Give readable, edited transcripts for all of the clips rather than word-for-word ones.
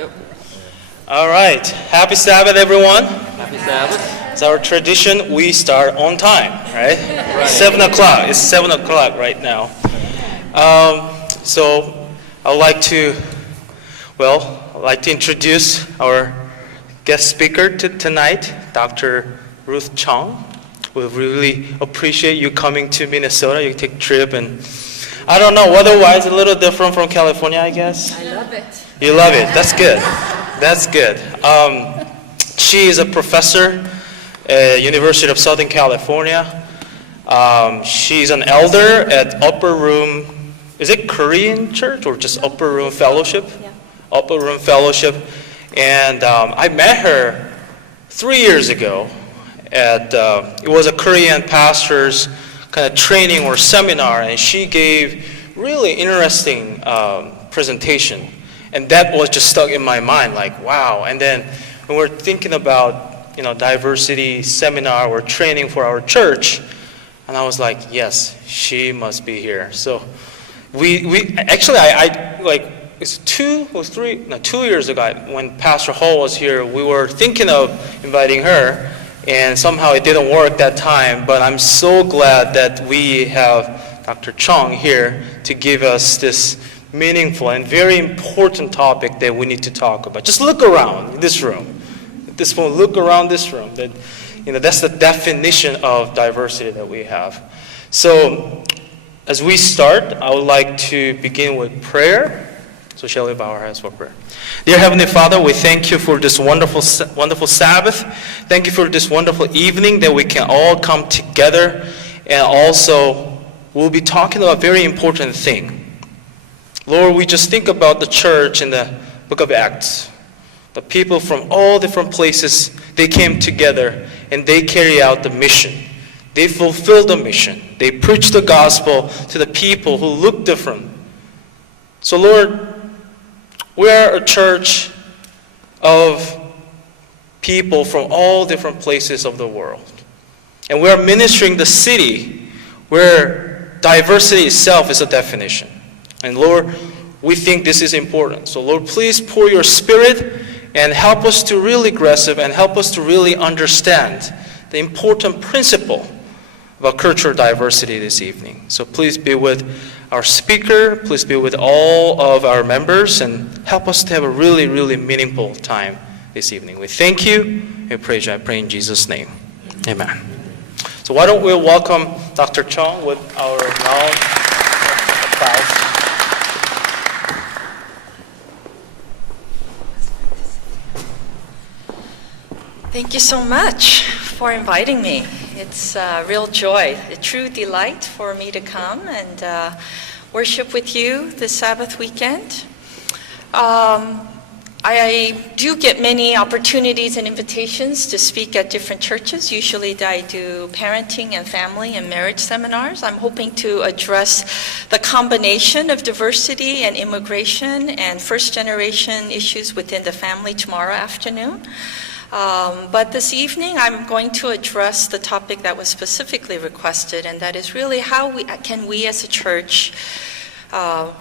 Yep. All right. Happy Sabbath, everyone. Happy Sabbath. It's our tradition. We start on time, right? 7 o'clock. It's 7 o'clock right now. So I'd like to introduce our guest speaker tonight, Dr. Ruth Chung. We really appreciate you coming to Minnesota. You take a trip, and I don't know, weather-wise, a little different from California, I guess. I love it. You love it. That's good. That's good. She is a professor at University of Southern California. She's an elder at Upper Room. Is it Korean church or just Upper Room Fellowship? Yeah. Upper Room Fellowship. And I met her 3 years ago at, it was a Korean pastor's kind of training or seminar, and she gave really interesting presentation. And that was just stuck in my mind, like, wow. And then when we're thinking about, diversity seminar or training for our church, and I was like, yes, she must be here. So we actually, it's 2 years ago, when Pastor Hall was here, we were thinking of inviting her, and somehow it didn't work that time. But I'm so glad that we have Dr. Chung here to give us this meaningful and very important topic that we need to talk about. Just look around this room. At this point, look around this room. That's the definition of diversity that we have. So, as we start, I would like to begin with prayer. So shall we bow our heads for prayer? Dear Heavenly Father, we thank you for this wonderful Sabbath. Thank you for this wonderful evening that we can all come together, and also we'll be talking about a very important thing. Lord, we just think about the church in the book of Acts. The people from all different places, they came together and they carry out the mission. They fulfill the mission. They preach the gospel to the people who look different. So Lord, we are a church of people from all different places of the world. And we are ministering the city where diversity itself is a definition. And Lord, we think this is important. So Lord, please pour your Spirit and help us to really grasp and help us to really understand the important principle about cultural diversity this evening. So please be with our speaker, please be with all of our members, and help us to have a really, really meaningful time this evening. We thank you and praise you. I pray in Jesus' name. Amen. So why don't we welcome Dr. Chung with our now applause. Thank you so much for inviting me. It's a real joy, a true delight for me to come and worship with you this Sabbath weekend. I do get many opportunities and invitations to speak at different churches. Usually I do parenting and family and marriage seminars. I'm hoping to address the combination of diversity and immigration and first-generation issues within the family tomorrow afternoon. But this evening, I'm going to address the topic that was specifically requested, and that is really how can we as a church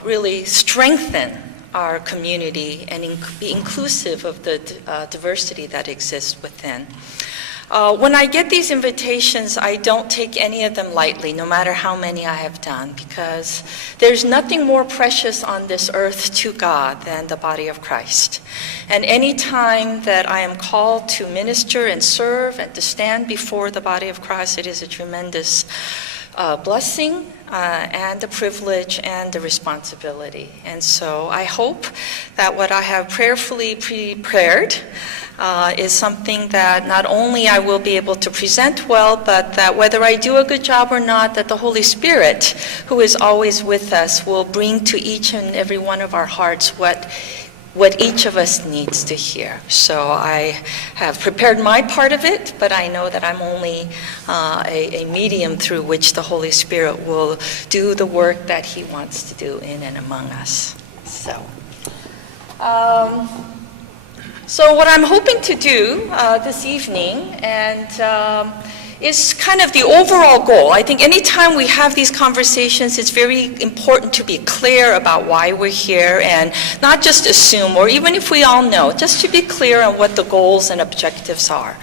really strengthen our community and be inclusive of the diversity that exists within. When I get these invitations, I don't take any of them lightly, no matter how many I have done, because there's nothing more precious on this earth to God than the body of Christ. And any time that I am called to minister and serve and to stand before the body of Christ, it is a tremendous blessing and a privilege and a responsibility. And so I hope that what I have prayerfully prepared is something that not only I will be able to present well, but that whether I do a good job or not, that the Holy Spirit, who is always with us, will bring to each and every one of our hearts what each of us needs to hear. So I have prepared my part of it, but I know that I'm only a medium through which the Holy Spirit will do the work that He wants to do in and among us. So what I'm hoping to do this evening, and is kind of the overall goal. I think anytime we have these conversations, it's very important to be clear about why we're here and not just assume, or even if we all know, just to be clear on what the goals and objectives are.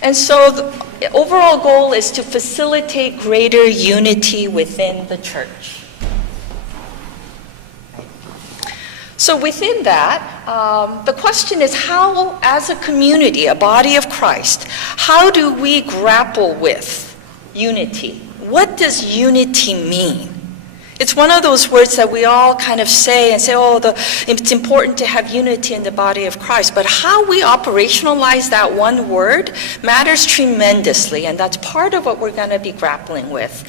And so the overall goal is to facilitate greater unity within the church. So within that, the question is how, as a community, a body of Christ, how do we grapple with unity? What does unity mean? It's one of those words that we all kind of say and say, it's important to have unity in the body of Christ. But how we operationalize that one word matters tremendously, and that's part of what we're going to be grappling with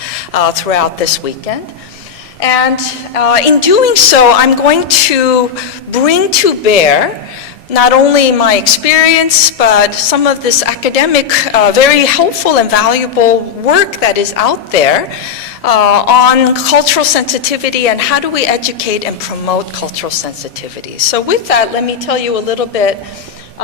throughout this weekend. And in doing so, I'm going to bring to bear not only my experience, but some of this academic, very helpful and valuable work that is out there on cultural sensitivity and how do we educate and promote cultural sensitivity. So with that, let me tell you a little bit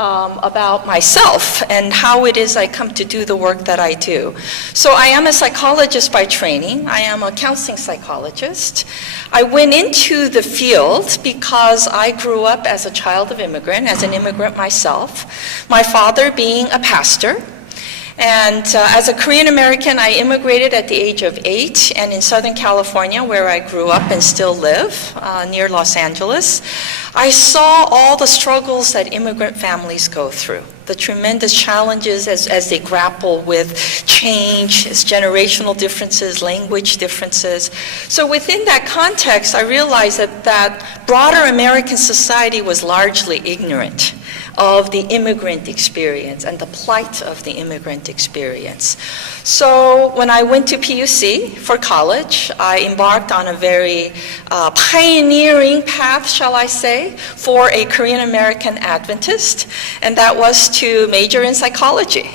about myself and how it is I come to do the work that I do. So I am a psychologist by training. I am a counseling psychologist. I went into the field because I grew up as a child of immigrant, as an immigrant myself, my father being a pastor. And as a Korean American, I immigrated at the age of 8, and in Southern California, where I grew up and still live, near Los Angeles, I saw all the struggles that immigrant families go through, the tremendous challenges as they grapple with change, as generational differences, language differences. So within that context, I realized that broader American society was largely ignorant of the immigrant experience and the plight of the immigrant experience. So when I went to PUC for college, I embarked on a very pioneering path, shall I say, for a Korean American Adventist, and that was to major in psychology.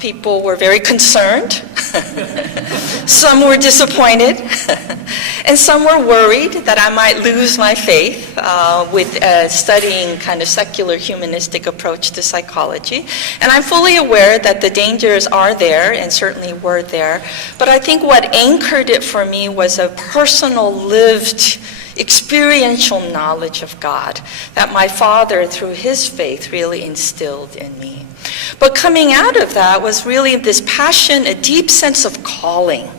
People were very concerned. Some were disappointed. And some were worried that I might lose my faith with studying kind of secular humanistic approach to psychology. And I'm fully aware that the dangers are there and certainly were there. But I think what anchored it for me was a personal lived experiential knowledge of God that my father, through his faith, really instilled in me. But coming out of that was really this passion, a deep sense of calling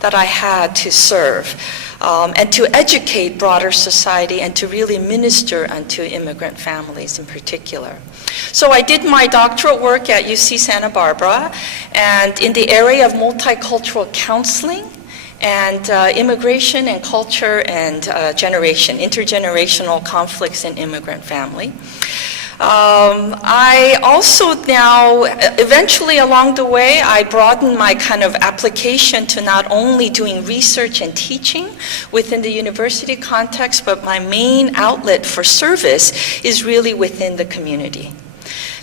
that I had to serve and to educate broader society and to really minister unto immigrant families in particular. So I did my doctoral work at UC Santa Barbara, and in the area of multicultural counseling and immigration and culture and intergenerational conflicts in immigrant family. I also now, eventually along the way, I broadened my kind of application to not only doing research and teaching within the university context, but my main outlet for service is really within the community.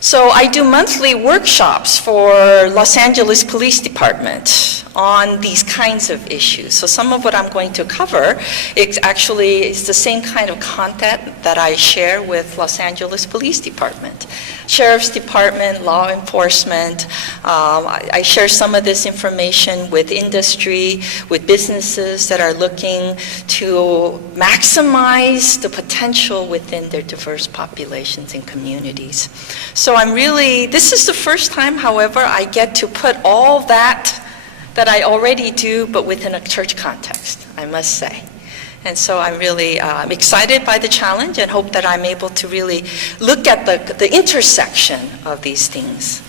So I do monthly workshops for Los Angeles Police Department on these kinds of issues. So some of what I'm going to cover is the same kind of content that I share with Los Angeles Police Department. Sheriff's Department, law enforcement. I share some of this information with industry, with businesses that are looking to maximize the potential within their diverse populations and communities. So this is the first time, however, I get to put all that I already do, but within a church context, I must say. And so I'm really excited by the challenge and hope that I'm able to really look at the intersection of these things.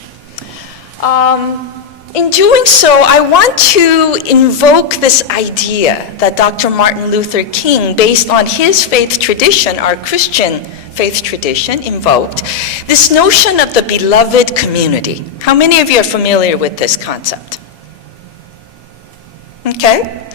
In doing so, I want to invoke this idea that Dr. Martin Luther King, based on his faith tradition, our Christian faith tradition, invoked this notion of the beloved community. How many of you are familiar with this concept? Okay.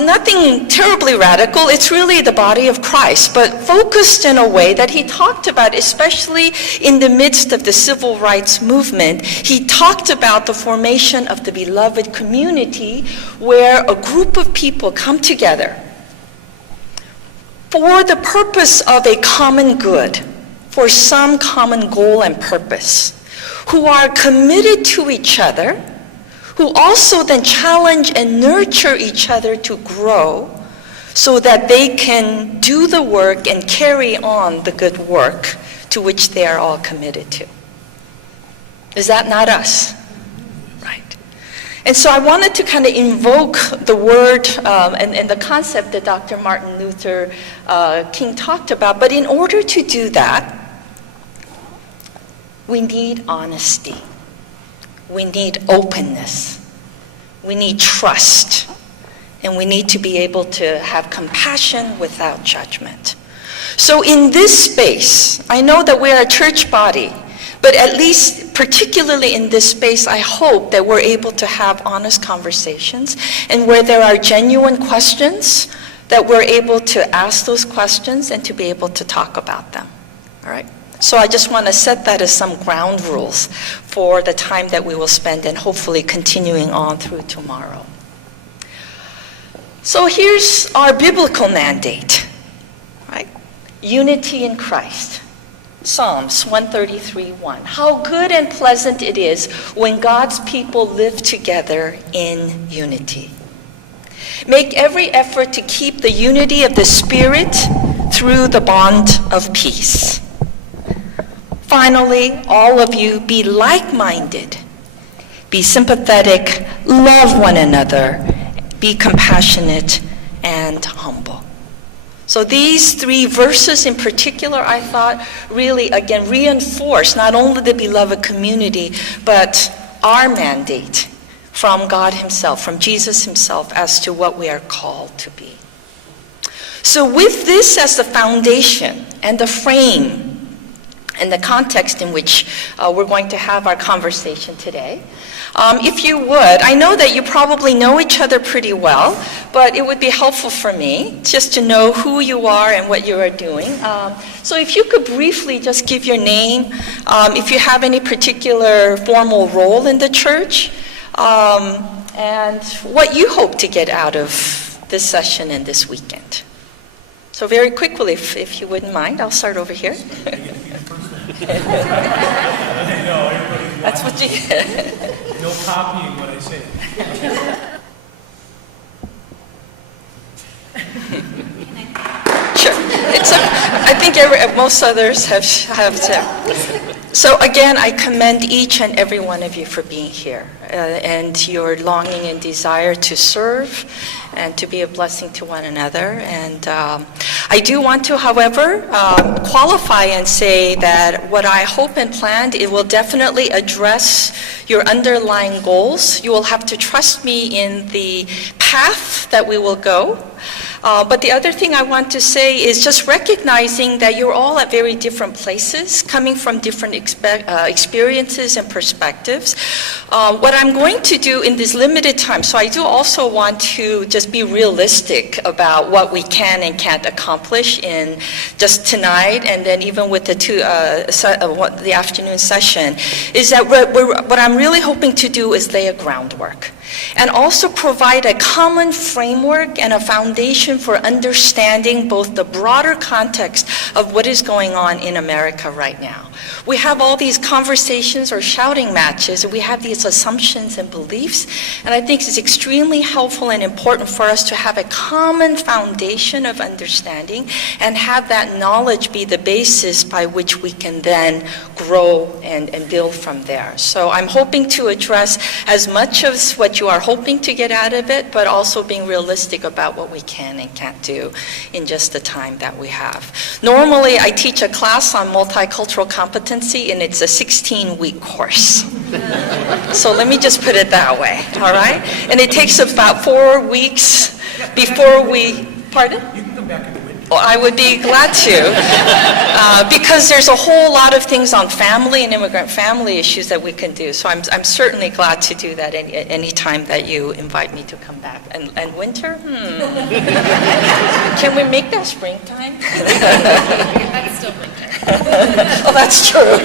Nothing terribly radical. It's really the body of Christ, but focused in a way that he talked about, especially in the midst of the civil rights movement. He talked about the formation of the beloved community where a group of people come together for the purpose of a common good, for some common goal and purpose, who are committed to each other, who also then challenge and nurture each other to grow so that they can do the work and carry on the good work to which they are all committed to. Is that not us? Right. And so I wanted to kind of invoke the word and the concept that Dr. Martin Luther King talked about. But in order to do that, we need honesty. We need openness. We need trust. And we need to be able to have compassion without judgment. So in this space, I know that we are a church body, but at least particularly in this space, I hope that we're able to have honest conversations, and where there are genuine questions, that we're able to ask those questions and to be able to talk about them. All right? So I just want to set that as some ground rules for the time that we will spend and hopefully continuing on through tomorrow. So here's our biblical mandate, right? Unity in Christ. Psalms 133:1. How good and pleasant it is when God's people live together in unity. Make every effort to keep the unity of the Spirit through the bond of peace. Finally, all of you be like-minded, be sympathetic, love one another, be compassionate and humble. So these three verses in particular, I thought, really, again, reinforce not only the beloved community, but our mandate from God himself, from Jesus himself, as to what we are called to be. So with this as the foundation and the frame and the context in which we're going to have our conversation today, if you would, I know that you probably know each other pretty well, but it would be helpful for me just to know who you are and what you are doing. So if you could briefly just give your name, if you have any particular formal role in the church, and what you hope to get out of this session and this weekend. So very quickly, if you wouldn't mind, I'll start over here. That's what you get. No copying what I say. Sure. I think most others have to. So again, I commend each and every one of you for being here and your longing and desire to serve and to be a blessing to one another. And I do want to, however, qualify and say that what I hope and planned, it will definitely address your underlying goals. You will have to trust me in the path that we will go. But the other thing I want to say is just recognizing that you're all at very different places, coming from different experiences and perspectives. What I'm going to do in this limited time, so I do also want to just be realistic about what we can and can't accomplish in just tonight, and then even with the afternoon session, is that what I'm really hoping to do is lay a groundwork and also provide a common framework and a foundation for understanding both the broader context of what is going on in America right now. We have all these conversations or shouting matches, and we have these assumptions and beliefs, and I think it's extremely helpful and important for us to have a common foundation of understanding and have that knowledge be the basis by which we can then grow and build from there. So I'm hoping to address as much of what you are hoping to get out of it, but also being realistic about what we can and can't do in just the time that we have. Normally, I teach a class on multicultural competency, and it's a 16-week course. So let me just put it that way, all right? And it takes about 4 weeks before we, pardon? You can come back in the winter. Well, I would be glad to, because there's a whole lot of things on family and immigrant family issues that we can do. So I'm certainly glad to do that any time that you invite me to come back. And winter? Can we make that springtime? That's still winter. Oh, that's true.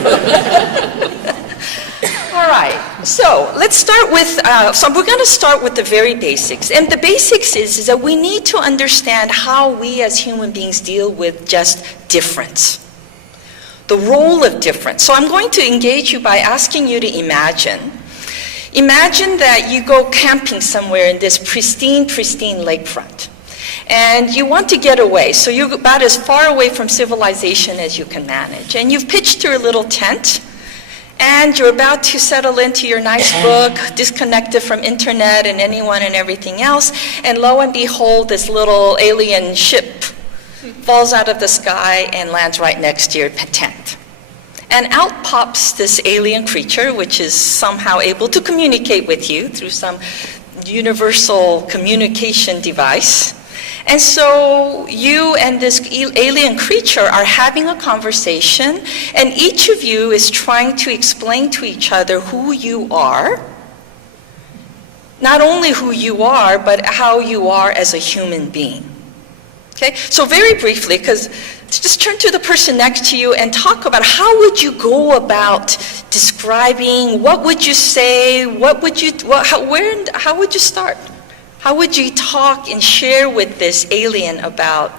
All right, so let's start with, so we're going to start with the very basics. And the basics is that we need to understand how we as human beings deal with just difference. the role of difference. So I'm going to engage you by asking you to imagine. Imagine that you go camping somewhere in this pristine lakefront. And you want to get away, so you're about as far away from civilization as you can manage. And you've pitched your little tent, and you're about to settle into your nice book, disconnected from internet and anyone and everything else, and lo and behold, this little alien ship falls out of the sky and lands right next to your tent. And out pops this alien creature, which is somehow able to communicate with you through some universal communication device. And so you and this alien creature are having a conversation, and each of you is trying to explain to each other who you are. Not only who you are, but how you are as a human being. Okay, so very briefly, because just turn to the person next to you and talk about how would you go about describing, what would you say, how would you start? How would you talk and share with this alien about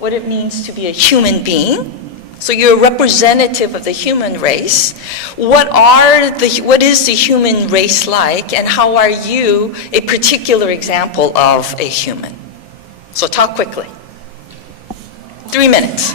what it means to be a human being? So you're a representative of the human race. What is the human race like, and how are you a particular example of a human? So talk quickly. 3 minutes.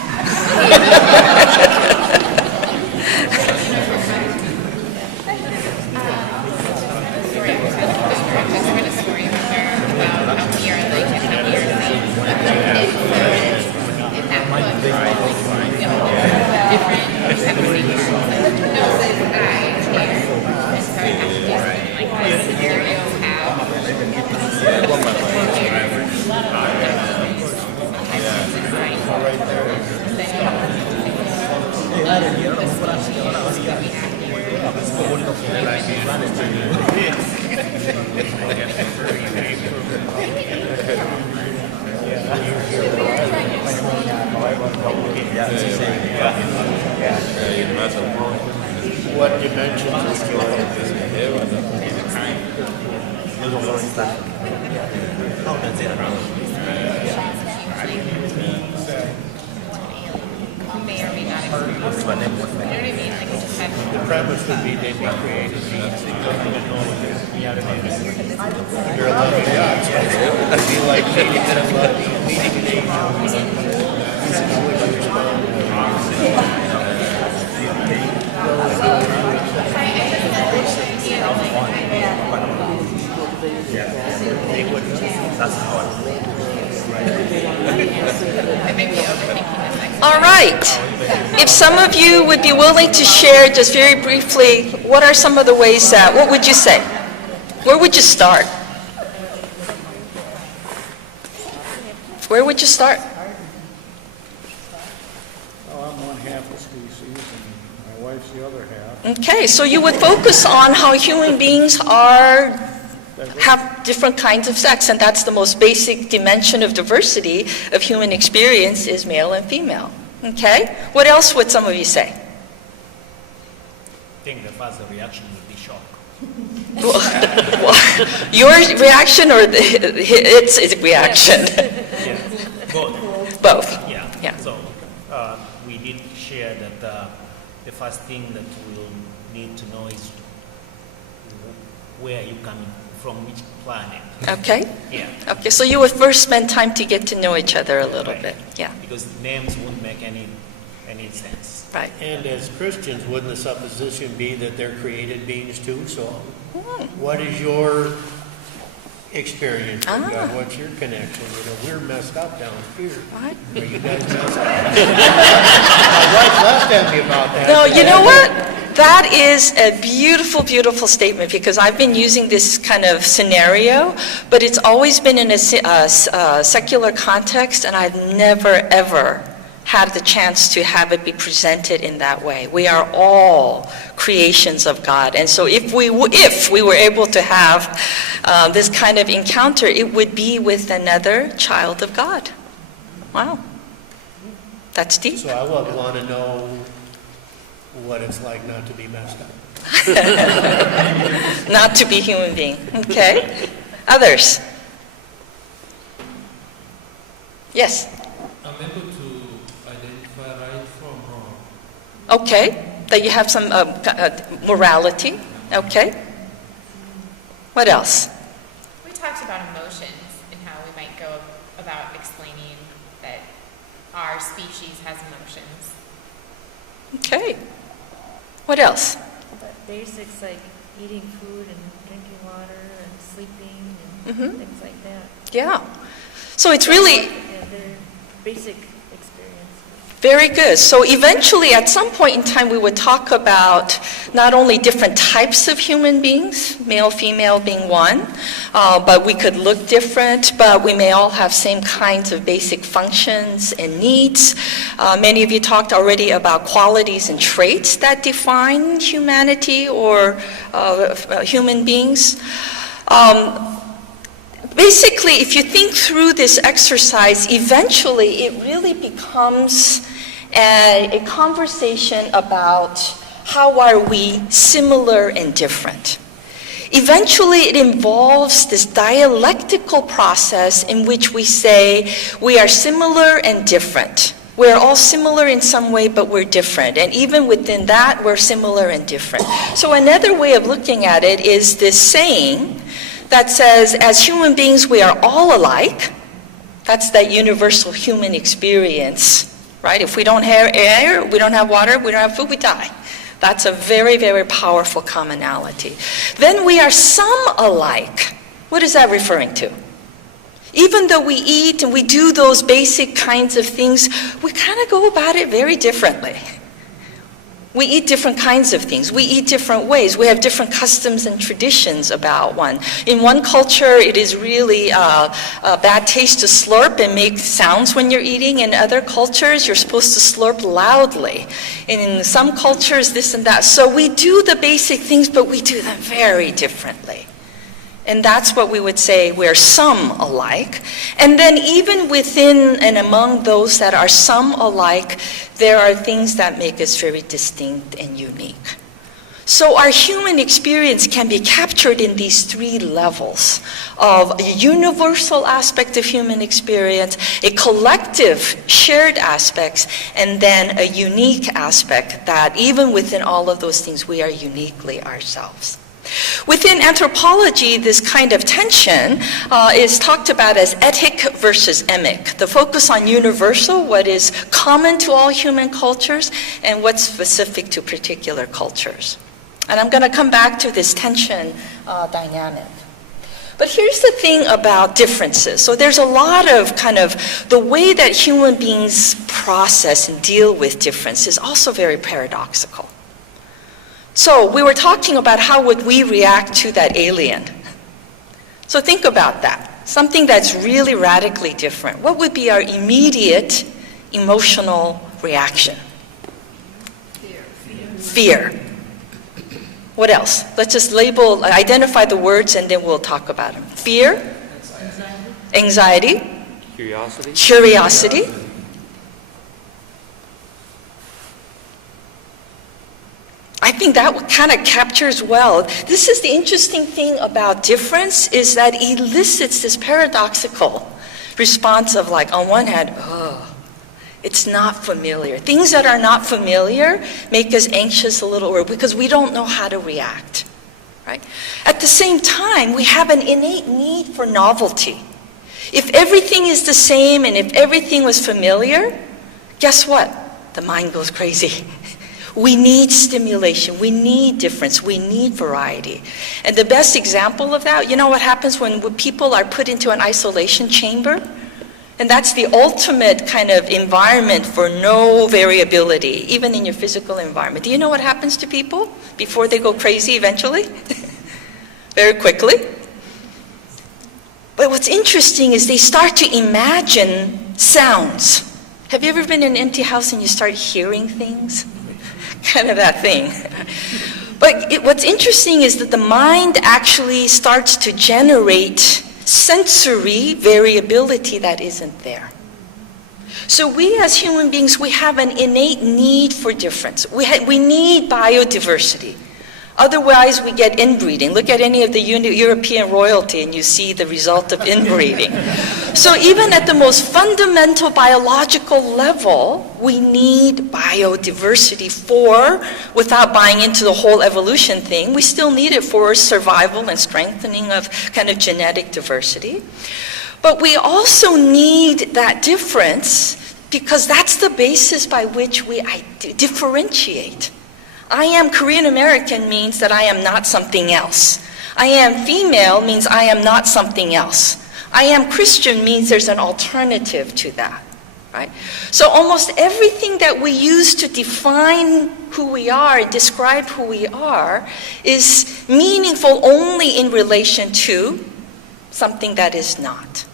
What dimensions would you May or may not exist. You know what I mean? Like, it just had The premise would be they'd be created beings that don't even know what they're You're a loving God. It'd be like meeting an All right. If some of you would be willing to share just very briefly, what are some of the ways that, what would you say? Where would you start? Where would you start? Oh, I'm one half a species and my wife's the other half. Okay, so you would focus on how human beings have different kinds of sex, and that's the most basic dimension of diversity of human experience is male and female. Okay? What else would some of you say? I think the first reaction would be shock. Your reaction or its reaction? Yeah, both. Both. Yeah. So we did share that the first thing that we'll need to know is where you coming from, which planet. Okay. Yeah. Okay, so you would first spend time to get to know each other a little Right. bit. Yeah. Because names wouldn't make any sense. Right. And as Christians, wouldn't the supposition be that they're created beings too? So what is your experience with God? What's your connection? You know, we're messed up down here. What? Are you guys messed up? My wife laughed at me about that. No, you know what? That is a beautiful, beautiful statement, because I've been using this kind of scenario, but it's always been in a secular context, and I've never, ever had the chance to have it be presented in that way. We are all creations of God, and so if we were able to have this kind of encounter, it would be with another child of God. Wow. That's deep. So I would want to know what it's like not to be messed up. Not to be human being. Okay. Others? Yes. I'm able to identify right from wrong Okay. That you have some morality. Okay. What else? We talked about emotions and how we might go about explaining that our species has emotions. Okay. What else? But basics like eating food and drinking water and sleeping and Mhm. things like that. Yeah. So it's really Yeah, they're basic experiences. very good. So eventually, at some point in time, we would talk about not only different types of human beings, male, female being one, but we could look different, but we may all have same kinds of basic functions and needs. Many of you talked already about qualities and traits that define humanity or human beings. Basically, if you think through this exercise, eventually it really becomes a conversation about how are we similar and different. Eventually, it involves this dialectical process in which we say we are similar and different. We're all similar in some way, but we're different. And even within that, we're similar and different. So another way of looking at it is this saying that says, as human beings, we are all alike. That's that universal human experience, right? If we don't have air, we don't have water, we don't have food, we die. That's a very, very powerful commonality. Then we are some alike. What is that referring to? Even though we eat and we do those basic kinds of things, we kind of go about it very differently. We eat different kinds of things. We eat different ways. We have different customs and traditions about one. In one culture, it is really a bad taste to slurp and make sounds when you're eating. In other cultures, you're supposed to slurp loudly. And in some cultures, this and that. So we do the basic things, but we do them very differently. And that's what we would say we're some alike. And then even within and among those that are some alike, there are things that make us very distinct and unique. So our human experience can be captured in these three levels of a universal aspect of human experience, a collective shared aspects, and then a unique aspect that even within all of those things, we are uniquely ourselves. Within anthropology, this kind of tension is talked about as etic versus emic. The focus on universal, what is common to all human cultures, and what's specific to particular cultures. And I'm going to come back to this tension dynamic. But here's the thing about differences. So there's a lot of kind of the way that human beings process and deal with difference is also very paradoxical. So we were talking about how would we react to that alien. So think about that. Something that's really radically different. What would be our immediate emotional reaction? Fear. What else? Let's just identify the words and then we'll talk about them. Fear. Anxiety. Curiosity. I think that kind of captures well. This is the interesting thing about difference is that it elicits this paradoxical response of like, on one hand, it's not familiar. Things that are not familiar make us anxious a little or because we don't know how to react, right? At the same time, we have an innate need for novelty. If everything is the same and if everything was familiar, guess what? The mind goes crazy. We need stimulation, we need difference, we need variety. And the best example of that, you know what happens when people are put into an isolation chamber? And that's the ultimate kind of environment for no variability, even in your physical environment. Do you know what happens to people before they go crazy eventually? Very quickly. But what's interesting is they start to imagine sounds. Have you ever been in an empty house and you start hearing things? Kind of that thing. But what's interesting is that the mind actually starts to generate sensory variability that isn't there. So we as human beings, we have an innate need for difference. We need biodiversity. Otherwise, we get inbreeding. Look at any of the European royalty and you see the result of inbreeding. So even at the most fundamental biological level, we need biodiversity without buying into the whole evolution thing, we still need it for survival and strengthening of kind of genetic diversity. But we also need that difference because that's the basis by which we differentiate. I am Korean American means that I am not something else. I am female means I am not something else. I am Christian means there's an alternative to that, right? So almost everything that we use to define who we are and describe who we are is meaningful only in relation to something that is not.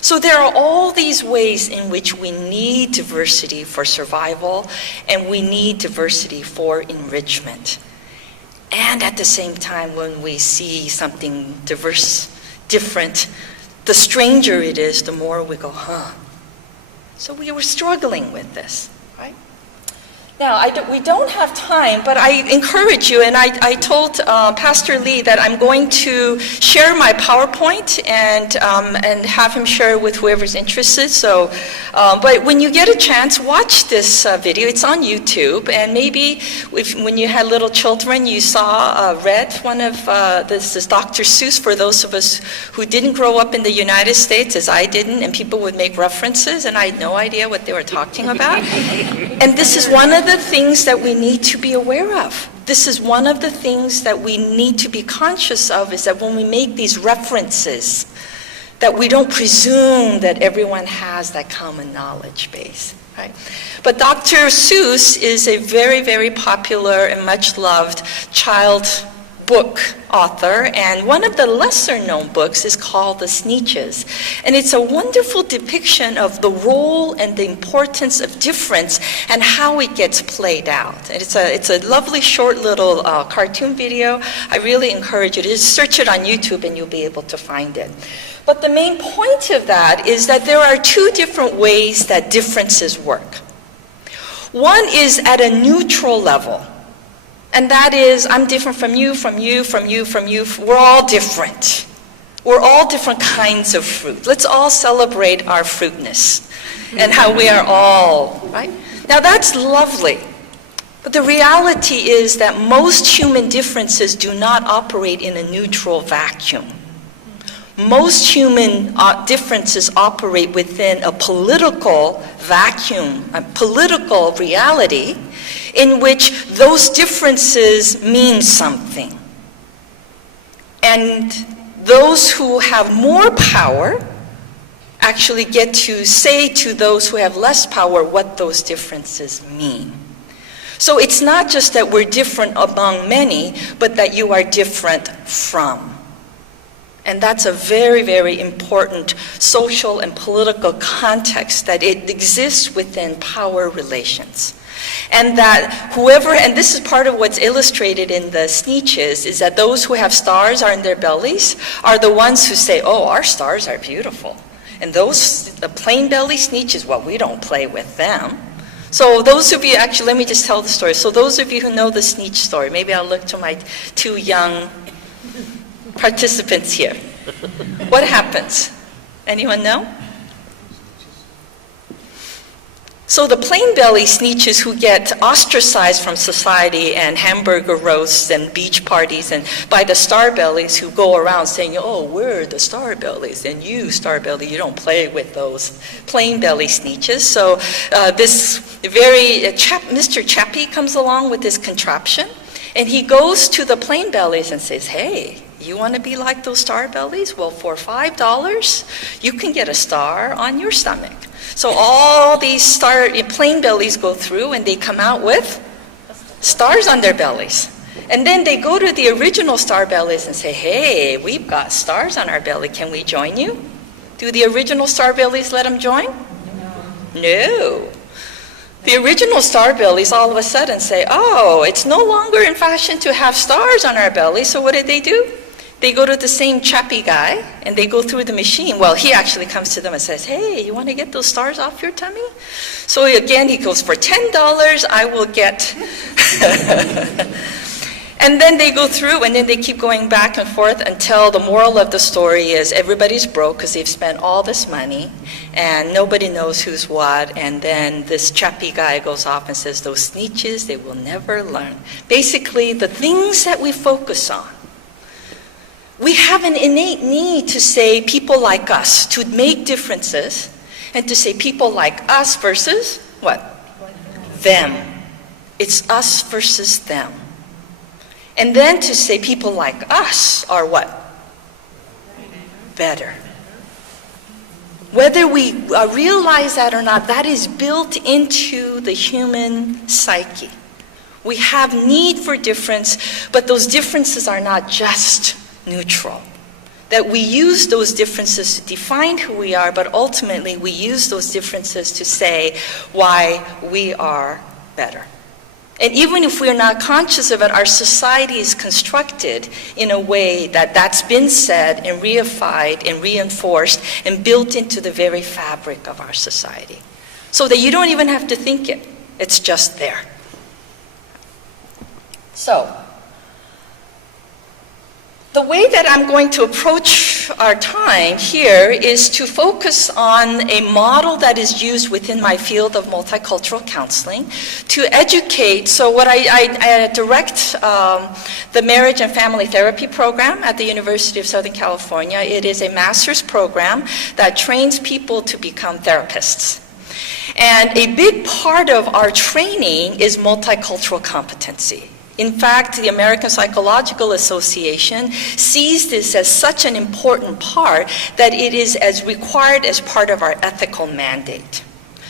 So there are all these ways in which we need diversity for survival and we need diversity for enrichment. And at the same time, when we see something diverse, different, the stranger it is, the more we go, huh. So we were struggling with this, right? Now, we don't have time, but I encourage you, and I told Pastor Lee that I'm going to share my PowerPoint and have him share it with whoever's interested. So, but when you get a chance, watch this video. It's on YouTube, and maybe when you had little children, you read one of this is Dr. Seuss. For those of us who didn't grow up in the United States, as I didn't, and people would make references, and I had no idea what they were talking about. And this is one of the things that we need to be aware of. This is one of the things that we need to be conscious of, is that when we make these references, that we don't presume that everyone has that common knowledge base, right? But Dr. Seuss is a very, very popular and much loved child book author, and one of the lesser known books is called The Sneetches. And it's a wonderful depiction of the role and the importance of difference and how it gets played out. And it's a lovely short little cartoon video. I really encourage you to just search it on YouTube and you'll be able to find it. But the main point of that is that there are two different ways that differences work. One is at a neutral level. And that is, I'm different from you, from you, from you, from you. We're all different. We're all different kinds of fruit. Let's all celebrate our fruitness and how we are all, right? Now that's lovely. But the reality is that most human differences do not operate in a neutral vacuum. Most human differences operate within a political vacuum, a political reality, in which those differences mean something. And those who have more power actually get to say to those who have less power what those differences mean. So it's not just that we're different among many, but that you are different from. And that's a very, very important social and political context, that it exists within power relations. And that and this is part of what's illustrated in the Sneetches, is that those who have stars on their bellies are the ones who say, oh, our stars are beautiful. And the plain belly Sneetches, well, we don't play with them. So those of you, actually, let me just tell the story. So those of you who know the Sneetch story, maybe I'll look to my two young participants here. What happens? Anyone know? So the plain belly Sneetches who get ostracized from society and hamburger roasts and beach parties, and by the star bellies who go around saying, oh, we're the star bellies, and you, star belly, you don't play with those plain belly Sneetches. So this very Mr. Chappie comes along with this contraption, and he goes to the plain bellies and says, hey, you want to be like those star bellies? Well, for $5, you can get a star on your stomach. So all these plain bellies go through and they come out with stars on their bellies. And then they go to the original star bellies and say, hey, we've got stars on our belly. Can we join you? Do the original star bellies let them join? No. The original star bellies all of a sudden say, oh, it's no longer in fashion to have stars on our belly. So what did they do? They go to the same Chappie guy, and they go through the machine. Well, he actually comes to them and says, hey, you want to get those stars off your tummy? So again, he goes, for $10, I will get... And then they go through, and then they keep going back and forth until the moral of the story is everybody's broke because they've spent all this money, and nobody knows who's what. And then this chappy guy goes off and says, those snitches, they will never learn. Basically, the things that we focus on. We have an innate need to say people like us, to make differences, and to say people like us versus what? Them. It's us versus them. And then to say people like us are what? Better. Whether we realize that or not, that is built into the human psyche. We have need for difference, but those differences are not just neutral. That we use those differences to define who we are, but ultimately we use those differences to say why we are better. And even if we're not conscious of it, our society is constructed in a way that that's been said and reified and reinforced and built into the very fabric of our society. So that you don't even have to think it. It's just there. So, the way that I'm going to approach our time here is to focus on a model that is used within my field of multicultural counseling to educate. So what I direct the marriage and family therapy program at the University of Southern California. It is a master's program that trains people to become therapists. And a big part of our training is multicultural competency. In fact, the American Psychological Association sees this as such an important part that it is as required as part of our ethical mandate.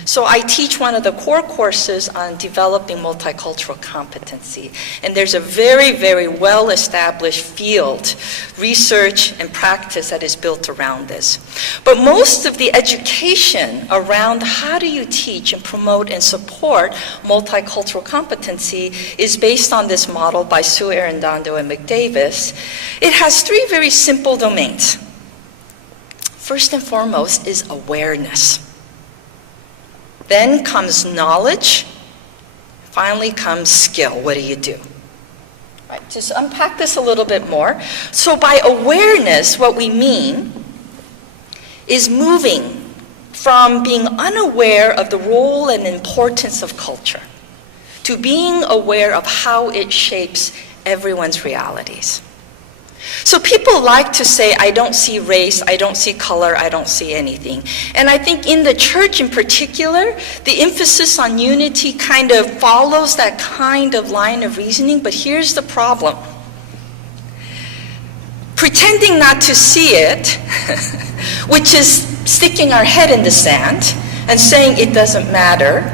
So I teach one of the core courses on developing multicultural competency. And there's a very, very well-established field, research and practice that is built around this. But most of the education around how do you teach and promote and support multicultural competency is based on this model by Sue Arredondo and McDavis. It has three very simple domains. First and foremost is awareness. Then comes knowledge. Finally comes skill. What do you do? Right, just unpack this a little bit more. So by awareness, what we mean is moving from being unaware of the role and importance of culture to being aware of how it shapes everyone's realities. So people like to say, I don't see race, I don't see color, I don't see anything. And I think in the church in particular, the emphasis on unity kind of follows that kind of line of reasoning, but here's the problem. Pretending not to see it, which is sticking our head in the sand and saying it doesn't matter,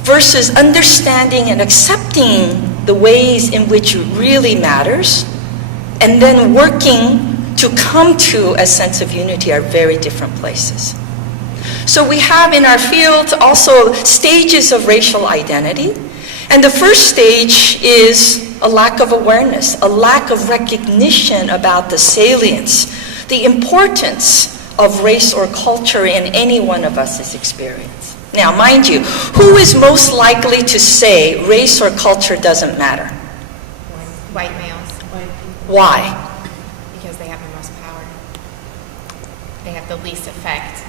versus understanding and accepting the ways in which it really matters, and then working to come to a sense of unity are very different places. So we have in our field also stages of racial identity. And the first stage is a lack of awareness, a lack of recognition about the salience, the importance of race or culture in any one of us' experience. Now, mind you, who is most likely to say race or culture doesn't matter? White males. Why? Because they have the most power. They have the least effect.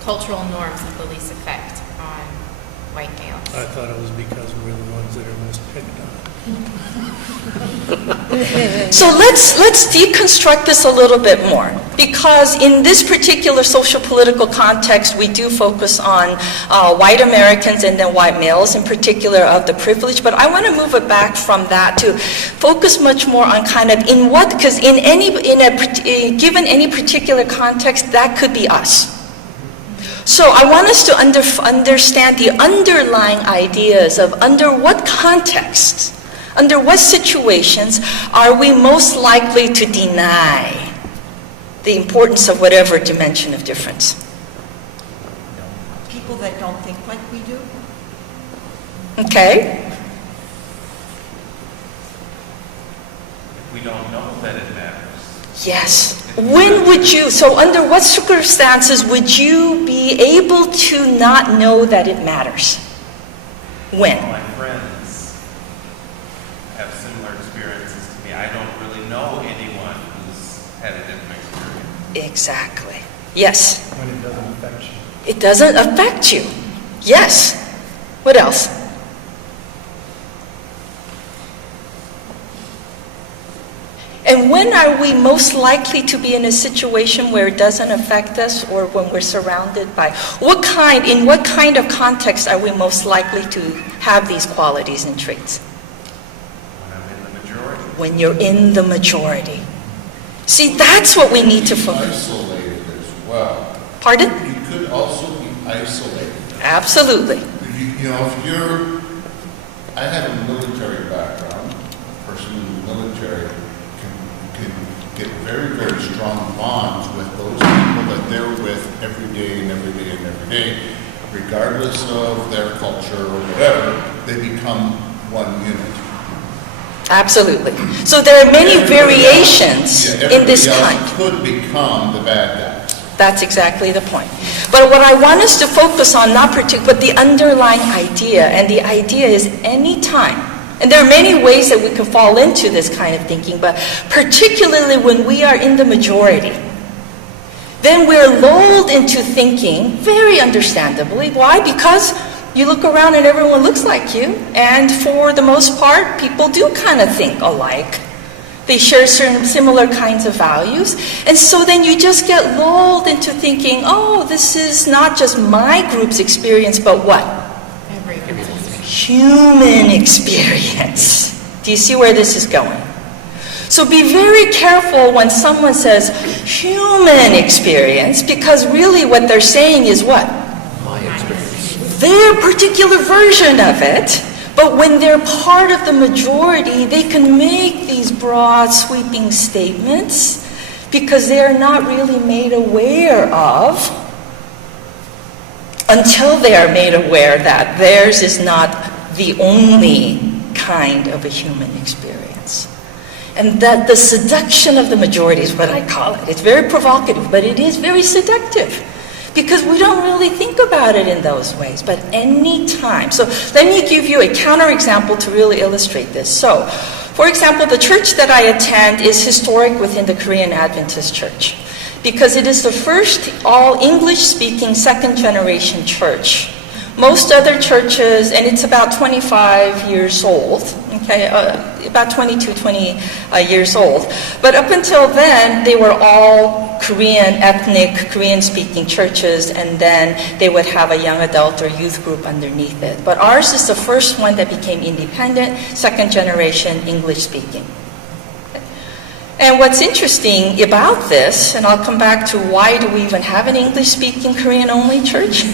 Cultural norms have the least effect on white males. I thought it was because we're the ones that are most picked on. So let's deconstruct this a little bit more, because in this particular social political context, we do focus on white Americans and then white males in particular of the privilege, but I want to move it back from that to focus much more on kind of in what, because given any particular context, that could be us. So I want us to understand the underlying ideas of under what context, under what situations are we most likely to deny the importance of whatever dimension of difference? People that don't think like we do. Okay? We don't know that it matters. Yes. When would you, so under what circumstances would you be able to not know that it matters? When? My friends have similar experiences to Exactly. Yes. When it doesn't affect you. It doesn't affect you. Yes. What else? And when are we most likely to be in a situation where it doesn't affect us, or when we're surrounded by, in what kind of context are we most likely to have these qualities and traits? When I'm in the majority. When you're in the majority. See, that's what we need to focus. Isolated as well. Pardon? You could also be isolated. Absolutely. If you're, I have a military background. A person in the military can get very, very strong bonds with those people that they're with every day and every day and every day, regardless of their culture or whatever. They become one unit. Absolutely. So there are many variations in this kind. Could become the bad guys. That's exactly the point. But what I want us to focus on, but the underlying idea, and the idea is any time, and there are many ways that we can fall into this kind of thinking, but particularly when we are in the majority, then we're lulled into thinking, very understandably. Why? Because you look around and everyone looks like you, and for the most part, people do kind of think alike. They share certain similar kinds of values. And so then you just get lulled into thinking, oh, this is not just my group's experience, but what? Human experience. Do you see where this is going? So be very careful when someone says human experience, because really what they're saying is what? My experience. Their particular version of it. But when they're part of the majority, they can make these broad, sweeping statements because they are not really made aware of, until they are made aware that theirs is not the only kind of a human experience. And that the seduction of the majority is what I call it. It's very provocative, but it is very seductive. Because we don't really think about it in those ways, but any time. So let me give you a counterexample to really illustrate this. So, for example, the church that I attend is historic within the Korean Adventist Church, because it is the first all English-speaking second-generation church. Most other churches, and it's about 25 years old, okay, about 20 years old. But up until then, they were all Korean, ethnic, Korean-speaking churches, and then they would have a young adult or youth group underneath it. But ours is the first one that became independent, second-generation, English-speaking. And what's interesting about this, and I'll come back to why do we even have an English-speaking Korean-only church?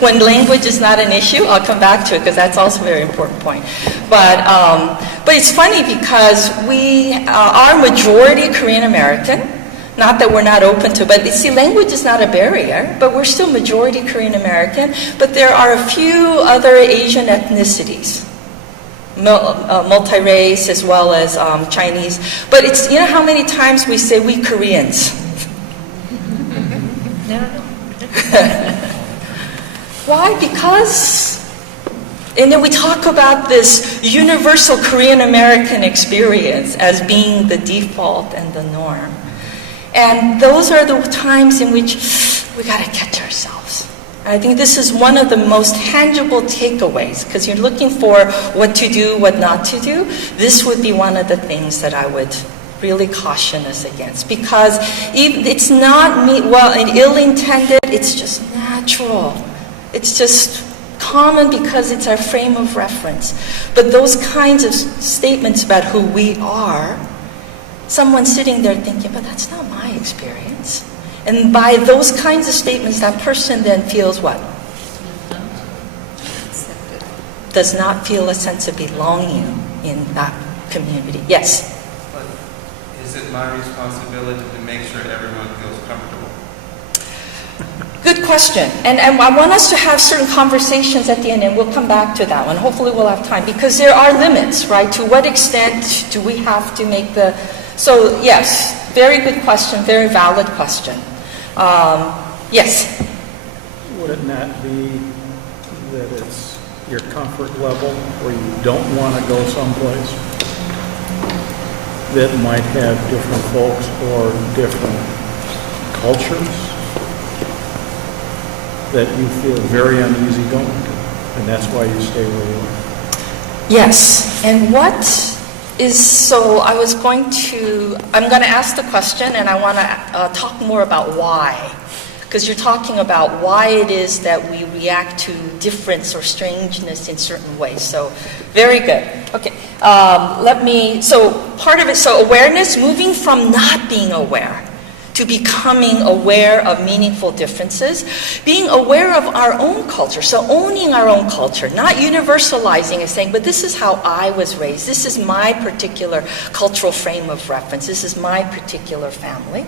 When language is not an issue, I'll come back to it because that's also a very important point. But it's funny because we are majority Korean-American. Not that we're not open to, but see, language is not a barrier, but we're still majority Korean-American. But there are a few other Asian ethnicities. Multi-race as well as Chinese. But it's, you know how many times we say we Koreans? Why? Because, and then we talk about this universal Korean-American experience as being the default and the norm. And those are the times in which we got to catch ourselves. I think this is one of the most tangible takeaways, because you're looking for what to do, what not to do. This would be one of the things that I would really caution us against, because it's not ill-intended, it's just natural. It's just common because it's our frame of reference. But those kinds of statements about who we are, someone's sitting there thinking, but that's not my experience. And by those kinds of statements, that person then feels what? Does not feel a sense of belonging in that community. Yes? But is it my responsibility to make sure everyone feels comfortable? Good question. And I want us to have certain conversations at the end, and we'll come back to that one. Hopefully we'll have time, because there are limits, right? To what extent do we have to make the... So, yes, very good question, very valid question. Yes? Would it not be that it's your comfort level where you don't want to go someplace that might have different folks or different cultures that you feel very uneasy going to, and that's why you stay where you are? Yes. And what is, so I'm going to ask the question, and I want to talk more about why. Because you're talking about why it is that we react to difference or strangeness in certain ways. So, very good. Okay. So part of it, so awareness, moving from not being aware to becoming aware of meaningful differences, being aware of our own culture, so owning our own culture, not universalizing and saying, but this is how I was raised, this is my particular cultural frame of reference, this is my particular family.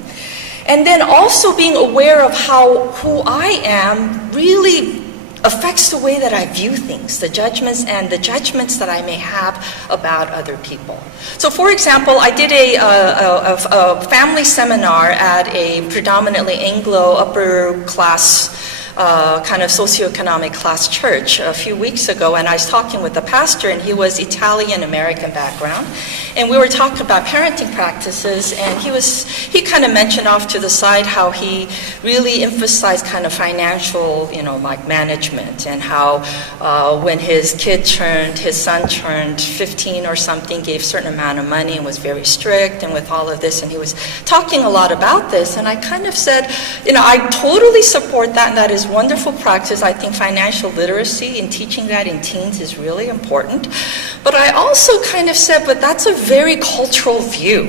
And then also being aware of how who I am really affects the way that I view things, the judgments that I may have about other people. So for example, I did a family seminar at a predominantly Anglo upper class kind of socioeconomic class church a few weeks ago, and I was talking with the pastor, and he was Italian-American background, and we were talking about parenting practices, and he kind of mentioned off to the side how he really emphasized kind of financial, like management, and how when his son turned 15 or something, gave a certain amount of money and was very strict, and with all of this, and he was talking a lot about this, and I kind of said, I totally support that, and that is wonderful practice. I think financial literacy and teaching that in teens is really important. But I also kind of said, but that's a very cultural view.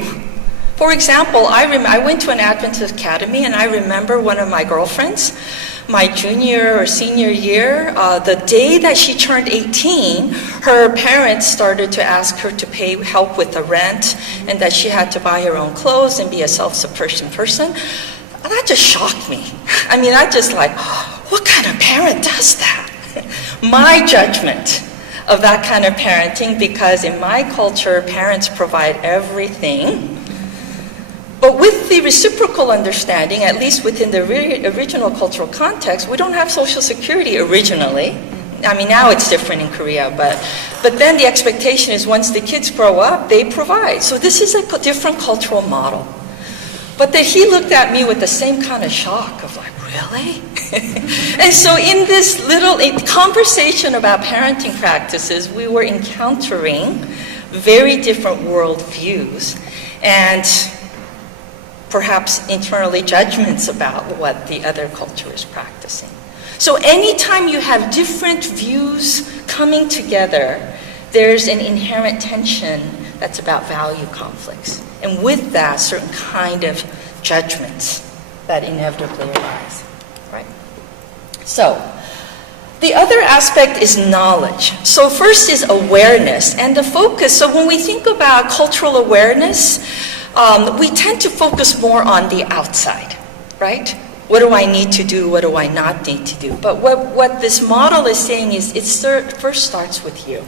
For example, I went to an Adventist academy, and I remember one of my girlfriends, my junior or senior year, the day that she turned 18, her parents started to ask her to pay help with the rent, and that she had to buy her own clothes and be a self-sufficient person. And that just shocked me. I mean, I just like, what kind of parent does that? My judgment of that kind of parenting, because in my culture, parents provide everything. But with the reciprocal understanding, at least within the original cultural context, we don't have Social Security originally. I mean, now it's different in Korea, but then the expectation is once the kids grow up, they provide. So this is a different cultural model. But then he looked at me with the same kind of shock of like, really? And so in this little conversation about parenting practices, we were encountering very different worldviews and perhaps internally judgments about what the other culture is practicing. So anytime you have different views coming together, there's an inherent tension that's about value conflicts. And with that, certain kind of judgments that inevitably arise, right? So, the other aspect is knowledge. So first is awareness and the focus. So when we think about cultural awareness, we tend to focus more on the outside, right? What do I need to do? What do I not need to do? But what this model is saying is it first starts with you.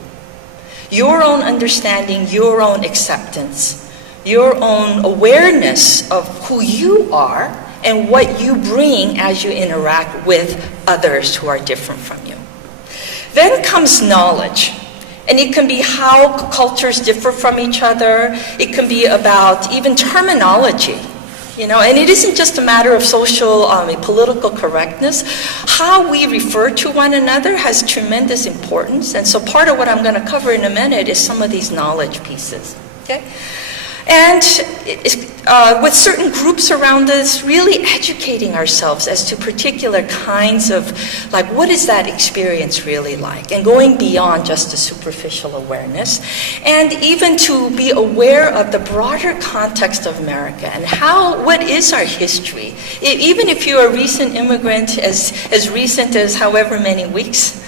Your own understanding, your own acceptance, your own awareness of who you are and what you bring as you interact with others who are different from you. Then comes knowledge. And it can be how cultures differ from each other. It can be about even terminology. And it isn't just a matter of social, political correctness. How we refer to one another has tremendous importance. And so part of what I'm going to cover in a minute is some of these knowledge pieces. Okay? And with certain groups around us, really educating ourselves as to particular kinds of, like, what is that experience really like? And going beyond just a superficial awareness. And even to be aware of the broader context of America and what is our history? Even if you're a recent immigrant, as recent as however many weeks,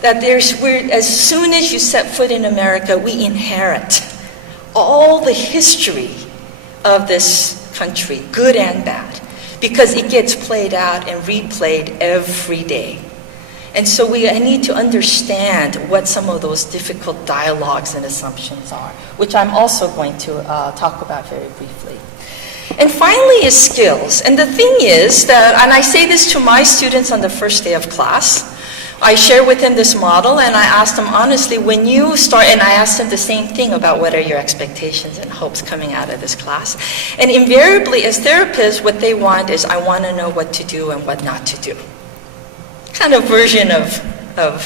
that as soon as you set foot in America, we inherit all the history of this country, good and bad, because it gets played out and replayed every day. And so I need to understand what some of those difficult dialogues and assumptions are, which I'm also going to talk about very briefly. And finally is skills. And the thing is that, and I say this to my students on the first day of class, I shared with him this model, and I asked him honestly, when you start, and I asked him the same thing about what are your expectations and hopes coming out of this class. And invariably, as therapists, what they want is, I want to know what to do and what not to do. Kind of version of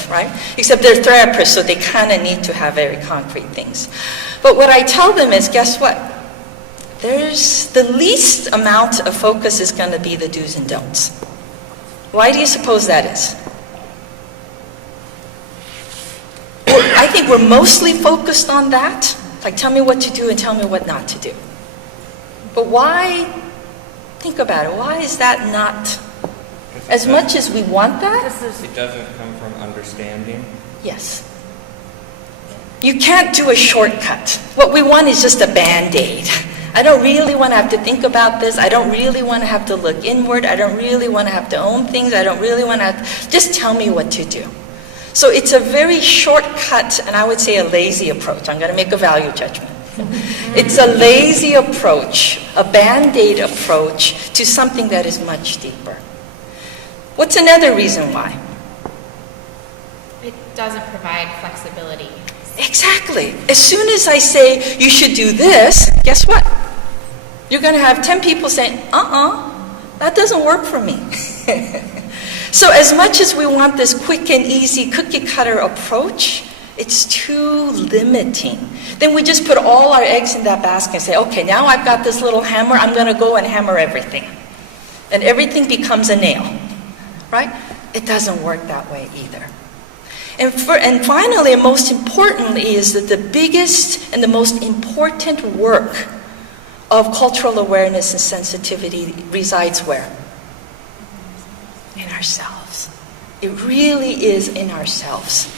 right? Except they're therapists, so they kind of need to have very concrete things. But what I tell them is, guess what? There's the least amount of focus is going to be the do's and don'ts. Why do you suppose that is? I think we're mostly focused on that. Like, tell me what to do and tell me what not to do. But why, think about it, why is that not, as much as we want that? It doesn't come from understanding. Yes. You can't do a shortcut. What we want is just a Band-Aid. I don't really want to have to think about this. I don't really want to have to look inward. I don't really want to have to own things. I don't really want to have to, just tell me what to do. So it's a very shortcut, and I would say a lazy approach. I'm going to make a value judgment. It's a lazy approach, a Band-Aid approach to something that is much deeper. What's another reason why? It doesn't provide flexibility. Exactly. As soon as I say, you should do this, guess what? You're going to have 10 people saying, that doesn't work for me. So as much as we want this quick and easy cookie cutter approach, it's too limiting. Then we just put all our eggs in that basket and say, okay, now I've got this little hammer, I'm going to go and hammer everything. And everything becomes a nail, right? It doesn't work that way either. And finally, and most importantly, is that the biggest and the most important work of cultural awareness and sensitivity resides where? In ourselves. It really is in ourselves.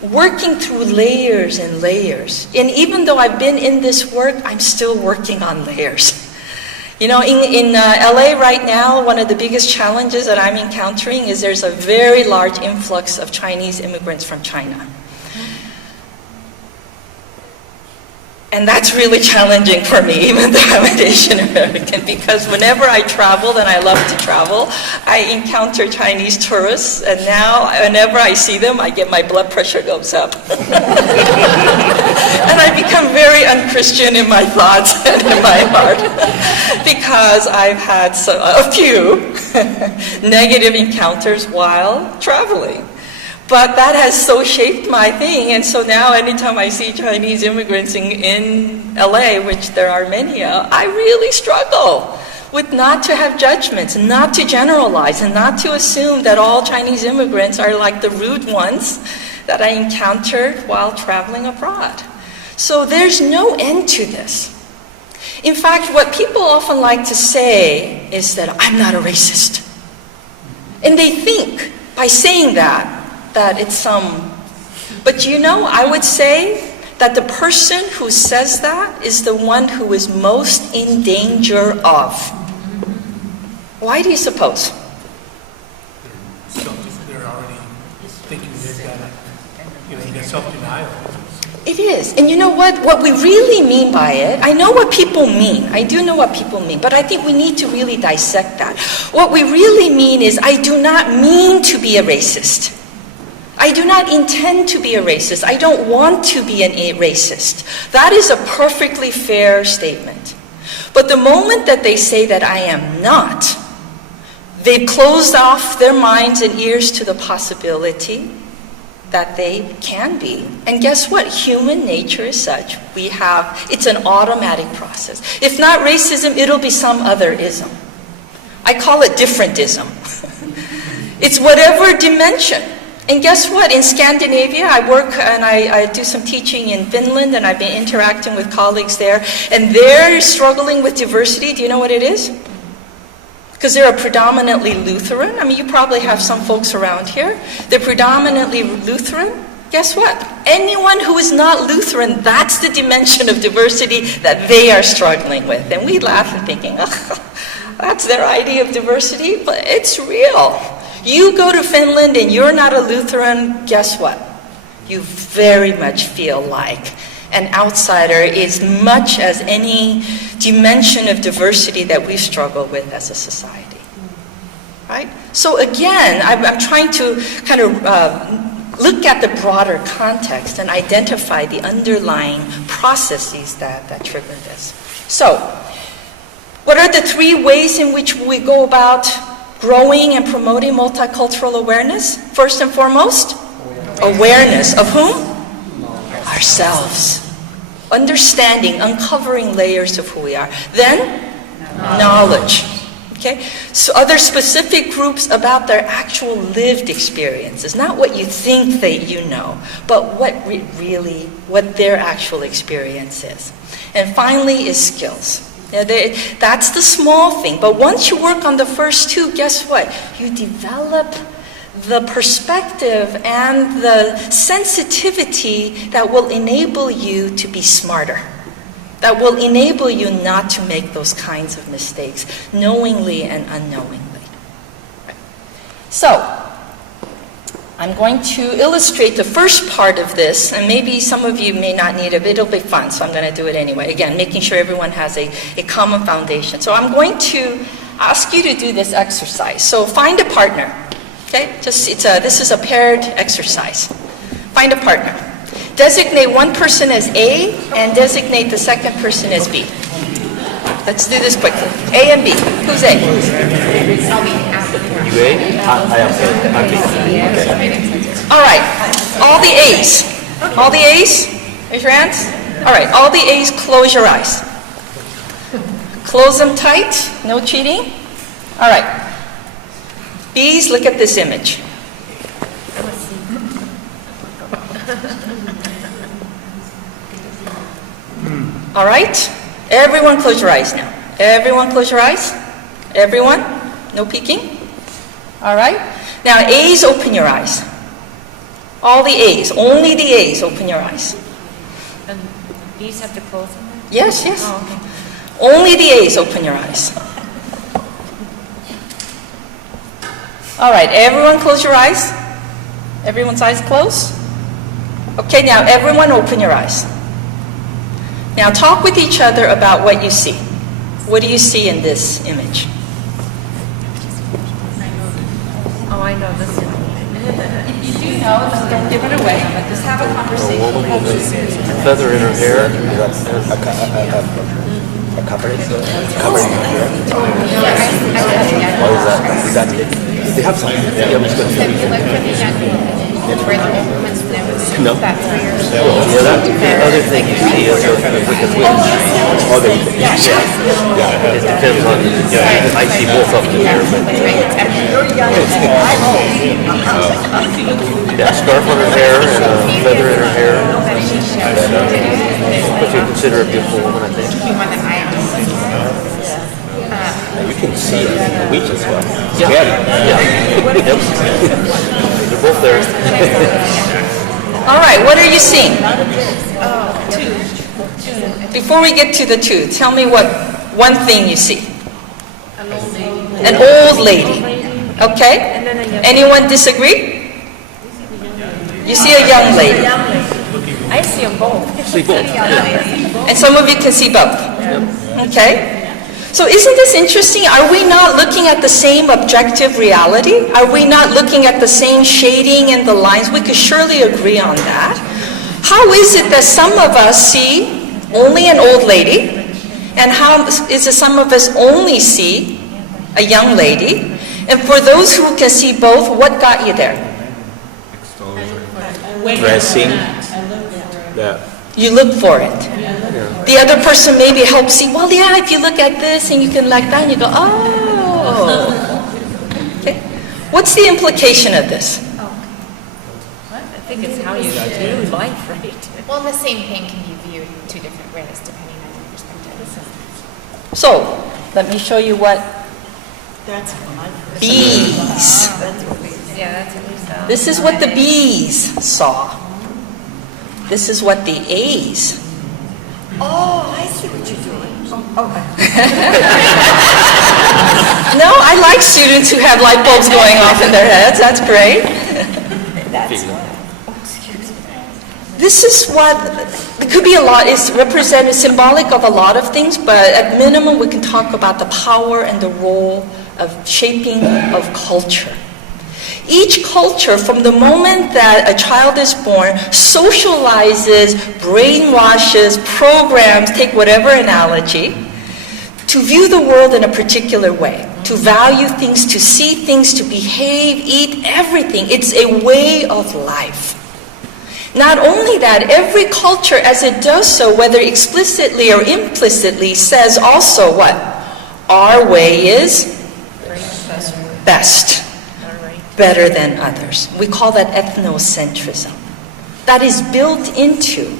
Working through layers and layers. And even though I've been in this work, I'm still working on layers. You know, in LA right now, one of the biggest challenges that I'm encountering is there's a very large influx of Chinese immigrants from China. And that's really challenging for me, even though I'm an Asian American, because whenever I travel, and I love to travel, I encounter Chinese tourists, and now whenever I see them, my blood pressure goes up. And I become very unchristian in my thoughts and in my heart, because I've had a few negative encounters while traveling. But that has so shaped my thing, and so now anytime I see Chinese immigrants in LA, which there are many of, I really struggle with not to have judgments, and not to generalize, and not to assume that all Chinese immigrants are like the rude ones that I encountered while traveling abroad. So there's no end to this. In fact, what people often like to say is that I'm not a racist. And they think by saying that it's some, but you know, I would say that the person who says that is the one who is most in danger of. Why do you suppose? So they're already thinking they've got to, self-denial. It is. And you know what? What we really mean by it, I know what people mean. I do know what people mean, but I think we need to really dissect that. What we really mean is, I do not mean to be a racist. I do not intend to be a racist. I don't want to be a racist. That is a perfectly fair statement. But the moment that they say that I am not, they've closed off their minds and ears to the possibility that they can be. And guess what? Human nature is such. It's an automatic process. If not racism, it'll be some other ism. I call it differentism. It's whatever dimension. And guess what? In Scandinavia, I work and I do some teaching in Finland, and I've been interacting with colleagues there, and they're struggling with diversity. Do you know what it is? Because they're a predominantly Lutheran. I mean, you probably have some folks around here. They're predominantly Lutheran. Guess what? Anyone who is not Lutheran, that's the dimension of diversity that they are struggling with. And we laugh and thinking, that's their idea of diversity, but it's real. You go to Finland and you're not a Lutheran, guess what? You very much feel like an outsider as much as any dimension of diversity that we struggle with as a society. right? So again, I'm trying to kind of look at the broader context and identify the underlying processes that trigger this. So, what are the 3 ways in which we go about growing and promoting multicultural awareness? First and foremost, awareness of whom? Ourselves. Understanding, uncovering layers of who we are. Then, knowledge. Okay? So other specific groups about their actual lived experiences, not what you think that you know, but what their actual experience is. And finally is skills. That's the small thing. But once you work on the first 2, guess what? You develop the perspective and the sensitivity that will enable you to be smarter, that will enable you not to make those kinds of mistakes, knowingly and unknowingly. So, I'm going to illustrate the first part of this, and maybe some of you may not need it, but it'll be fun, so I'm going to do it anyway. Again, making sure everyone has a common foundation. So I'm going to ask you to do this exercise. So find a partner. Okay? This is a paired exercise. Find a partner. Designate one person as A and designate the second person as B. Let's do this quickly. A and B. Who's A? You A? I am B. All right. All the A's. All the A's? Raise your hands. All right. All the A's, close your eyes. Close them tight. No cheating. All right. B's, look at this image. All right? Everyone close your eyes now. Everyone close your eyes. Everyone? No peeking? All right? Now, A's, open your eyes. All the A's. Only the A's, open your eyes. And B's have to close them? Yes, yes. Oh, okay. Only the A's, open your eyes. All right, everyone close your eyes. Everyone's eyes closed? Okay, now everyone open your eyes. Now talk with each other about what you see. What do you see in this image? Oh, I know this. If you do know, don't give it away, but just have a conversation. A woman with a feather in her hair. A covering her hair. What is that? Is that they have something. Yeah, I'm just going to no. Yeah, that, the other thing you see is a wicked witch. Other things. Yeah. It depends on, you might see both of them there, but yeah, scarf on her hair and a feather in her hair. But you consider a beautiful woman, I think. You can see it in the witch as well. Yeah. Yep. They're both there. All right, what are you seeing? Before we get to the 2, tell me what one thing you see. An old lady. Okay? Anyone disagree? You see a young lady. I see them both. See both. And some of you can see both. Okay? So isn't this interesting? Are we not looking at the same objective reality? Are we not looking at the same shading and the lines? We could surely agree on that. How is it that some of us see only an old lady? And how is it some of us only see a young lady? And for those who can see both, what got you there? Dressing. Yeah. You look for it. The other person maybe helps see, well, yeah, if you look at this and you can like that, and you go, oh. Okay. What's the implication of this? I think it's how you view life, right? Well, the same thing can be viewed 2 different ways depending on your perspective. So, let me show you what That's my bees. Yeah, that's what we saw. This is what the bees saw. This is what the A's. Oh, I see what you're doing. Oh, okay. No, I like students who have light bulbs going off in their heads. That's great. This is what, it could be a lot, it's represented, symbolic of a lot of things, but at minimum we can talk about the power and the role of shaping of culture. Each culture, from the moment that a child is born, socializes, brainwashes, programs, take whatever analogy, to view the world in a particular way, to value things, to see things, to behave, eat, everything. It's a way of life. Not only that, every culture as it does so, whether explicitly or implicitly, says also what? Our way is best, better than others. We call that ethnocentrism. That is built into.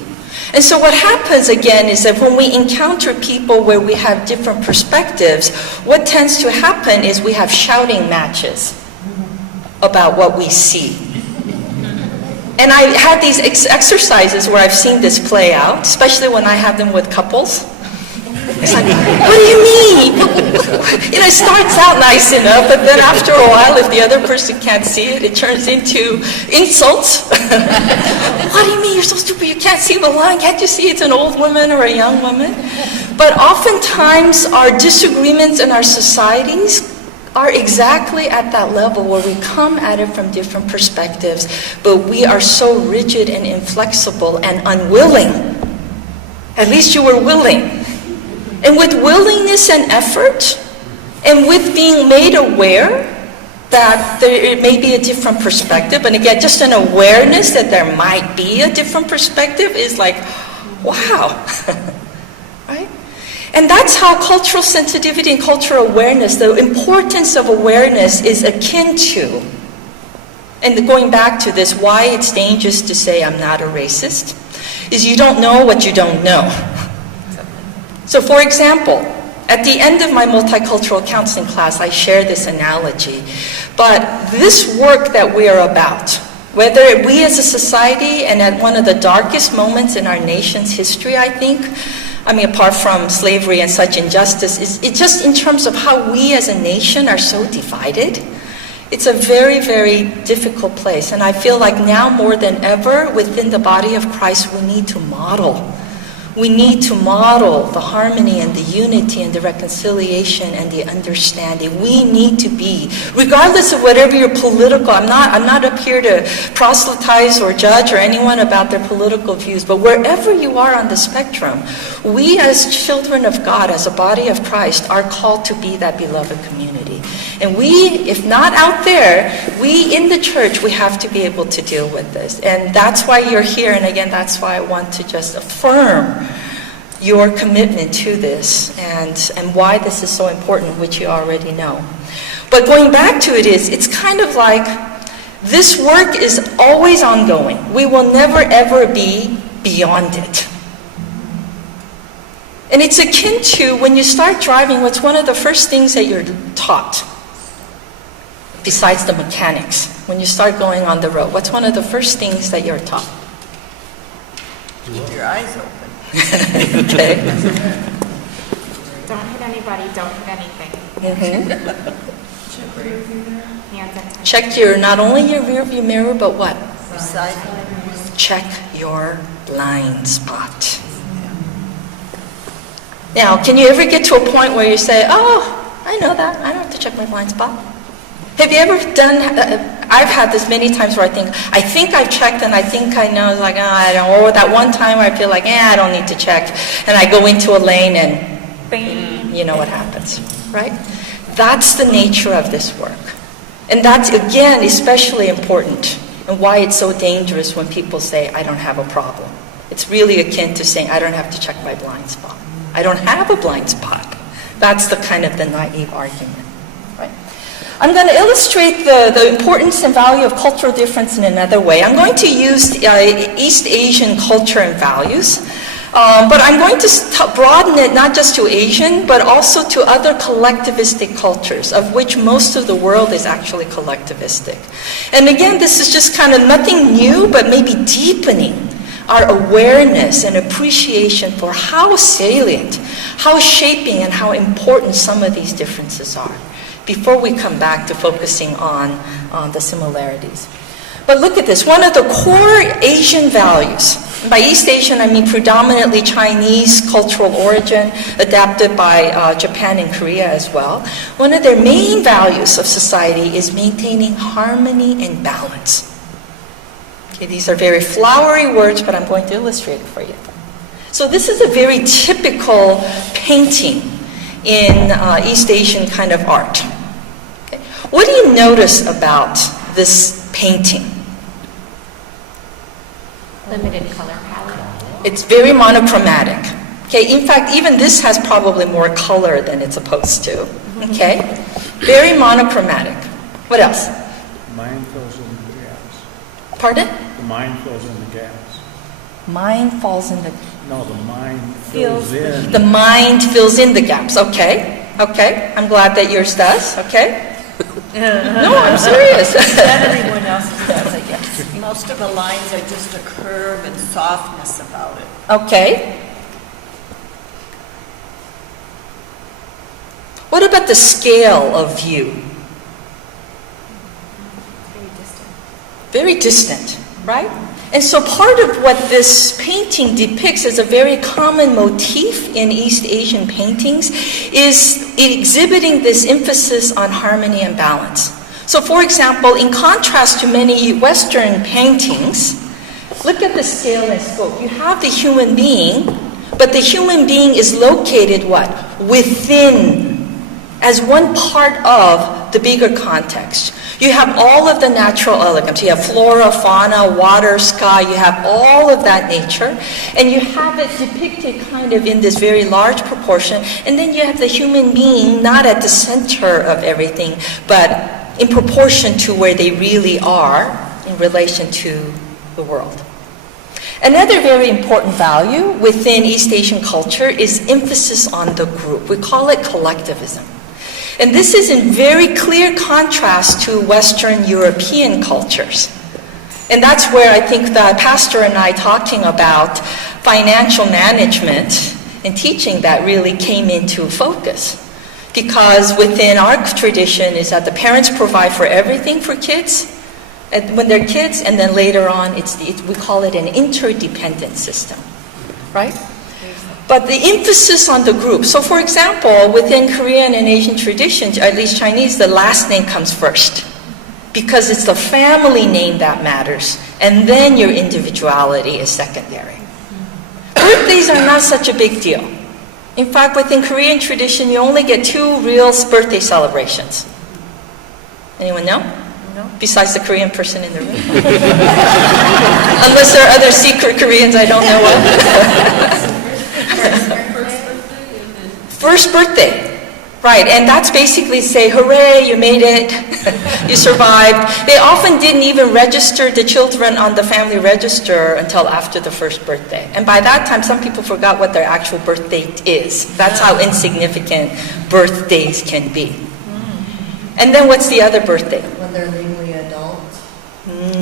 And so what happens again is that when we encounter people where we have different perspectives, what tends to happen is we have shouting matches about what we see. And I had these exercises where I've seen this play out, especially when I have them with couples. It's like, what do you mean? You know, it starts out nice enough, but then after a while, if the other person can't see it, it turns into insults. What do you mean? You're so stupid. You can't see the line. Can't you see it's an old woman or a young woman? But oftentimes, our disagreements in our societies are exactly at that level where we come at it from different perspectives, but we are so rigid and inflexible and unwilling. At least you were willing. And with willingness and effort, and with being made aware that it may be a different perspective, and again, just an awareness that there might be a different perspective is like, wow, right? And that's how cultural sensitivity and cultural awareness, the importance of awareness is akin to, and going back to this, why it's dangerous to say I'm not a racist, is you don't know what you don't know. So for example, at the end of my multicultural counseling class, I share this analogy. But this work that we are about, whether we as a society and at one of the darkest moments in our nation's history, I think, I mean, apart from slavery and such injustice, is it just in terms of how we as a nation are so divided. It's a very, very difficult place. And I feel like now more than ever, within the body of Christ, we need to model. We need to model the harmony and the unity and the reconciliation and the understanding. We need to be, regardless of whatever your political, I'm not up here to proselytize or judge or anyone about their political views, but wherever you are on the spectrum, we as children of God, as a body of Christ, are called to be that beloved community. And we, if not out there, we in the church, we have to be able to deal with this. And that's why you're here. And again, that's why I want to just affirm your commitment to this and why this is so important, which you already know. But going back to it is, it's kind of like this work is always ongoing. We will never ever be beyond it. And it's akin to when you start driving, what's one of the first things that you're taught? Besides the mechanics, when you start going on the road, what's one of the first things that you're taught? Keep your eyes open. Okay. Don't hit anybody, don't hit anything. Mm-hmm. Hands up. Check not only your rear view mirror, but what? Side. Check your blind spot. Now, can you ever get to a point where you say, oh, I know that, I don't have to check my blind spot? Have you ever done, I've had this many times where I think I've checked and I think I know, like, oh, I don't, or that one time where I feel like, I don't need to check, and I go into a lane and bing, you know what happens, right? That's the nature of this work. And that's, again, especially important, and why it's so dangerous when people say, I don't have a problem. It's really akin to saying, I don't have to check my blind spot. I don't have a blind spot. That's the kind of the naive argument, right? I'm going to illustrate the importance and value of cultural difference in another way. I'm going to use East Asian culture and values, but I'm going to broaden it not just to Asian, but also to other collectivistic cultures, of which most of the world is actually collectivistic. And again, this is just kind of nothing new, but maybe deepening our awareness and appreciation for how salient, how shaping, and how important some of these differences are, before we come back to focusing on the similarities. But look at this. One of the core Asian values By East Asian, I mean predominantly Chinese cultural origin, adapted by Japan and Korea as well. One of their main values of society is maintaining harmony and balance. Okay, these are very flowery words, but I'm going to illustrate it for you. So this is a very typical painting in East Asian kind of art. Okay. What do you notice about this painting? Limited color palette. It's very monochromatic. Okay, in fact, even this has probably more color than it's supposed to. Okay, very monochromatic. What else? The mind fills in the gaps. Pardon? The mind fills in the gaps. Mind falls in the... No, the mind fills in. The mind fills in the gaps. Okay, okay. I'm glad that yours does. Okay. No, I'm serious. Everyone else's does, I guess. Most of the lines are just a curve and softness about it. Okay. What about the scale of view? Very distant, right? And so part of what this painting depicts as a very common motif in East Asian paintings is exhibiting this emphasis on harmony and balance. So for example, in contrast to many Western paintings, look at the scale and scope. You have the human being, but the human being is located what? Within, as one part of the bigger context. You have all of the natural elements. You have flora, fauna, water, sky. You have all of that nature. And you have it depicted kind of in this very large proportion. And then you have the human being not at the center of everything, but in proportion to where they really are in relation to the world. Another very important value within East Asian culture is emphasis on the group. We call it collectivism. And this is in very clear contrast to Western European cultures. And that's where I think the pastor and I talking about financial management and teaching that really came into focus. Because within our tradition is that the parents provide for everything for kids when they're kids, and then later on we call it an interdependent system, right? But the emphasis on the group. So for example, within Korean and Asian traditions, at least Chinese, the last name comes first. Because it's the family name that matters. And then your individuality is secondary. Birthdays are not such a big deal. In fact, within Korean tradition, you only get 2 real birthday celebrations. Anyone know? No. Besides the Korean person in the room. Unless there are other secret Koreans I don't know of. First birthday, right, and that's basically say, hooray, you made it, you survived. They often didn't even register the children on the family register until after the first birthday. And by that time, some people forgot what their actual birth date is. That's how insignificant birthdays can be. And then what's the other birthday? When they're legally adult.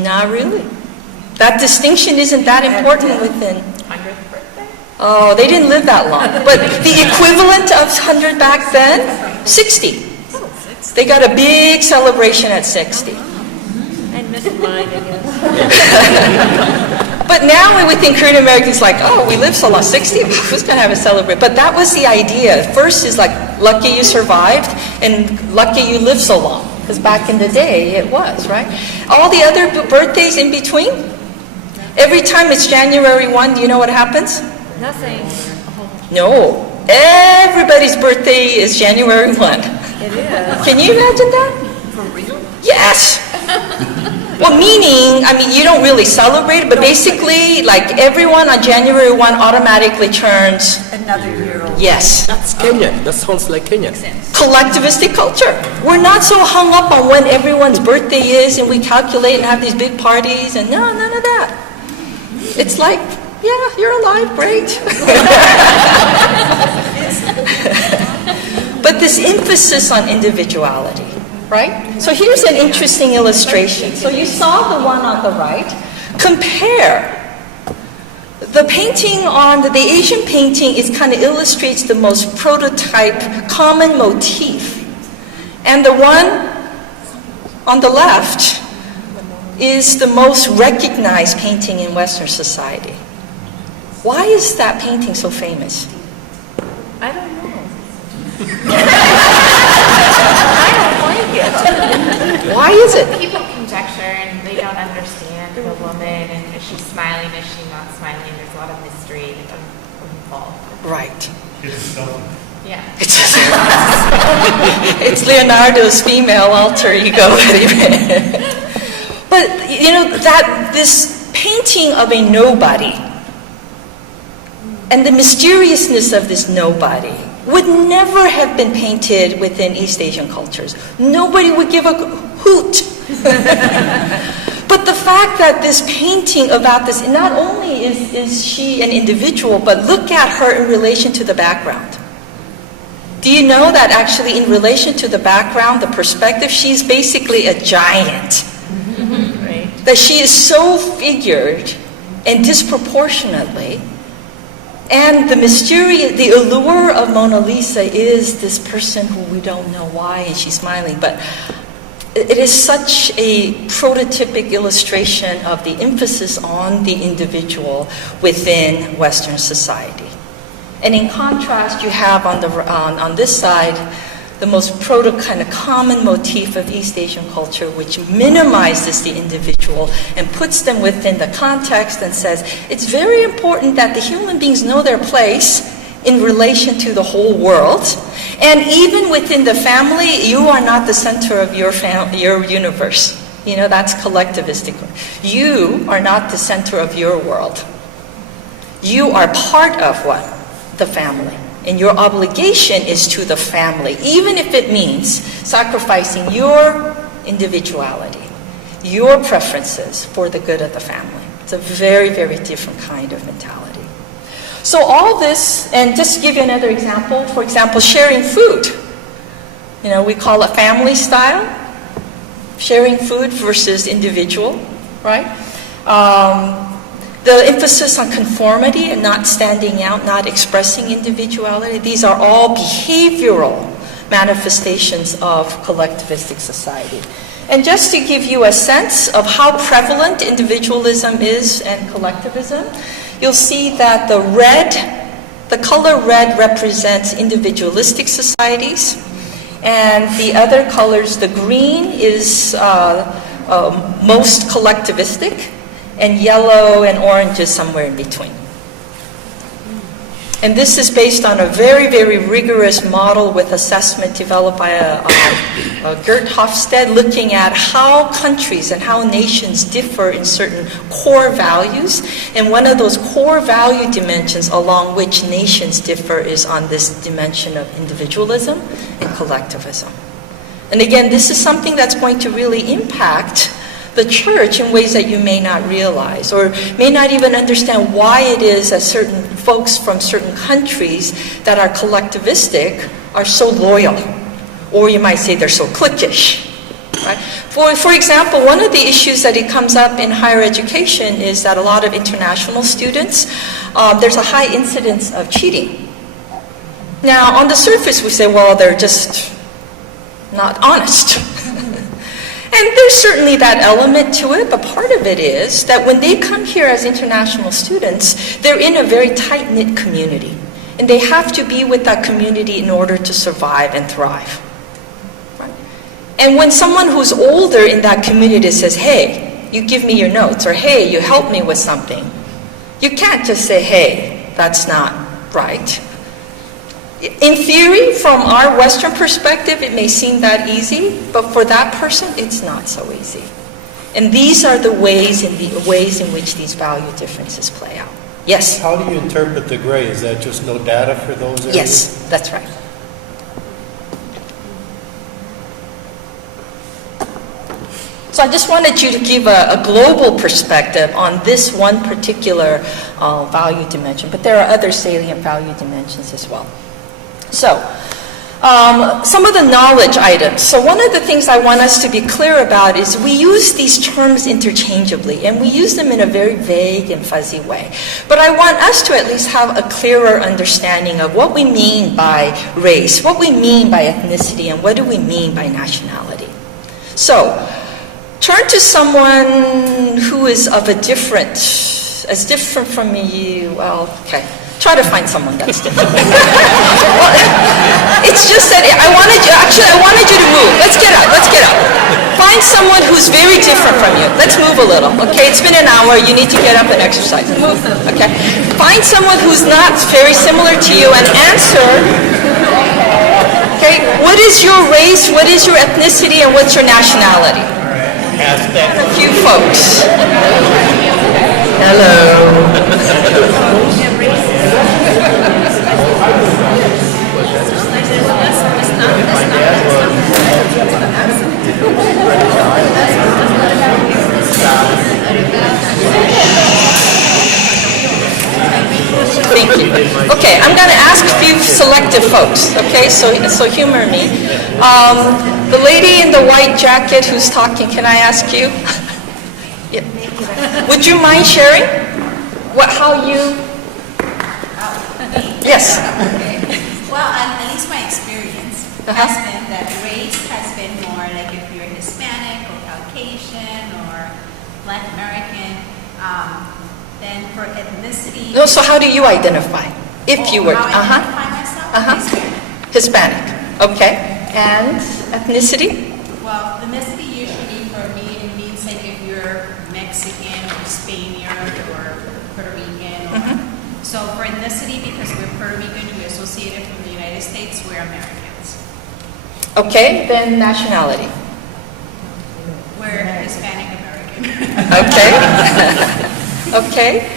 Not really. That distinction isn't that important within. 100th birthday? Oh, they didn't live that long. But the equivalent of 100 back then, 60. They got a big celebration at 60. I missed mine, I guess. But now within Korean Americans, like, oh, we live so long, 60? Who's going to have a celebration? But that was the idea. First is like, lucky you survived, and lucky you lived so long. Because back in the day, it was, right? All the other birthdays in between, every time it's January 1, do you know what happens? Nothing. No. Everybody's birthday is January 1. It is. Can you imagine that? For real? Yes. Well, meaning, I mean, you don't really celebrate it, but basically, like, everyone on January 1 automatically turns... Another year old. Yes. That's Kenya. That sounds like Kenya. Collectivistic culture. We're not so hung up on when everyone's birthday is and we calculate and have these big parties and no, none of that. It's like, yeah, you're alive, great. But this emphasis on individuality, right? So here's an interesting illustration. So you saw the one on the right. Compare. The painting on the Asian painting is kind of illustrates the most prototype, common motif. And the one on the left is the most recognized painting in Western society. Why is that painting so famous? I don't know. I don't like it. Why is it? People conjecture and they don't understand the woman and is she smiling, is she not smiling? There's a lot of mystery involved. Right. Yeah. It's Leonardo's female alter ego. But you know that this painting of a nobody and the mysteriousness of this nobody would never have been painted within East Asian cultures. Nobody would give a hoot. But the fact that this painting about this, not only is she an individual, but look at her in relation to the background. Do you know that actually in relation to the background, the perspective, she's basically a giant. Right. That she is so figured and disproportionately. And the mysterious, the allure of Mona Lisa is this person who we don't know why and she's smiling. But it is such a prototypic illustration of the emphasis on the individual within Western society. And in contrast, you have on this side the most kind of common motif of East Asian culture, which minimizes the individual and puts them within the context and says it's very important that the human beings know their place in relation to the whole world. And even within the family, you are not the center of your universe. You know, that's collectivistic. You are not the center of your world. You are part of what? The family. And your obligation is to the family, even if it means sacrificing your individuality, your preferences for the good of the family. It's a very, very different kind of mentality. So all this, and just to give you another example, for example, sharing food. You know, we call it family style, sharing food versus individual, right? The emphasis on conformity and not standing out, not expressing individuality, these are all behavioral manifestations of collectivistic society. And just to give you a sense of how prevalent individualism is and collectivism, you'll see that the color red represents individualistic societies, and the other colors, the green is most collectivistic, and yellow and orange is somewhere in between. And this is based on a very, very rigorous model with assessment developed by Gert Hofstede, looking at how countries and how nations differ in certain core values. And one of those core value dimensions along which nations differ is on this dimension of individualism and collectivism. And again, this is something that's going to really impact the church in ways that you may not realize or may not even understand why it is that certain folks from certain countries that are collectivistic are so loyal, or you might say they're so cliquish. Right? For example, one of the issues that it comes up in higher education is that a lot of international students, there's a high incidence of cheating. Now, on the surface we say, well, they're just not honest. And there's certainly that element to it, but part of it is that when they come here as international students, they're in a very tight-knit community. And they have to be with that community in order to survive and thrive. Right? And when someone who's older in that community says, hey, you give me your notes, or hey, you help me with something, you can't just say, hey, that's not right. In theory, from our Western perspective, it may seem that easy, but for that person, it's not so easy. And these are the ways in which these value differences play out. Yes? How do you interpret the gray? Is that just no data for those areas? Yes, that's right. So I just wanted you to give a global perspective on this one particular value dimension, but there are other salient value dimensions as well. So, some of the knowledge items. So one of the things I want us to be clear about is we use these terms interchangeably, and we use them in a very vague and fuzzy way. But I want us to at least have a clearer understanding of what we mean by race, what we mean by ethnicity, and what do we mean by nationality. So, turn to someone who is of a different As different from you, well, okay. Try to find someone that's different. Well, it's just that I wanted you to move. Let's get up. Find someone who's very different from you. Let's move a little, okay? It's been an hour. You need to get up and exercise. Move, okay? Find someone who's not very similar to you and answer, okay? What is your race? What is your ethnicity? And what's your nationality? Ask that. A few folks. Thank you. Okay, I'm going to ask a few selective folks, okay? So humor me. The lady in the white jacket who's talking, can I ask you? Yeah. Would you mind sharing how you... Yes. Well, at least my experience has been that race has been more like if you're Hispanic or Caucasian or Black American, then for ethnicity... No, so how do you identify? If you were... How I identify myself? Hispanic. Okay. And ethnicity? Well, ethnicity usually for me, it means like if you're Mexican or Spaniard or Puerto Rican. Or, so for ethnicity, because we're Puerto Rican, we're associated from the United States, we're Americans. Okay, then nationality. We're Hispanic American. Okay. Okay.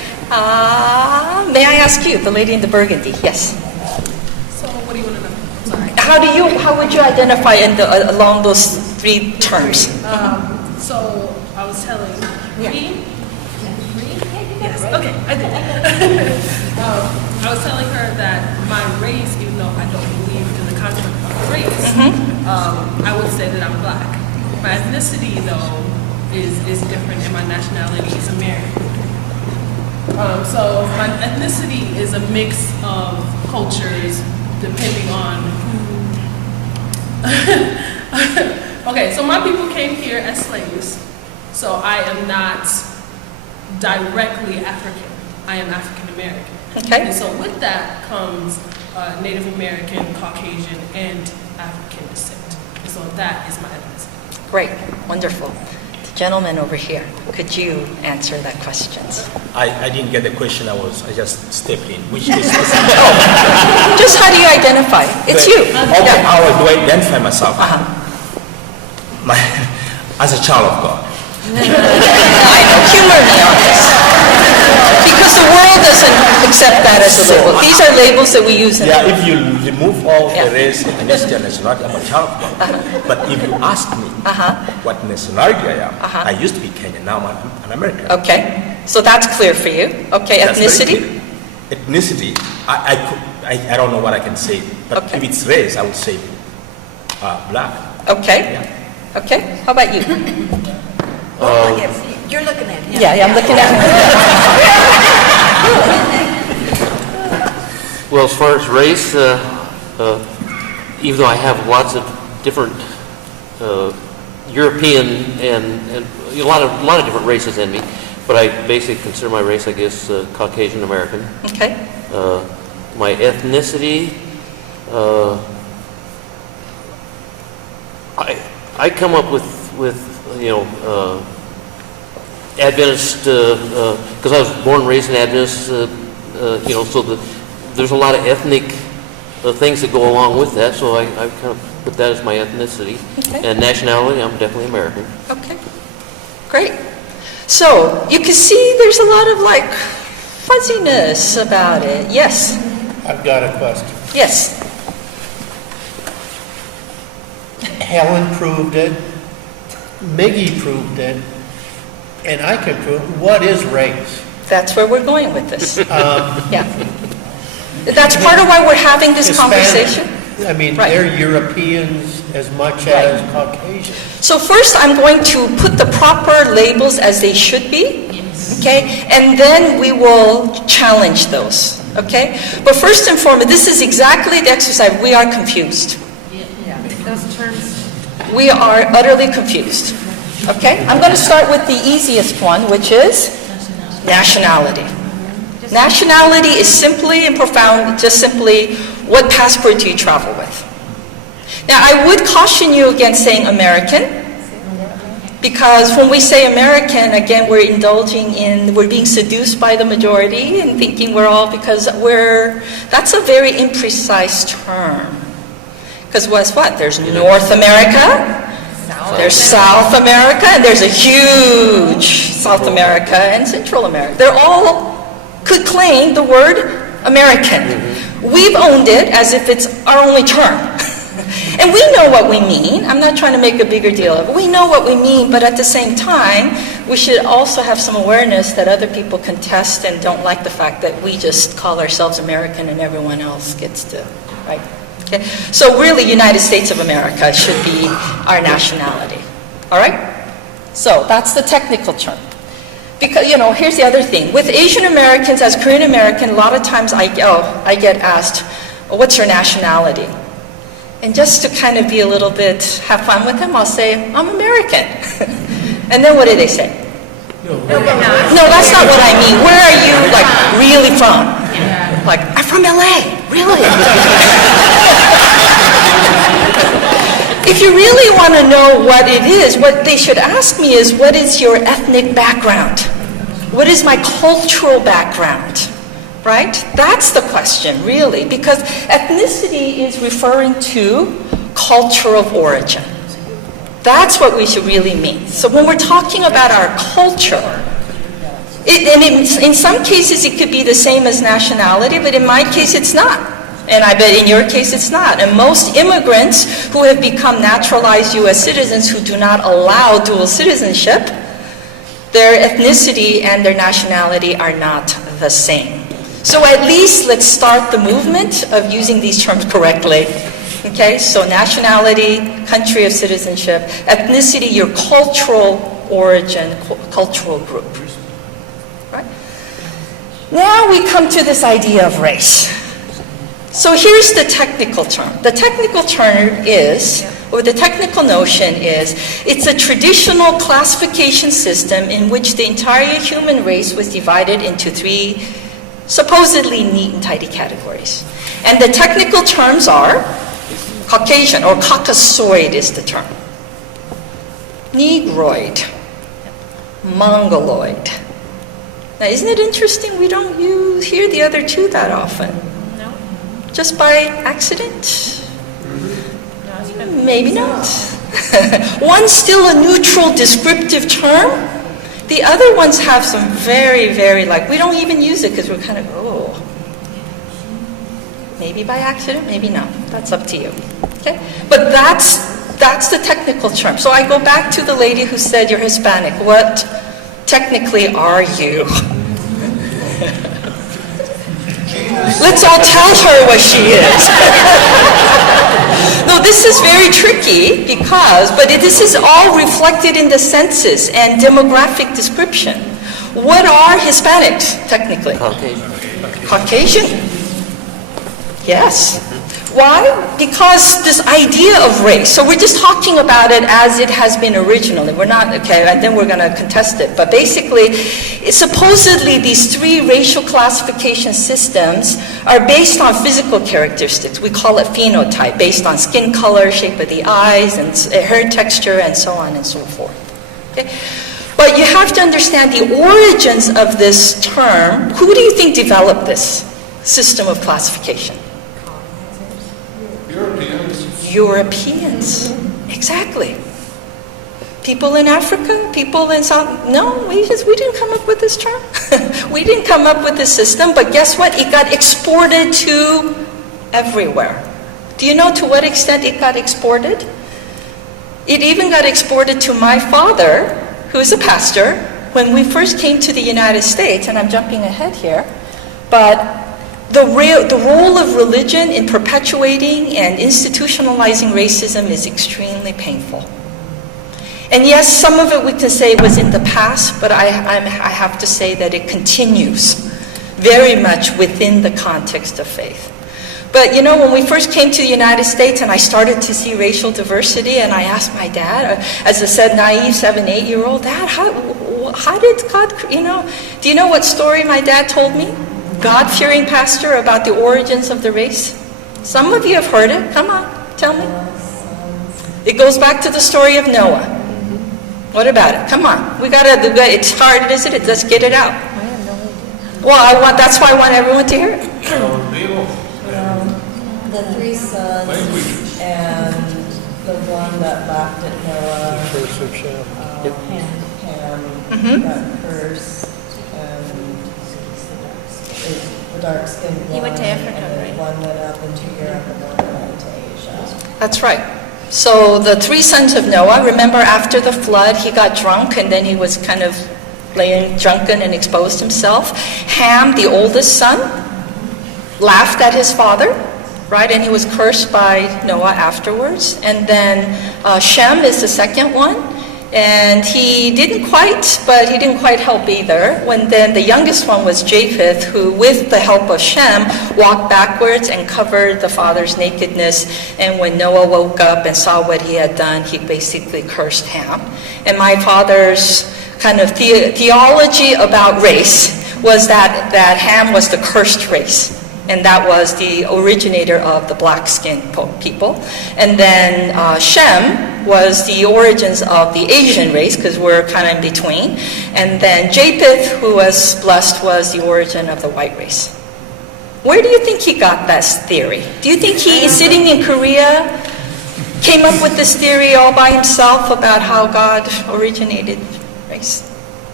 May I ask you, the lady in the burgundy? Yes. So what do you want to know? Sorry. How would you identify along those three terms? So I was telling Reed. Yes. Okay, I did. I was telling her that my race, even though I don't believe in the concept of race, I would say that I'm Black. My ethnicity, though, is different, and my nationality is American. So my ethnicity is a mix of cultures depending on who. Okay, so my people came here as slaves, so I am not directly African. I am African American. Okay. And so with that comes Native American, Caucasian, and African descent. And so that is my ethnicity. Great, wonderful. The gentleman over here, could you answer that question? I didn't get the question. I just stepped in. Which is just how do you identify? It's you. Okay, how do I identify myself? As a child of God. I know, humor me on this. Because the world doesn't accept that as a label. These are labels that we use in if you remove all the race, ethnicity, and nationality, I'm a child of God. But if you ask me what nationality I am, I used to be Kenyan, now I'm an American. Okay, so that's clear for you. Okay, ethnicity? Ethnicity, I don't know what I can say, but if it's race, I would say Black. Okay. Yeah. Okay, how about you? You're looking at him. Yeah, I'm looking at him. Well, as far as race, even though I have lots of different European and a lot of different races in me, but I basically consider my race, I guess, Caucasian American. Okay. My ethnicity, I come up with Adventist, because I was born and raised in Adventist, so there's a lot of ethnic things that go along with that, so I kind of put that as my ethnicity. Okay. And nationality, I'm definitely American. Okay, great. So you can see there's a lot of fuzziness about it. Yes? I've got a question. Yes. Helen proved it, Miggy proved it, and I can prove what is race. That's where we're going with this. Yeah. That's part of why we're having this conversation. I mean, they're Europeans as much as Caucasian. So first I'm going to put the proper labels as they should be, okay? And then we will challenge those, okay? But first and foremost, this is exactly the exercise. We are confused. Yeah, those terms. We are utterly confused, okay? I'm going to start with the easiest one, which is nationality. Nationality is simply and profound, just simply, what passport do you travel with? Now, I would caution you against saying American, because when we say American, again, we're being seduced by the majority and thinking that's a very imprecise term. Because what's what? There's North America, there's South America, and there's a huge South America and Central America. They're all could claim the word American. We've owned it as if it's our only term. And we know what we mean. I'm not trying to make a bigger deal of it. We know what we mean, but at the same time, we should also have some awareness that other people contest and don't like the fact that we just call ourselves American and everyone else gets to, right? Okay? So really, United States of America should be our nationality. All right? So that's the technical term. Because, here's the other thing. With Asian Americans, as Korean American, a lot of times I get asked, what's your nationality? And just to kind of be a little bit, have fun with them, I'll say, I'm American. And then what do they say? No, that's not what I mean. Where are you, really from? Like, I'm from LA. Really? If you really want to know what it is, what they should ask me is, what is your ethnic background? What is my cultural background? Right? That's the question, really, because ethnicity is referring to culture of origin. That's what we should really mean. So when we're talking about our culture, in some cases it could be the same as nationality, but in my case it's not. And I bet in your case it's not. And most immigrants who have become naturalized U.S. citizens who do not allow dual citizenship, their ethnicity and their nationality are not the same. So at least let's start the movement of using these terms correctly. Okay, so nationality, country of citizenship, ethnicity, your cultural origin, cultural group. Right? Now we come to this idea of race. So here's the technical term. The technical term is, or the technical notion is, it's a traditional classification system in which the entire human race was divided into three supposedly neat and tidy categories. And the technical terms are Caucasian, or Caucasoid is the term, Negroid, Mongoloid. Now isn't it interesting we don't hear the other two that often? No. Just by accident? No, maybe not. One's still a neutral descriptive term. The other ones have some very, very, we don't even use it because we're kind of, maybe by accident, maybe not. That's up to you. Okay? But that's the technical term. So I go back to the lady who said you're Hispanic. What technically are you? Let's all tell her what she is. No, this is very tricky but this is all reflected in the census and demographic description. What are Hispanics, technically? Caucasian. Yes. Why? Because this idea of race, so we're just talking about it as it has been originally. We're not, and then we're going to contest it. But basically, supposedly these three racial classification systems are based on physical characteristics. We call it phenotype, based on skin color, shape of the eyes, and hair texture, and so on and so forth. Okay? But you have to understand the origins of this term. Who do you think developed this system of classification? Europeans. Exactly. People in Africa, people in South, no, we didn't come up with this term. We didn't come up with this system, but guess what? It got exported to everywhere. Do you know to what extent it got exported? It even got exported to my father, who is a pastor, when we first came to the United States, and I'm jumping ahead here, but the role of religion in perpetuating and institutionalizing racism is extremely painful. And yes, some of it we can say was in the past, but I have to say that it continues very much within the context of faith. But when we first came to the United States and I started to see racial diversity, and I asked my dad, as I said, naive 7-8-year-old, Dad, how did God, do you know what story my dad told me? God-fearing pastor about the origins of the race? Some of you have heard it. Come on, tell me. It goes back to the story of Noah. What about it? Come on. It's hard, isn't it? Let's get it out. Well, that's why I want everyone to hear it. The three sons and the one that laughed at Noah. The curse of Shem. Ham got cursed, and the dark-skinned one. He went to Africa, and then right? one went up into Europe and one went to Asia. That's right. So the three sons of Noah, remember after the flood, he got drunk and then he was kind of laying drunken and exposed himself. Ham, the oldest son, laughed at his father, right? And he was cursed by Noah afterwards. And then Shem is the second one. And he didn't quite help either. When then the youngest one was Japheth, who with the help of Shem walked backwards and covered the father's nakedness. And when Noah woke up and saw what he had done, he basically cursed Ham. And my father's kind of theology about race was that Ham was the cursed race. And that was the originator of the black-skinned people. And then Shem was the origins of the Asian race, because we're kind of in between. And then Japheth, who was blessed, was the origin of the white race. Where do you think he got this theory? Do you think he, sitting in Korea, came up with this theory all by himself about how God originated race?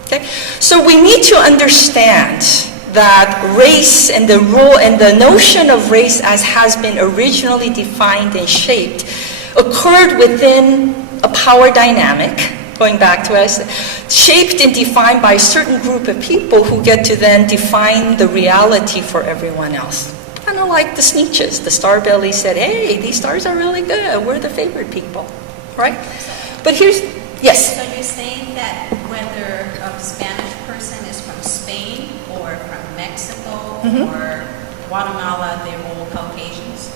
Okay? So we need to understand that race and the rule and the notion of race as has been originally defined and shaped occurred within a power dynamic, going back to us, shaped and defined by a certain group of people who get to then define the reality for everyone else. Kind of like the Sneetches. The Starbelly said, hey, these stars are really good. We're the favored people, right? But here's, yes? So you're saying that whether a Spanish person is from Spain or from Mexico or Guatemala, they're all Caucasians?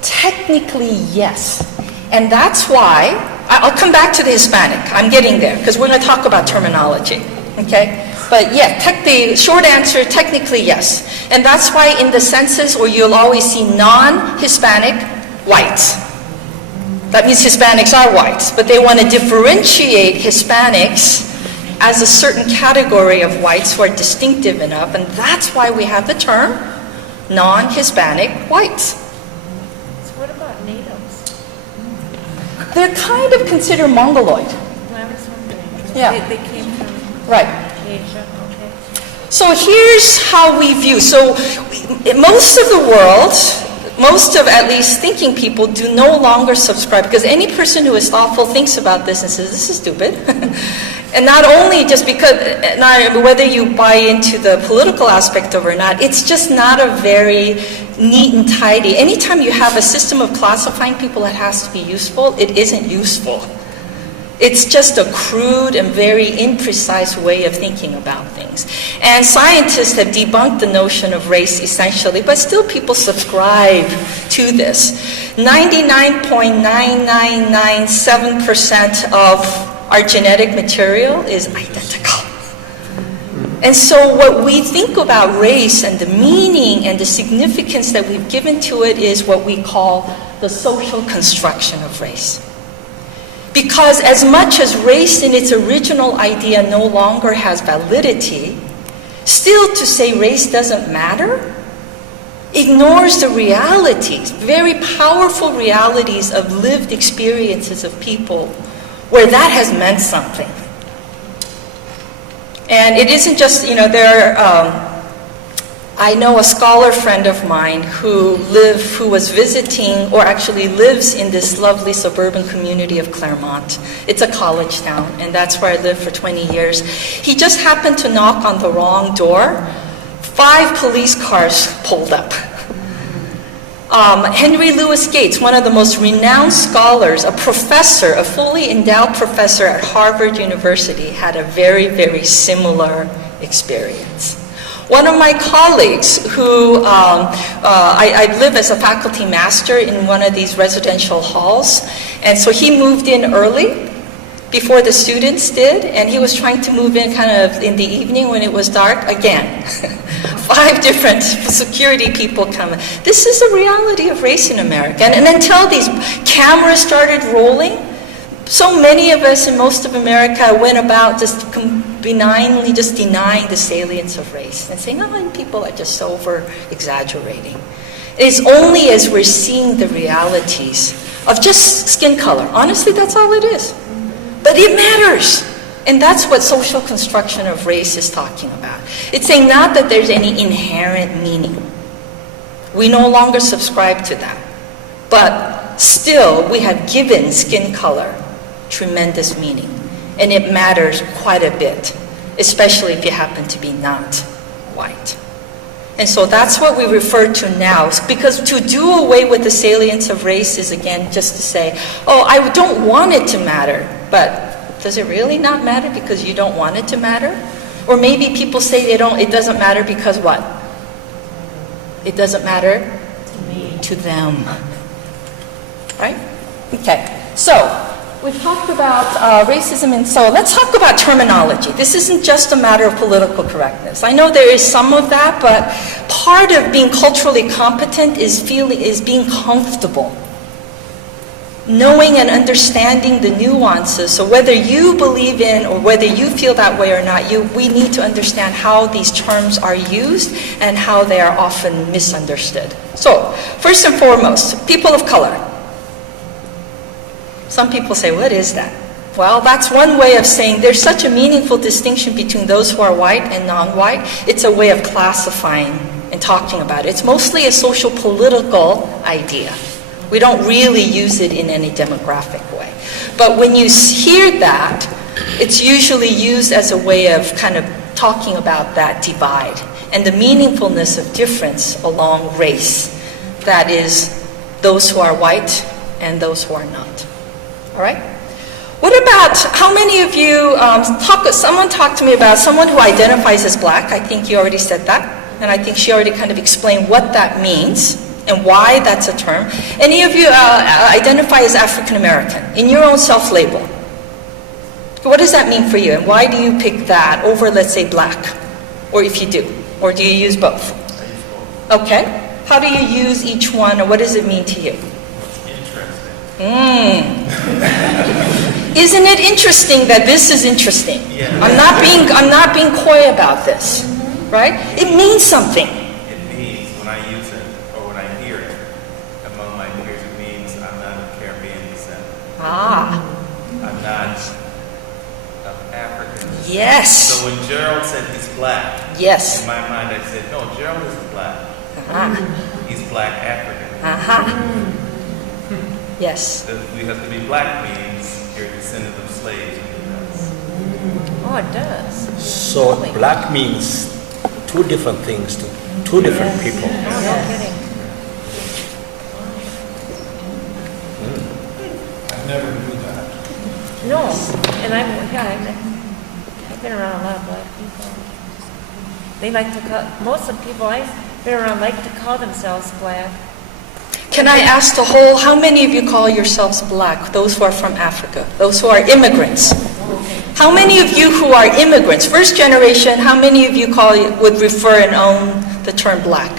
Technically, yes. And that's why, I'll come back to the Hispanic. I'm getting there, because we're going to talk about terminology, okay? But yeah, the short answer, technically, yes. And that's why in the census, or you'll always see non-Hispanic whites. That means Hispanics are whites, but they want to differentiate Hispanics as a certain category of whites who are distinctive enough, and that's why we have the term non-Hispanic whites. So what about natives? They're kind of considered Mongoloid. I was wondering. Yeah. They came from Right. Asia, okay. So here's how we view. So most of the world, most of at least thinking people do no longer subscribe, because any person who is thoughtful thinks about this and says, this is stupid. And not only just because, whether you buy into the political aspect of it or not, it's just not a very neat and tidy. Anytime you have a system of classifying people that has to be useful, it isn't useful. It's just a crude and very imprecise way of thinking about things. And scientists have debunked the notion of race essentially, but still people subscribe to this. 99.9997% of our genetic material is identical. And so what we think about race and the meaning and the significance that we've given to it is what we call the social construction of race. Because as much as race in its original idea no longer has validity, still to say race doesn't matter ignores the realities, very powerful realities of lived experiences of people where that has meant something. And it isn't just, I know a scholar friend of mine who was visiting, or actually lives in this lovely suburban community of Claremont. It's a college town, and that's where I lived for 20 years. He just happened to knock on the wrong door. 5 police cars pulled up. Henry Louis Gates, one of the most renowned scholars, a professor, a fully endowed professor at Harvard University, had a very, very similar experience. One of my colleagues who, I live as a faculty master in one of these residential halls, and so he moved in early, before the students did, and he was trying to move in kind of in the evening when it was dark. Again, 5 different security people come. This is the reality of race in America. And until these cameras started rolling, so many of us in most of America went about just benignly just denying the salience of race and saying, oh, people are just over-exaggerating. It's only as we're seeing the realities of just skin color. Honestly, that's all it is. But it matters. And that's what social construction of race is talking about. It's saying not that there's any inherent meaning. We no longer subscribe to that. But still, we have given skin color tremendous meaning. And it matters quite a bit, especially if you happen to be not white. And so that's what we refer to now, because to do away with the salience of race is, again, just to say, oh, I don't want it to matter, but does it really not matter because you don't want it to matter? Or maybe people say it doesn't matter because what? It doesn't matter to them. Right? Okay. So, we've talked about racism, and so let's talk about terminology. This isn't just a matter of political correctness. I know there is some of that, but part of being culturally competent is being comfortable, knowing and understanding the nuances. So whether you believe in or whether you feel that way or not, we need to understand how these terms are used and how they are often misunderstood. So, first and foremost, people of color. Some people say, what is that? Well, that's one way of saying there's such a meaningful distinction between those who are white and non-white. It's a way of classifying and talking about it. It's mostly a social political idea. We don't really use it in any demographic way. But when you hear that, it's usually used as a way of kind of talking about that divide and the meaningfulness of difference along race. That is, those who are white and those who are not. All right? What about, how many of you, someone talked to me about someone who identifies as black. I think you already said that. And I think she already kind of explained what that means and why that's a term. Any of you identify as African American in your own self-label? What does that mean for you? And why do you pick that over, let's say, black? Or if you do? Or do you use both? I use both. Okay. How do you use each one, or what does it mean to you? Isn't it interesting that this is interesting? Yeah. I'm not being coy about this, right? It means something. It means, when I use it, or when I hear it, among my peers, it means I'm not of Caribbean descent. Ah. I'm not of African descent. Yes. So when Gerald said he's black, yes, in my mind I said, no, Gerald isn't black. He's black African. Yes. Because to be black means you're a descendant of slaves. Oh, it does. So black means 2 different things to 2 different people. No kidding. I never knew that. No, and I've been around a lot of black people. They like to call, most of the people I've been around like to call themselves black. Can I ask the whole, how many of you call yourselves black, those who are from Africa, those who are immigrants? How many of you who are immigrants, first generation, how many of you would refer and own the term black?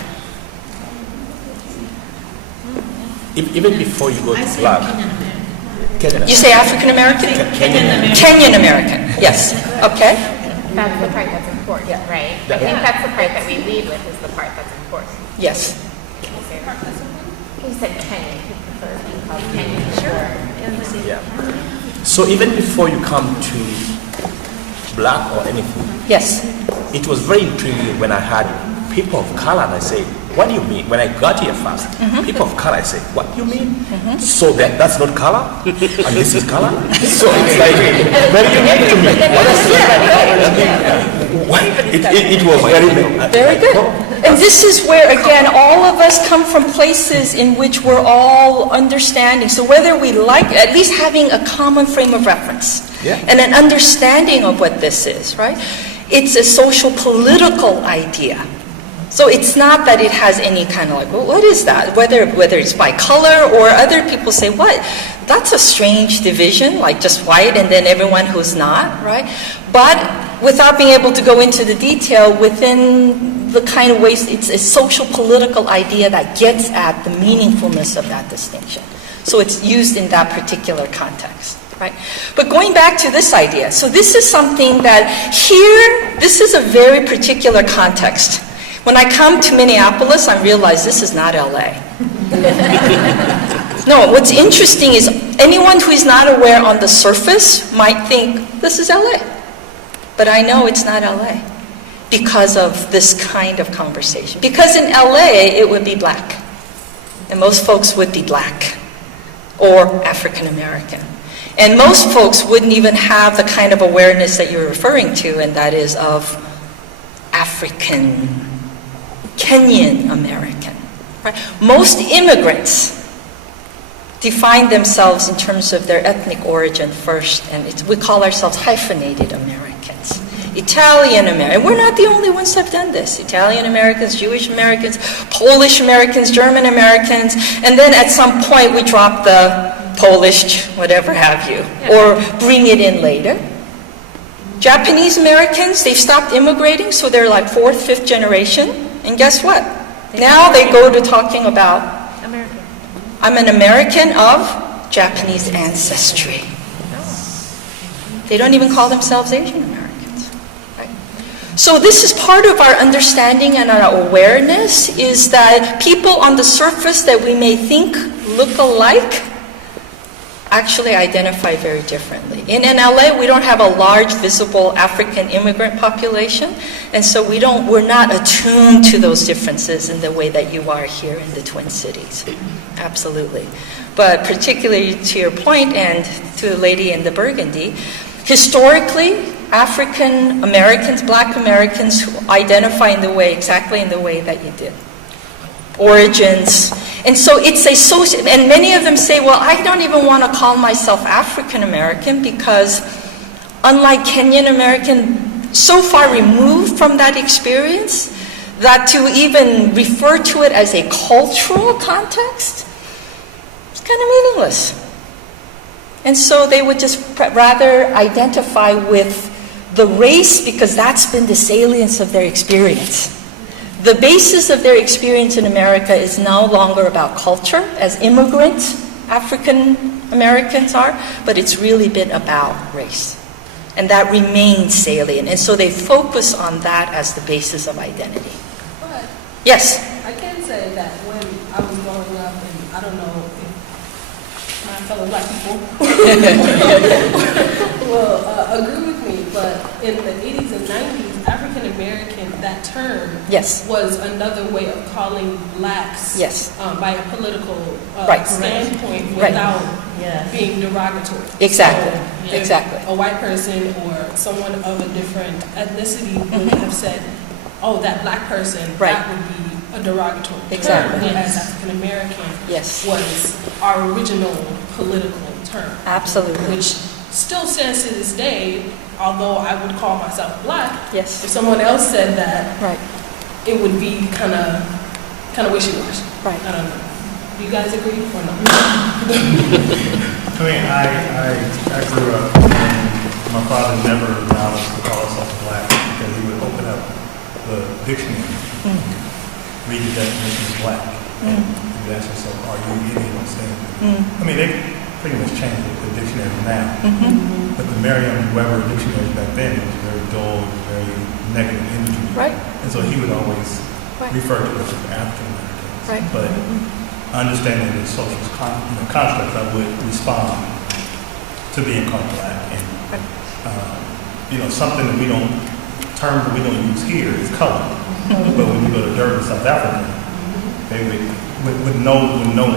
Even before you go to black. You say African American? Kenyan American, yes. Okay. That's the part that's important, right? I think that's the part that we lead with is the part that's important. Yes. You said Kenyan, you prefer being called Kenyan. Sure. Yeah. So even before you come to black or anything, yes, it was very intriguing when I had people of color and I say, what do you mean? When I got here first, people of color, I say, what do you mean? So that's not color? And this is color? So it's like very unique to me. It was very good. And this is where, again, all of us come from places in which we're all understanding. So whether we like, at least having a common frame of reference and an understanding of what this is, right? It's a social political idea. So it's not that it has any kind of like, well, what is that? Whether it's by color or other people say, what? That's a strange division, like just white and then everyone who's not, right? But without being able to go into the detail, within the kind of ways, it's a social political idea that gets at the meaningfulness of that distinction. So it's used in that particular context. Right? But going back to this idea, so this is something that here, this is a very particular context. When I come to Minneapolis, I realize this is not LA. No, what's interesting is anyone who is not aware on the surface might think this is LA. But I know it's not LA because of this kind of conversation. Because in LA, it would be black. And most folks would be black or African American. And most folks wouldn't even have the kind of awareness that you're referring to, and that is of African, Kenyan American. Right? Most immigrants define themselves in terms of their ethnic origin first, and we call ourselves hyphenated Americans. Italian Americans, we're not the only ones that have done this. Italian Americans, Jewish Americans, Polish Americans, German Americans, and then at some point we drop the Polish, whatever have you, or bring it in later. Japanese Americans, they've stopped immigrating, so they're like 4th, 5th generation. And guess what? Now they go to talking about, I'm an American of Japanese ancestry. They don't even call themselves Asian Americans. Right? So this is part of our understanding and our awareness, is that people on the surface that we may think look alike actually identify very differently. In LA, we don't have a large visible African immigrant population, and so we're not attuned to those differences in the way that you are here in the Twin Cities. Absolutely. But particularly to your point, and to the lady in the burgundy, historically, African Americans, Black Americans who identify exactly in the way that you did. Origins. And so it's a social, and many of them say, well, I don't even want to call myself African American because unlike Kenyan American, so far removed from that experience that to even refer to it as a cultural context, it's kind of meaningless. And so they would just rather identify with the race because that's been the salience of their experience. The basis of their experience in America is no longer about culture, as immigrant African Americans are, but it's really been about race. And that remains salient. And so they focus on that as the basis of identity. But yes? I can say that when I was growing up, and I don't know if my fellow Black people will agree with me, but in the 80s and 90s, African American, that term was another way of calling blacks by a political standpoint without being derogatory. Exactly. So exactly. A white person or someone of a different ethnicity would have said, oh, that black person, that would be a derogatory term, whereas African American was our original political term. Absolutely. Which still stands to this day, although I would call myself Black. If someone else said that, it would be kind of wishy-washy. Right. I don't know. Do you guys agree or not? I mean, I grew up and my father never allowed us to call ourselves Black because he would open up the dictionary, read the definition of Black, and you'd ask yourself, are you Indian or standard? I mean, they pretty much changed the dictionary now, but the Merriam-Webber dictionary back then was very dull, very negative imagery. And so he would always refer to us as African Americans. But understanding the social construct, I would respond to being called Black. And something that terms that we don't use here is color. But when you go to Durban, South Africa, they would, with no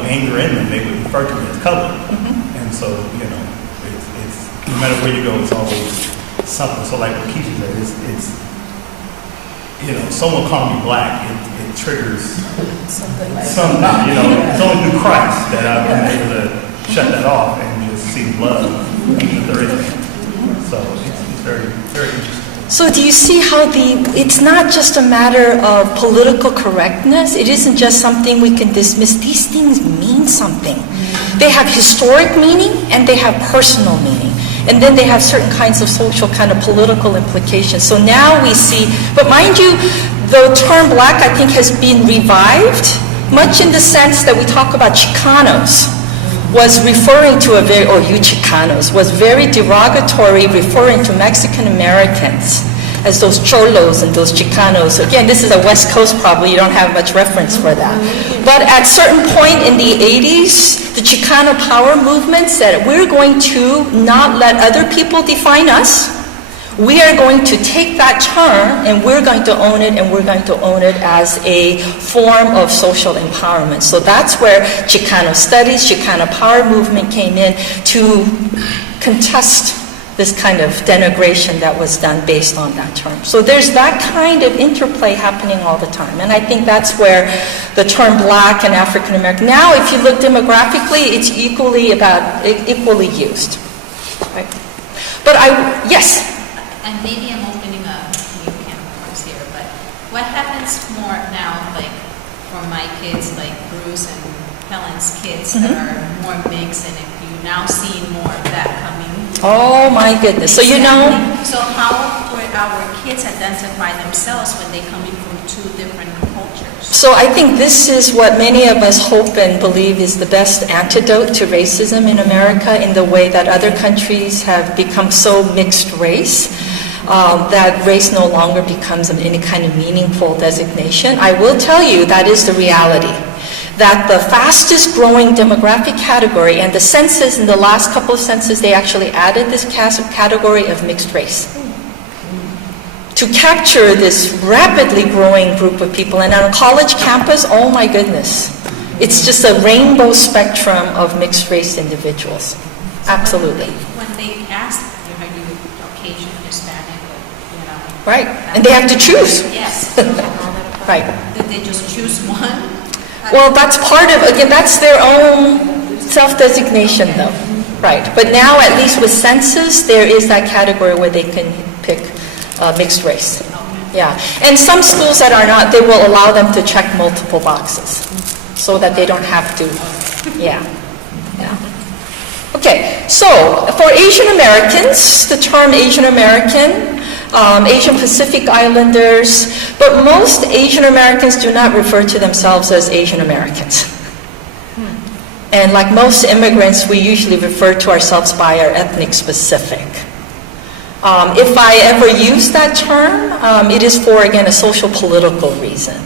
anger in them, they would refer to me as color. And so, it's no matter where you go, it's always something. So like what Keisha said, it's someone calling me Black, it triggers something. It's only through Christ that I've been able to shut that off and just see love that there is. So it's very, very interesting. So do you see how it's not just a matter of political correctness. It isn't just something we can dismiss. These things mean something. They have historic meaning and they have personal meaning. And then they have certain kinds of social kind of political implications. So now we see, but mind you, the term black I think has been revived, much in the sense that we talk about Chicanos, was referring to you Chicanos, was very derogatory, referring to Mexican Americans as those cholos and those Chicanos. Again, this is a West Coast problem, you don't have much reference for that. But at certain point in the 80s, the Chicano power movement said, we're going to not let other people define us. We are going to take that term and we're going to own it, and we're going to own it as a form of social empowerment. So that's where Chicano studies, Chicano power movement came in to contest this kind of denigration that was done based on that term. So there's that kind of interplay happening all the time. And I think that's where the term black and African American, now if you look demographically, it's equally used. Right? But yes? And maybe I'm opening a new can of worms here, but what happens more now, like for my kids, like Bruce and Helen's kids that are more mixed, and if you now see more of that coming? Oh my goodness. So you know? So how would our kids identify themselves when they come in from two different cultures? So I think this is what many of us hope and believe is the best antidote to racism in America, in the way that other countries have become so mixed race. That race no longer becomes any kind of meaningful designation. I will tell you that is the reality. That the fastest growing demographic category, and the census, in the last couple of censuses, they actually added this category of mixed race to capture this rapidly growing group of people. And on a college campus, oh my goodness, it's just a rainbow spectrum of mixed race individuals. Absolutely. When they ask, are you Caucasian, Hispanic, Right, and they have to choose. Yes. Right. Did they just choose one? Well, that's part of, again, that's their own self-designation though. Right, but now at least with census, there is that category where they can pick mixed race. Yeah, and some schools that are not, they will allow them to check multiple boxes so that they don't have to, yeah. Okay, so for Asian Americans, the term Asian American, Asian Pacific Islanders, but most Asian Americans do not refer to themselves as Asian Americans. And like most immigrants, we usually refer to ourselves by our ethnic specific. If I ever use that term, it is for, again, a social political reason.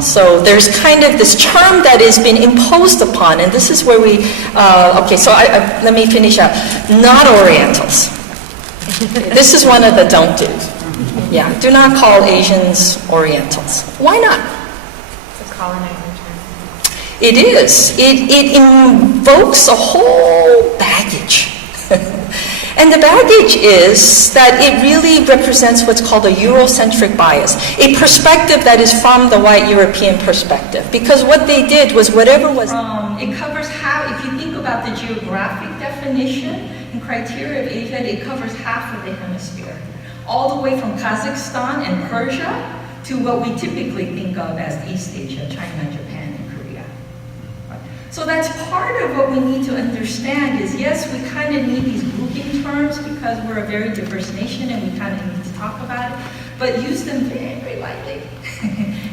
So there's kind of this term that has been imposed upon, and this is where we, okay, so let me finish up. Not Orientals. This is one of the don't do's. Yeah, do not call Asians Orientals. Why not? It's a colonizer term. It is. It invokes a whole baggage. And the baggage is that it really represents what's called a Eurocentric bias, a perspective that is from the white European perspective. Because what they did was whatever was... it covers how, if you think about the geographic definition and criteria of Asia, it covers half of the hemisphere. All the way from Kazakhstan and Persia to what we typically think of as East Asia, China, Japan, and Korea. So that's part of what we need to understand is, yes, we kind of need these grouping terms because we're a very diverse nation and we kind of need to talk about it, but use them very lightly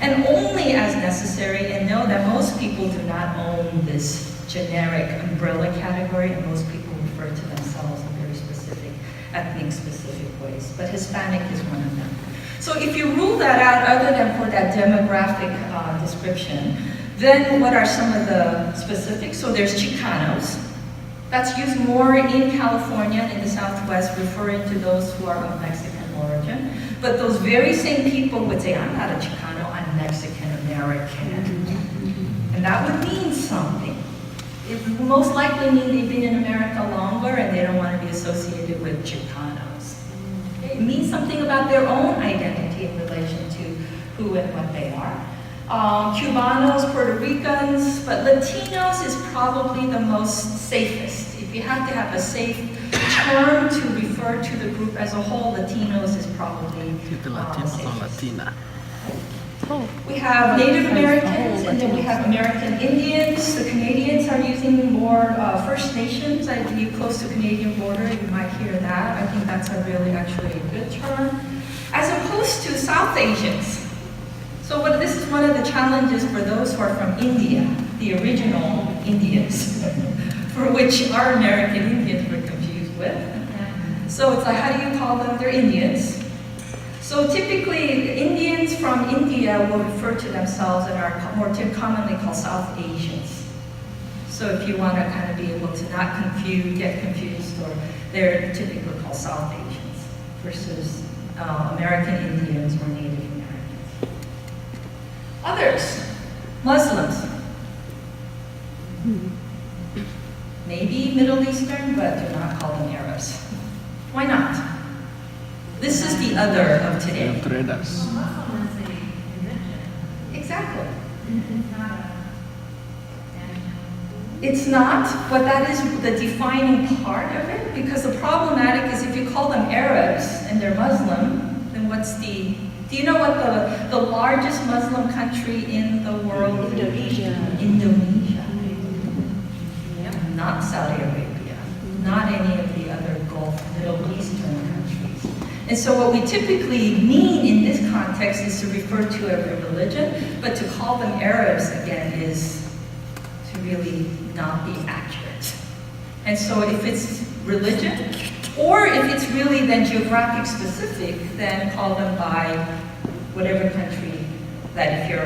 and only as necessary, and know that most people do not own this generic umbrella category, and most people refer to themselves in very specific, ethnic-specific ways, but Hispanic is one of them. So if you rule that out, other than for that demographic description, then what are some of the specifics? So there's Chicanos. That's used more in California and in the Southwest, referring to those who are of Mexican origin. But those very same people would say, I'm not a Chicano, I'm Mexican American. And that would mean something. It would most likely mean they've been in America longer and they don't want to be associated with Chicanos. It means something about their own identity in relation to who and what they are. Cubanos, Puerto Ricans, but Latinos is probably the most safest. If you have to have a safe term to refer refer to the group as a whole. Latinos is probably Latina. We have Native Americans, and then we have American Indians. The Canadians are using more First Nations. I believe close to Canadian border, you might hear that. I think that's a really actually a good term. As opposed to South Asians. So this is one of the challenges for those who are from India, the original Indians, for which our American Indians were confused with. So it's like, how do you call them? They're Indians. So typically, Indians from India will refer to themselves and are more commonly called South Asians. So if you want to kind of be able to not get confused, or they're typically called South Asians versus American Indians or Native Americans. Others, Muslims. Maybe Middle Eastern, but do not call them Arabs. Why not? This is the other of today. Exactly. It's not, but that is the defining part of it, because the problematic is if you call them Arabs and they're Muslim, then do you know what the largest Muslim country in the world is? Indonesia. Not Saudi Arabia, not any of the other Gulf, Middle Eastern countries. And so what we typically mean in this context is to refer to a religion, but to call them Arabs, again, is to really not be accurate. And so if it's religion, or if it's really then geographic specific, then call them by whatever country that if you're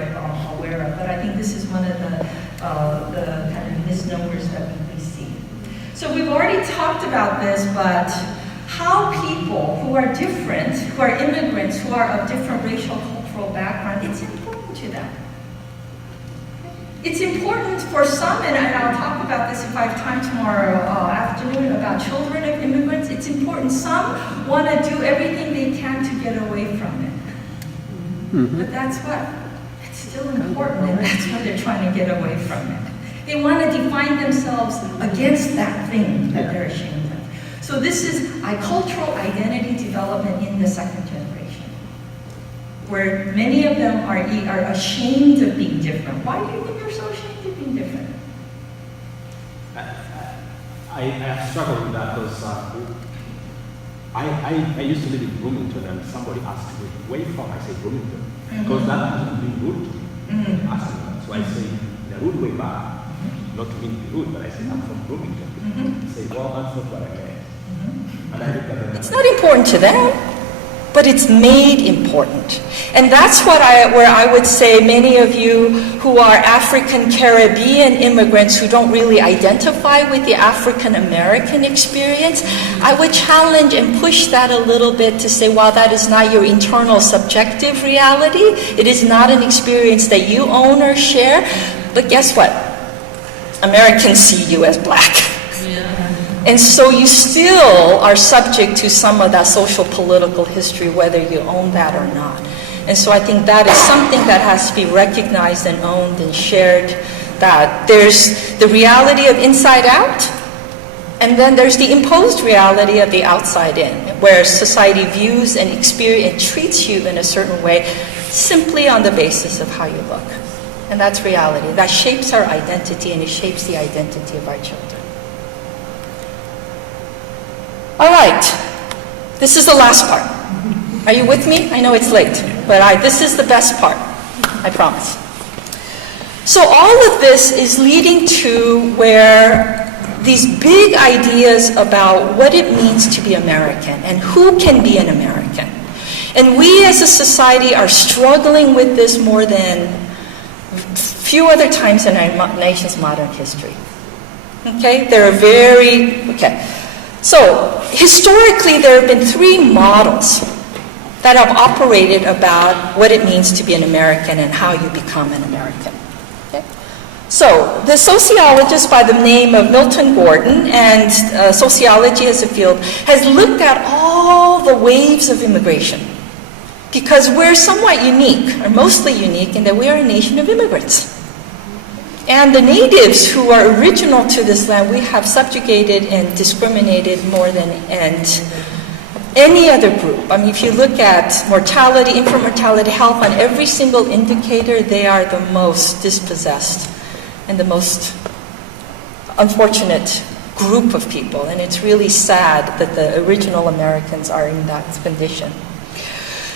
aware of. But I think this is one of the kind of misnomers that we see. So we've already talked about this, but how people who are different, who are immigrants, who are of different racial, cultural background, it's important to them. It's important for some, and I'll talk about this if I have time tomorrow afternoon, about children of immigrants. It's important. Some want to do everything they can to get away from it. But that's what? It's still important, and that's why they're trying to get away from it. They want to define themselves against that thing that they're ashamed of. So this is cultural identity development in the second generation, where many of them are ashamed of being different. Why do you think you're so ashamed of being different? I have struggled with that because I used to live in Bloomington, and somebody asked me, where you from? I say Bloomington. Because that hasn't been rude to me. Asking that. So I say, in a rude way back, not to mean to be rude, but I say, I'm from Bloomington. They say, well, that's not what I meant. And I look at them. It's not important to them, but it's made important. And that's where I would say many of you who are African Caribbean immigrants who don't really identify with the African American experience, I would challenge and push that a little bit to say, while that is not your internal subjective reality, it is not an experience that you own or share, but guess what? Americans see you as black. And so you still are subject to some of that social political history, whether you own that or not. And so I think that is something that has to be recognized and owned and shared, that there's the reality of inside out, and then there's the imposed reality of the outside in, where society views and experience and treats you in a certain way simply on the basis of how you look. And that's reality. That shapes our identity, and it shapes the identity of our children. All right, this is the last part. Are you with me? I know it's late, but this is the best part, I promise. So all of this is leading to where these big ideas about what it means to be American and who can be an American. And we as a society are struggling with this more than few other times in our nation's modern history. Okay, So, historically, there have been three models that have operated about what it means to be an American and how you become an American. Okay? So, the sociologist by the name of Milton Gordon, and sociology as a field, has looked at all the waves of immigration. Because we're somewhat unique, or mostly unique, in that we are a nation of immigrants. And the natives who are original to this land, we have subjugated and discriminated more than, and any other group. I mean, if you look at mortality, infant mortality, health, on every single indicator, they are the most dispossessed and the most unfortunate group of people. And it's really sad that the original Americans are in that condition.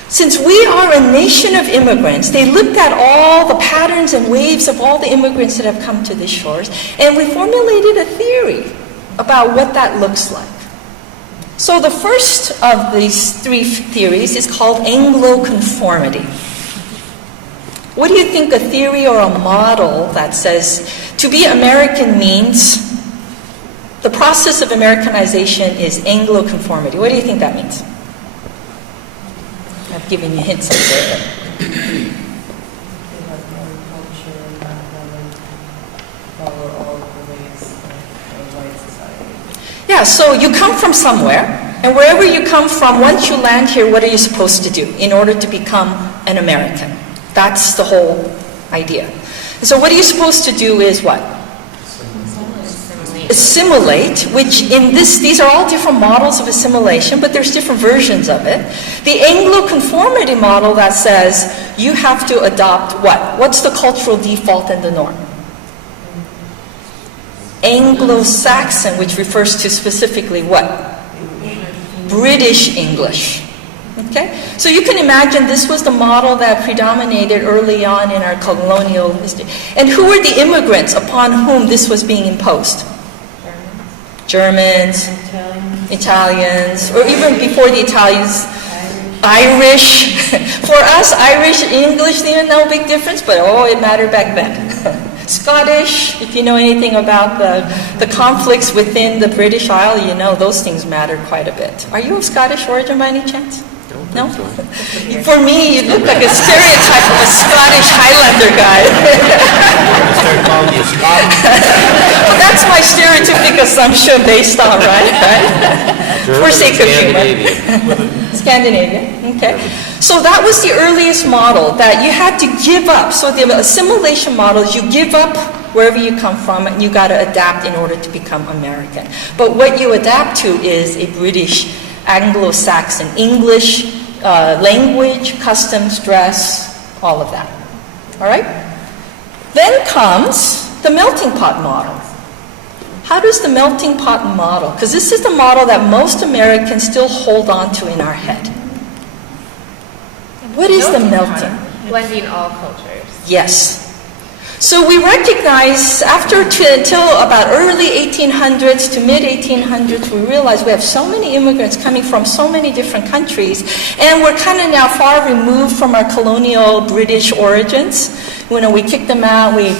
Since we are a nation of immigrants, they looked at all the patterns and waves of all the immigrants that have come to the shores, and we formulated a theory about what that looks like. So the first of these three theories is called Anglo-conformity. What do you think a theory or a model that says to be American means the process of Americanization is Anglo-conformity? What do you think that means? I've given you hints up there. Yeah, so you come from somewhere, and wherever you come from, once you land here, what are you supposed to do in order to become an American? That's the whole idea. And so what are you supposed to do is what? Assimilate, which in these are all different models of assimilation, but there's different versions of it. The Anglo-conformity model that says you have to adopt what? What's the cultural default and the norm? Anglo-Saxon, which refers to specifically what? British English. Okay? So you can imagine this was the model that predominated early on in our colonial history. And who were the immigrants upon whom this was being imposed? Germans, Italians, or even before the Italians, Irish. For us, Irish, English, no big difference, but it mattered back then. Scottish, if you know anything about the conflicts within the British Isle, you know those things matter quite a bit. Are you of Scottish origin by any chance? No? For me, you look like a stereotype of a Scottish Highlander guy. Start calling you Scott. Well, that's my stereotypic assumption based on, right? For sake of humor. Scandinavian, okay. So that was the earliest model that you had to give up. So the assimilation model is you give up wherever you come from and you got to adapt in order to become American. But what you adapt to is a British, Anglo-Saxon, English, language, customs, dress, all of that. All right? Then comes the melting pot model. How does the melting pot model, because this is the model that most Americans still hold on to in our head. What is the melting? Blending all cultures. Yes. So we recognize until about early 1800s to mid 1800s, we realized we have so many immigrants coming from so many different countries, and we're kind of now far removed from our colonial British origins. We kicked them out, we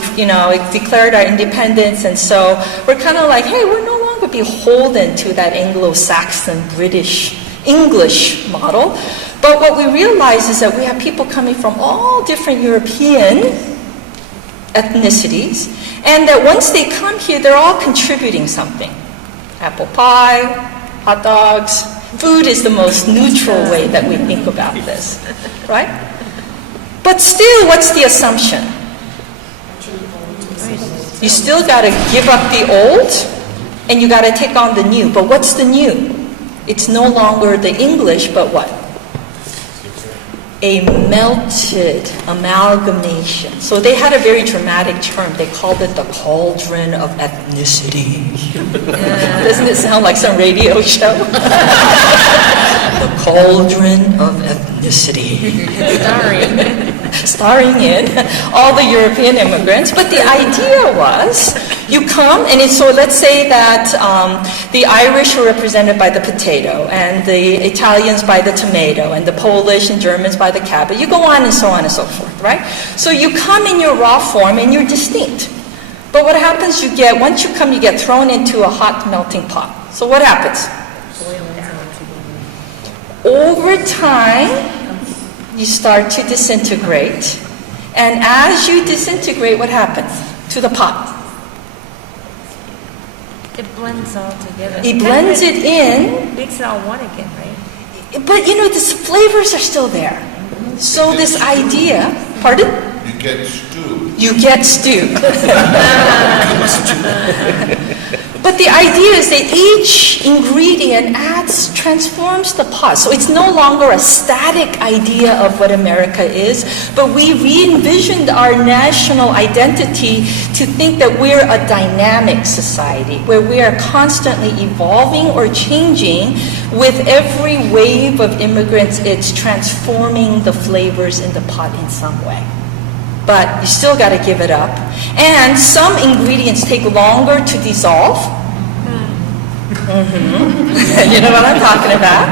declared our independence, and so we're kind of like, hey, we're no longer beholden to that Anglo-Saxon British English model. But what we realize is that we have people coming from all different European ethnicities, and that once they come here, they're all contributing something. Apple pie, hot dogs. Food is the most neutral way that we think about this, right? But still, what's the assumption? You still got to give up the old, and you got to take on the new. But what's the new? It's no longer the English, but what? A melted amalgamation. So they had a very dramatic term. They called it the cauldron of ethnicity. Doesn't it sound like some radio show? The cauldron of ethnicity. Starring in all the European immigrants. But the idea was, you come, and so let's say that the Irish are represented by the potato, and the Italians by the tomato, and the Polish and Germans by the cabbage. You go on and so forth, right? So you come in your raw form, and you're distinct. But what happens, once you come, you get thrown into a hot melting pot. So what happens? Over time, you start to disintegrate. And as you disintegrate, what happens to the pot? It blends all together. It blends it in. Makes it all one again, right? But the flavors are still there. So this idea, pardon? You get stew. You get stew. But the idea is that each ingredient transforms the pot. So it's no longer a static idea of what America is, but we re-envisioned our national identity to think that we're a dynamic society, where we are constantly evolving or changing. With every wave of immigrants, it's transforming the flavors in the pot in some way. But you still got to give it up. And some ingredients take longer to dissolve. You know what I'm talking about?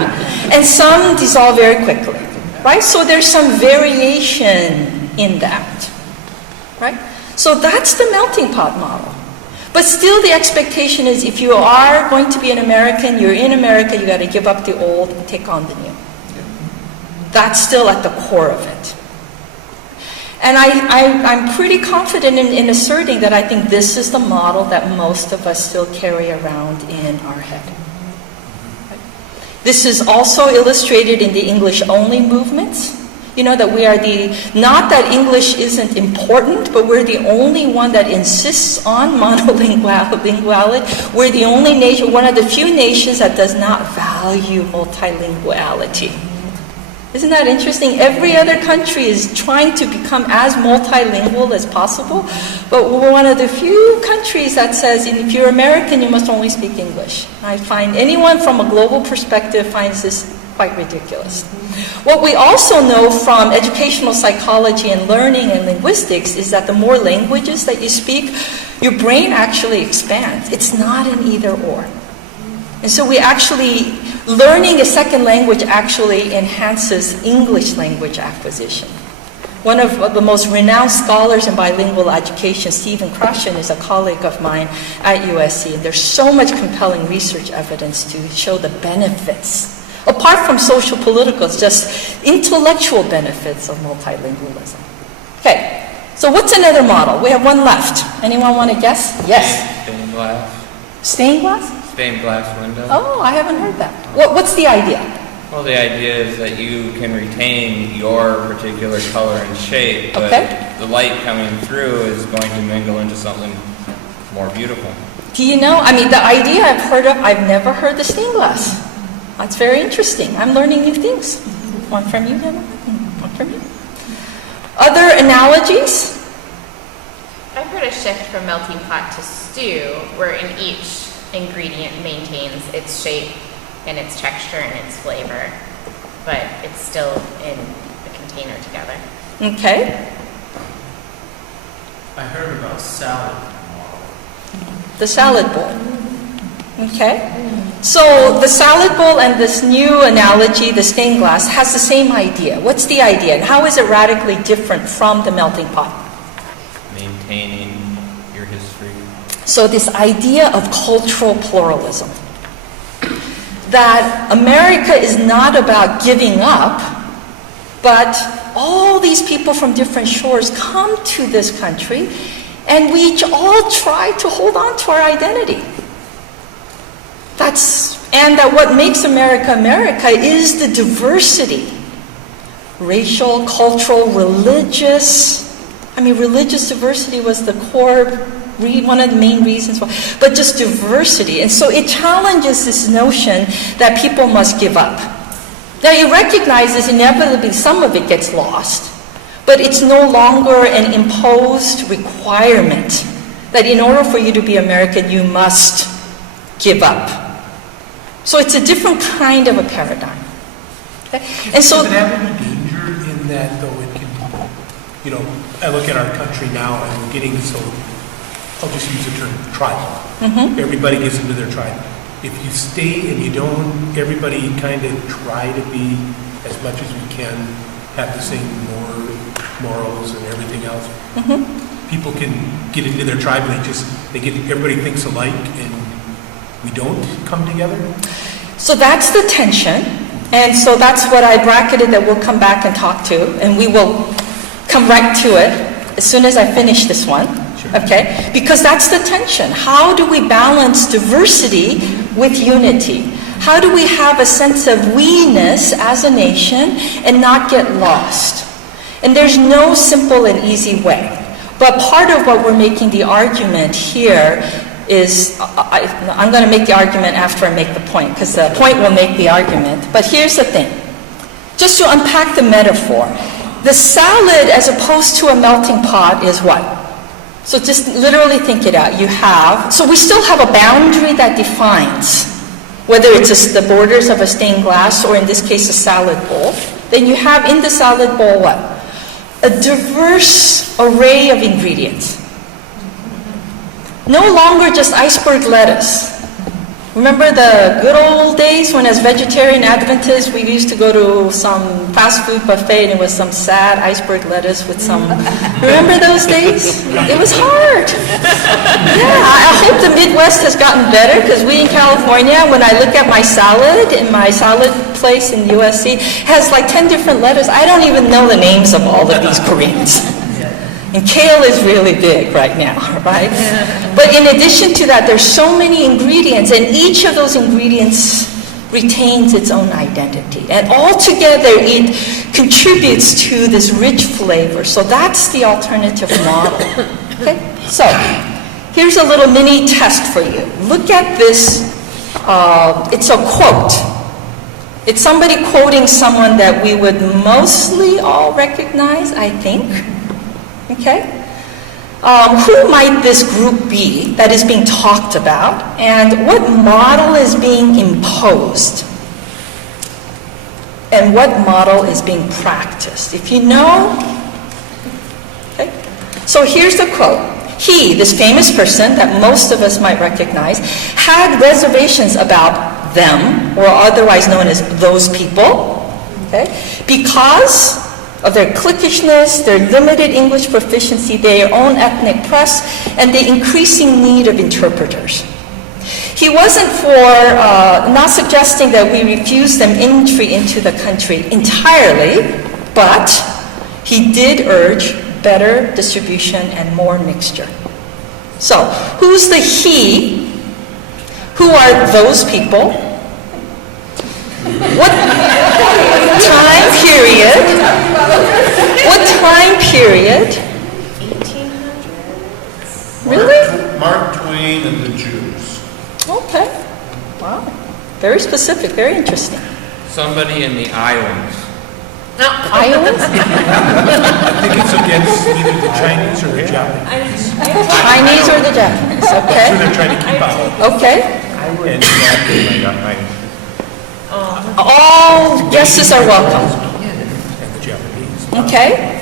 And some dissolve very quickly, right? So there's some variation in that, right? So that's the melting pot model. But still the expectation is if you are going to be an American, you're in America, you got to give up the old and take on the new. That's still at the core of it. And I'm pretty confident in asserting that I think this is the model that most of us still carry around in our head. This is also illustrated in the English-only movements. You know, that we are not that English isn't important, but we're the only one that insists on monolinguality. We're the only nation, one of the few nations that does not value multilinguality. Isn't that interesting? Every other country is trying to become as multilingual as possible, but we're one of the few countries that says if you're American, you must only speak English. I find anyone from a global perspective finds this quite ridiculous. What we also know from educational psychology and learning and linguistics is that the more languages that you speak, your brain actually expands. It's not an either or. And so learning a second language actually enhances English language acquisition. One of the most renowned scholars in bilingual education, Stephen Krashen, is a colleague of mine at USC. And there's so much compelling research evidence to show the benefits. Apart from social political, it's just intellectual benefits of multilingualism. Okay, so what's another model? We have one left. Anyone want to guess? Yes? Stained glass. Stained glass? Stained glass window. Oh, I haven't heard that. What's the idea? Well, the idea is that you can retain your particular color and shape, but the light coming through is going to mingle into something more beautiful. Do you know, the idea I've heard of, I've never heard the stained glass. That's very interesting. I'm learning new things. One from you, Emma. One from you. Other analogies? I've heard a shift from melting pot to stew, wherein each ingredient maintains its shape and its texture and its flavor, but it's still in the container together. Okay. I heard about salad. The salad bowl. Okay. So the salad bowl and this new analogy, the stained glass, has the same idea. What's the idea? And how is it radically different from the melting pot? Maintaining your history. So this idea of cultural pluralism. That America is not about giving up, but all these people from different shores come to this country, and we all try to hold on to our identity. And that what makes America America is the diversity. Racial, cultural, religious. Religious diversity was the core, one of the main reasons why. But just diversity. And so it challenges this notion that people must give up. Now it recognizes inevitably some of it gets lost. But it's no longer an imposed requirement that in order for you to be American, you must give up. So it's a different kind of a paradigm. Okay? And so, does it have any danger in that, though? It can, I look at our country now, and we're getting so, I'll just use the term tribal. Everybody gets into their tribe. If you stay and you don't, everybody kind of try to be, as much as we can, have the same morals and everything else. People can get into their tribe and everybody thinks alike, and we don't come together? So that's the tension. And so that's what I bracketed that we'll come back and talk to. And we will come right to it as soon as I finish this one. Sure. Okay? Because that's the tension. How do we balance diversity with unity? How do we have a sense of we-ness as a nation and not get lost? And there's no simple and easy way. But part of what we're making the argument here is, I'm going to make the argument after I make the point, because the point will make the argument. But here's the thing. Just to unpack the metaphor, the salad as opposed to a melting pot is what? So just literally think it out. So we still have a boundary that defines whether it's the borders of a stained glass or in this case a salad bowl. Then you have in the salad bowl what? A diverse array of ingredients. No longer just iceberg lettuce. Remember the good old days when as vegetarian Adventists we used to go to some fast food buffet and it was some sad iceberg lettuce with some... Remember those days? It was hard. Yeah, I hope the Midwest has gotten better because we in California, when I look at my salad in my salad place in USC, has like 10 different lettuces. I don't even know the names of all of these Koreans. And kale is really big right now, right? But in addition to that, there's so many ingredients, and each of those ingredients retains its own identity. And altogether, it contributes to this rich flavor. So that's the alternative model. Okay? So here's a little mini test for you. Look at this. It's a quote. It's somebody quoting someone that we would mostly all recognize, I think. Okay? Who might this group be that is being talked about, and what model is being imposed? And what model is being practiced? If you know, okay? So here's the quote. He, this famous person that most of us might recognize, had reservations about them, or otherwise known as those people, okay? Because of their cliquishness, their limited English proficiency, their own ethnic press, and the increasing need of interpreters. He wasn't not suggesting that we refuse them entry into the country entirely, but he did urge better distribution and more mixture. So, who's the he? Who are those people? What time period? What time period? 1800s. Really? Mark Twain and the Jews. Okay. Wow. Very specific, very interesting. Somebody in the islands. Islands? I think it's against either the Chinese or the Japanese. Chinese or the Japanese, That's okay. who they're trying to keep out. Okay. And All guesses are welcome. the Japanese. Okay.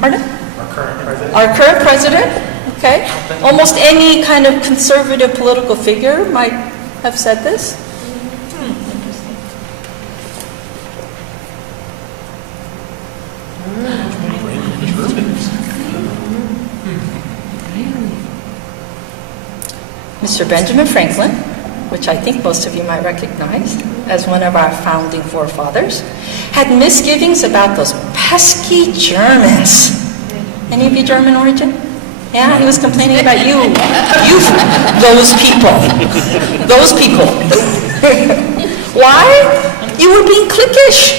Pardon? Our current president, okay. Almost any kind of conservative political figure might have said this. Mr. Benjamin Franklin, which I think most of you might recognize as one of our founding forefathers, had misgivings about those pesky Germans. Any of you German origin? Yeah, he was complaining about you, those people. Those people. Why? You were being cliquish.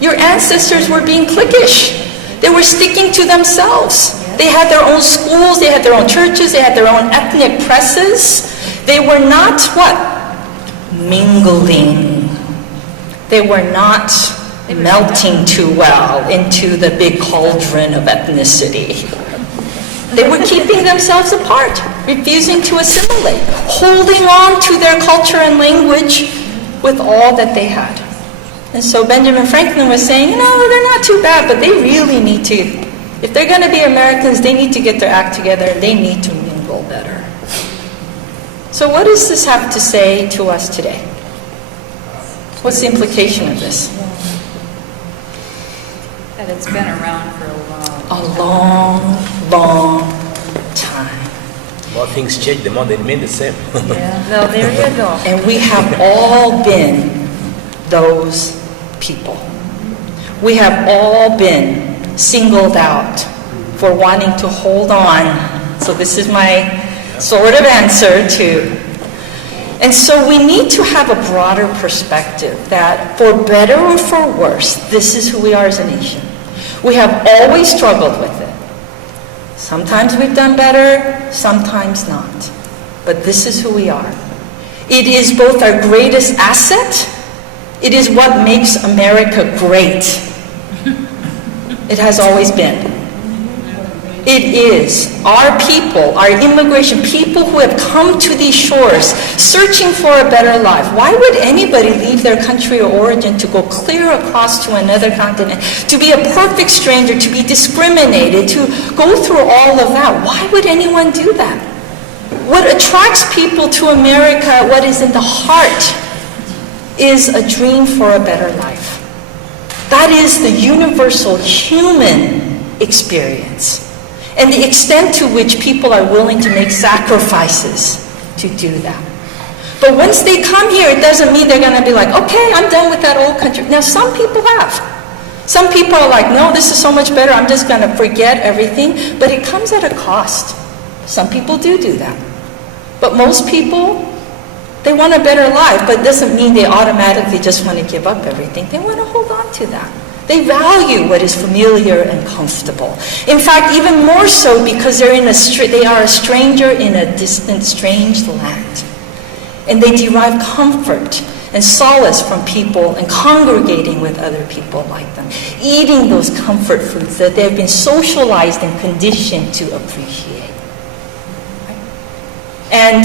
Your ancestors were being cliquish. They were sticking to themselves. They had their own schools, they had their own churches, they had their own ethnic presses. They were not what? Mingling. They were not melting too well into the big cauldron of ethnicity. They were keeping themselves apart, refusing to assimilate, holding on to their culture and language with all that they had. And so Benjamin Franklin was saying, they're not too bad, but they really need to, if they're going to be Americans, they need to get their act together and they need to mingle better. So what does this have to say to us today? What's the implication of this? That it's been around for a long time. The more things change, the more they remain the same. No, there you go. And we have all been those people. We have all been singled out for wanting to hold on. So this is my sort of answer to, And so we need to have a broader perspective that for better or for worse, this is who we are as a nation. We have always struggled with it. Sometimes we've done better, sometimes not. But this is who we are. It is both our greatest asset. It is what makes America great. It has always been. It is our people, our immigration, people who have come to these shores searching for a better life. Why would anybody leave their country of origin to go clear across to another continent, to be a perfect stranger, to be discriminated, to go through all of that? Why would anyone do that? What attracts people to America, what is in the heart, is a dream for a better life. That is the universal human experience. And the extent to which people are willing to make sacrifices to do that. But once they come here, it doesn't mean they're going to be like, okay, I'm done with that old country. Now, some people have. Some people are like, no, this is so much better, I'm just going to forget everything. But it comes at a cost. Some people do that. But most people, they want a better life, but it doesn't mean they automatically just want to give up everything. They want to hold on to that. They value what is familiar and comfortable. In fact, even more so because they are a stranger in a distant, strange land. And they derive comfort and solace from people and congregating with other people like them, eating those comfort foods that they've been socialized and conditioned to appreciate. And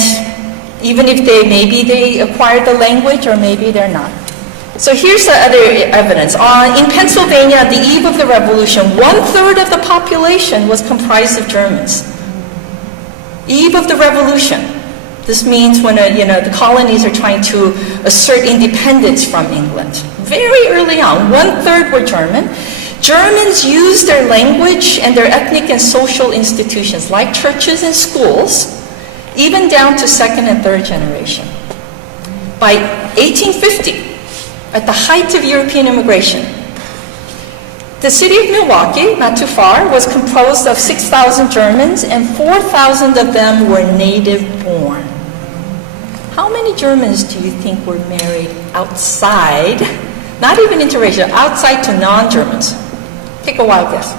even if maybe they acquired the language or maybe they're not. So here's the other evidence. In Pennsylvania, at the eve of the Revolution, 1/3 of the population was comprised of Germans. Eve of the Revolution. This means when the colonies are trying to assert independence from England. Very early on, 1/3 were German. Germans used their language and their ethnic and social institutions, like churches and schools, even down to second and third generation. By 1850, at the height of European immigration, the city of Milwaukee, not too far, was composed of 6,000 Germans and 4,000 of them were native born. How many Germans do you think were married outside, not even interracial, outside to non-Germans? Take a wild guess.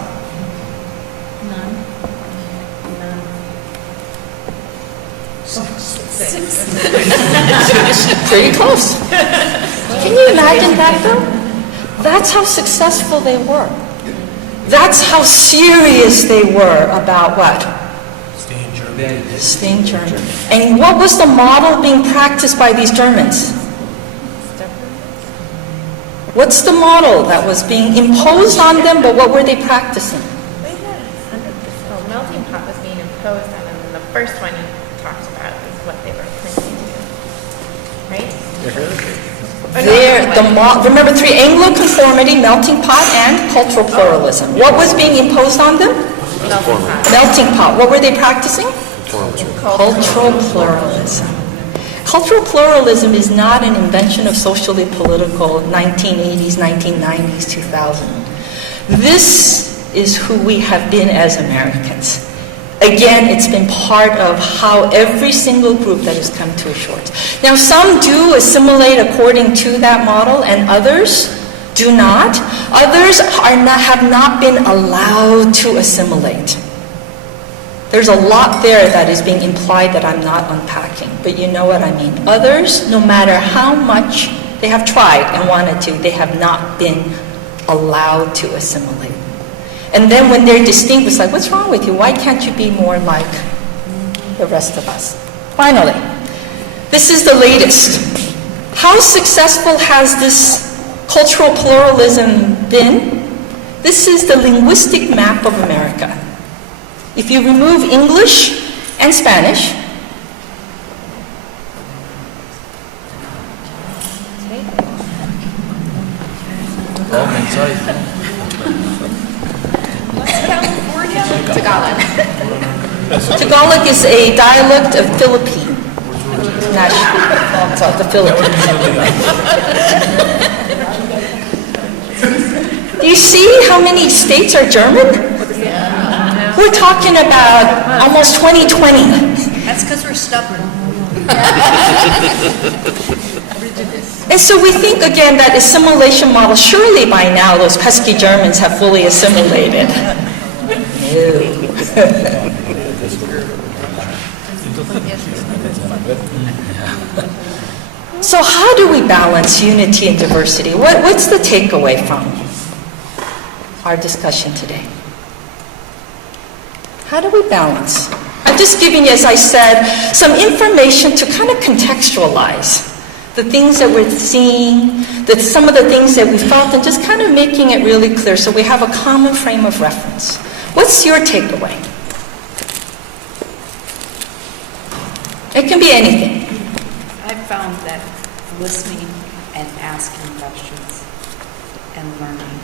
Six. Pretty close. Can you imagine that though? That's how successful they were. That's how serious they were about what? Staying German. Staying German. And what was the model being practiced by these Germans? What's the model that was being imposed on them, but what were they practicing? Well, melting pot was being imposed on them, and the first one you talked about is what they were clinging to, right? Remember three: Anglo-conformity, melting pot, and cultural pluralism. What was being imposed on them? Melting pot. What were they practicing? Cultural pluralism. Cultural pluralism is not an invention of socially political 1980s, 1990s, 2000. This is who we have been as Americans. Again, it's been part of how every single group that has come to shores. Now, some do assimilate according to that model, and others do not. Others have not been allowed to assimilate. There's a lot there that is being implied that I'm not unpacking, but you know what I mean. Others, no matter how much they have tried and wanted to, they have not been allowed to assimilate. And then when they're distinct, it's like, what's wrong with you? Why can't you be more like the rest of us? Finally, this is the latest. How successful has this cultural pluralism been? This is the linguistic map of America. If you remove English and Spanish, Tagalog. Tagalog is a dialect of Philippine. The Philippines. Do you see how many states are German? We're talking about almost 2020. That's because we're stubborn. And so we think again that assimilation model, surely by now those pesky Germans have fully assimilated. So how do we balance unity and diversity? What's the takeaway from our discussion today? How do we balance? I'm just giving you, as I said, some information to kind of contextualize the things that we're seeing, some of the things that we felt, and just kind of making it really clear so we have a common frame of reference. What's your takeaway? It can be anything. I found that listening and asking questions and learning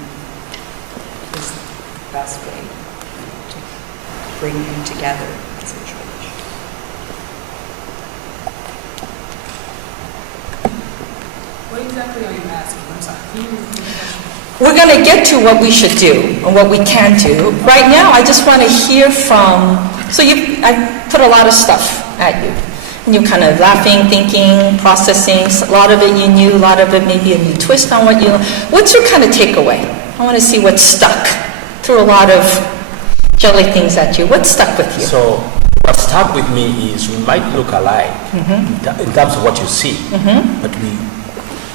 is the best way to bring you together as a church. What exactly are you asking? I'm sorry. Can you repeat the question? We're going to get to what we should do and what we can do. Right now, I just want to hear from, I put a lot of stuff at you. And you're kind of laughing, thinking, processing. A lot of it you knew, a lot of it maybe a new twist on what you know. What's your kind of takeaway? I want to see what's stuck through a lot of jelly things at you. What's stuck with you? So what stuck with me is we might look alike in terms of what you see, but we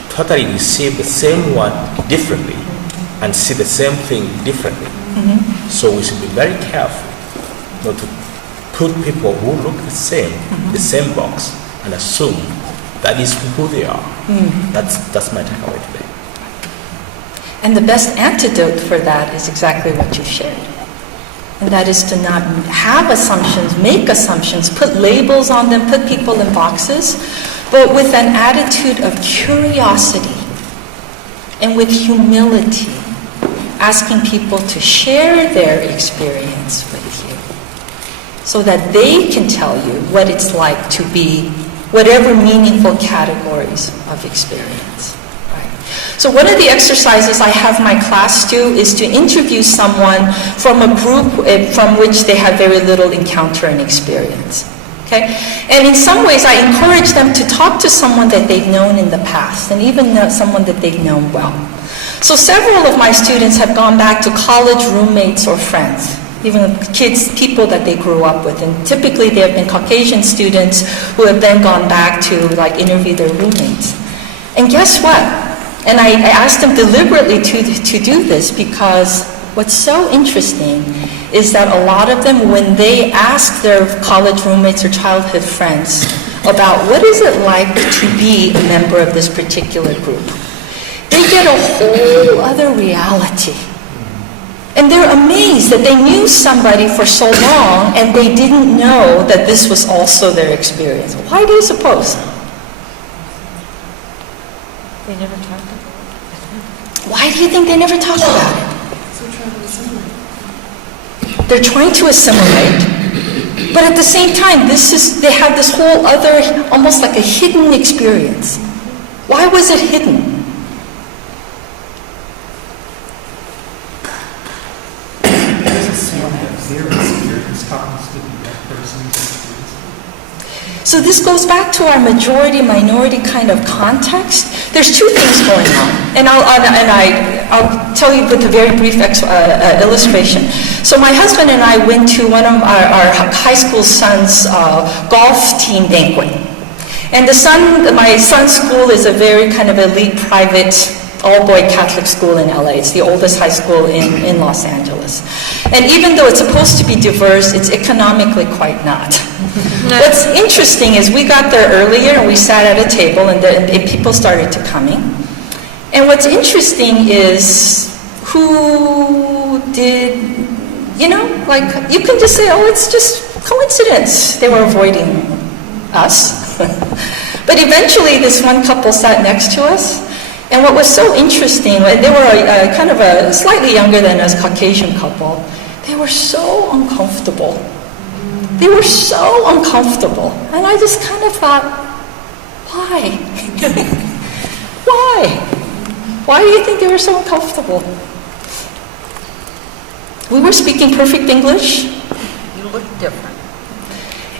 totally receive the same one differently and see the same thing differently. So we should be very careful not to put people who look the same box, and assume that is who they are. That's my takeaway today. And the best antidote for that is exactly what you shared. And that is to not have assumptions, make assumptions, put labels on them, put people in boxes, but with an attitude of curiosity and with humility, asking people to share their experience with you so that they can tell you what it's like to be whatever meaningful categories of experience. So one of the exercises I have my class do is to interview someone from a group from which they have very little encounter and experience. Okay? And in some ways I encourage them to talk to someone that they've known in the past, and even someone that they've known well. So several of my students have gone back to college roommates or friends, even people that they grew up with. And typically they have been Caucasian students who have then gone back to interview their roommates. And guess what? And I asked them deliberately to do this because what's so interesting is that a lot of them, when they ask their college roommates or childhood friends about what is it like to be a member of this particular group, they get a whole other reality. And they're amazed that they knew somebody for so long and they didn't know that this was also their experience. Why do you suppose? They never talked about it. Why do you think they never talk about it? They're trying to assimilate, but at the same time, they have this whole other, almost like a hidden experience. Why was it hidden? So this goes back to our majority-minority kind of context. There's two things going on, and I'll tell you with a very brief illustration. So my husband and I went to one of our high school son's golf team banquet, and my son's school is a very kind of elite, private, all-boy Catholic school in LA. It's the oldest high school in Los Angeles. And even though it's supposed to be diverse, it's economically quite not. What's interesting is we got there earlier and we sat at a table and people started to coming. And what's interesting is who did, you can just say, oh, it's just coincidence. They were avoiding us. But eventually this one couple sat next to us. And what was so interesting, they were kind of a slightly younger than us Caucasian couple. They were so uncomfortable. They were so uncomfortable. And I just kind of thought, why? Why? Why do you think they were so uncomfortable? We were speaking perfect English. You look different.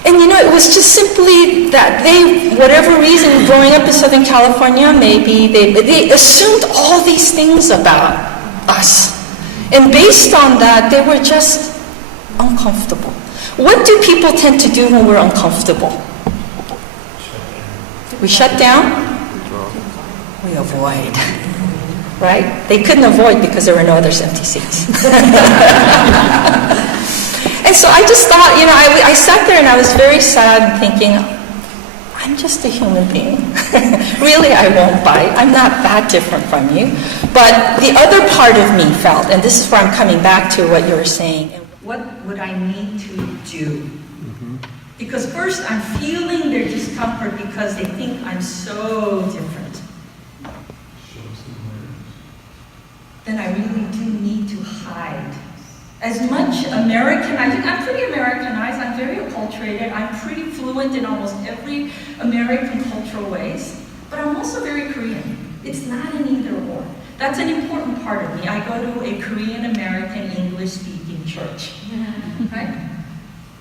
And it was just simply that they, whatever reason, growing up in Southern California, maybe they assumed all these things about us. And based on that, they were just uncomfortable. What do people tend to do when we're uncomfortable? We shut down? We avoid. Right? They couldn't avoid because there were no other empty seats. And so I just thought, I sat there and I was very sad thinking, I'm just a human being. Really, I won't bite. I'm not that different from you. But the other part of me felt, and this is where I'm coming back to what you were saying, what would I need to do? Because first I'm feeling their discomfort because they think I'm so different. Then I really do need to hide. As much Americanized, I'm pretty Americanized, I'm very acculturated, I'm pretty fluent in almost every American cultural ways, but I'm also very Korean. It's not an either or. That's an important part of me. I go to a Korean-American English-speaking church, right?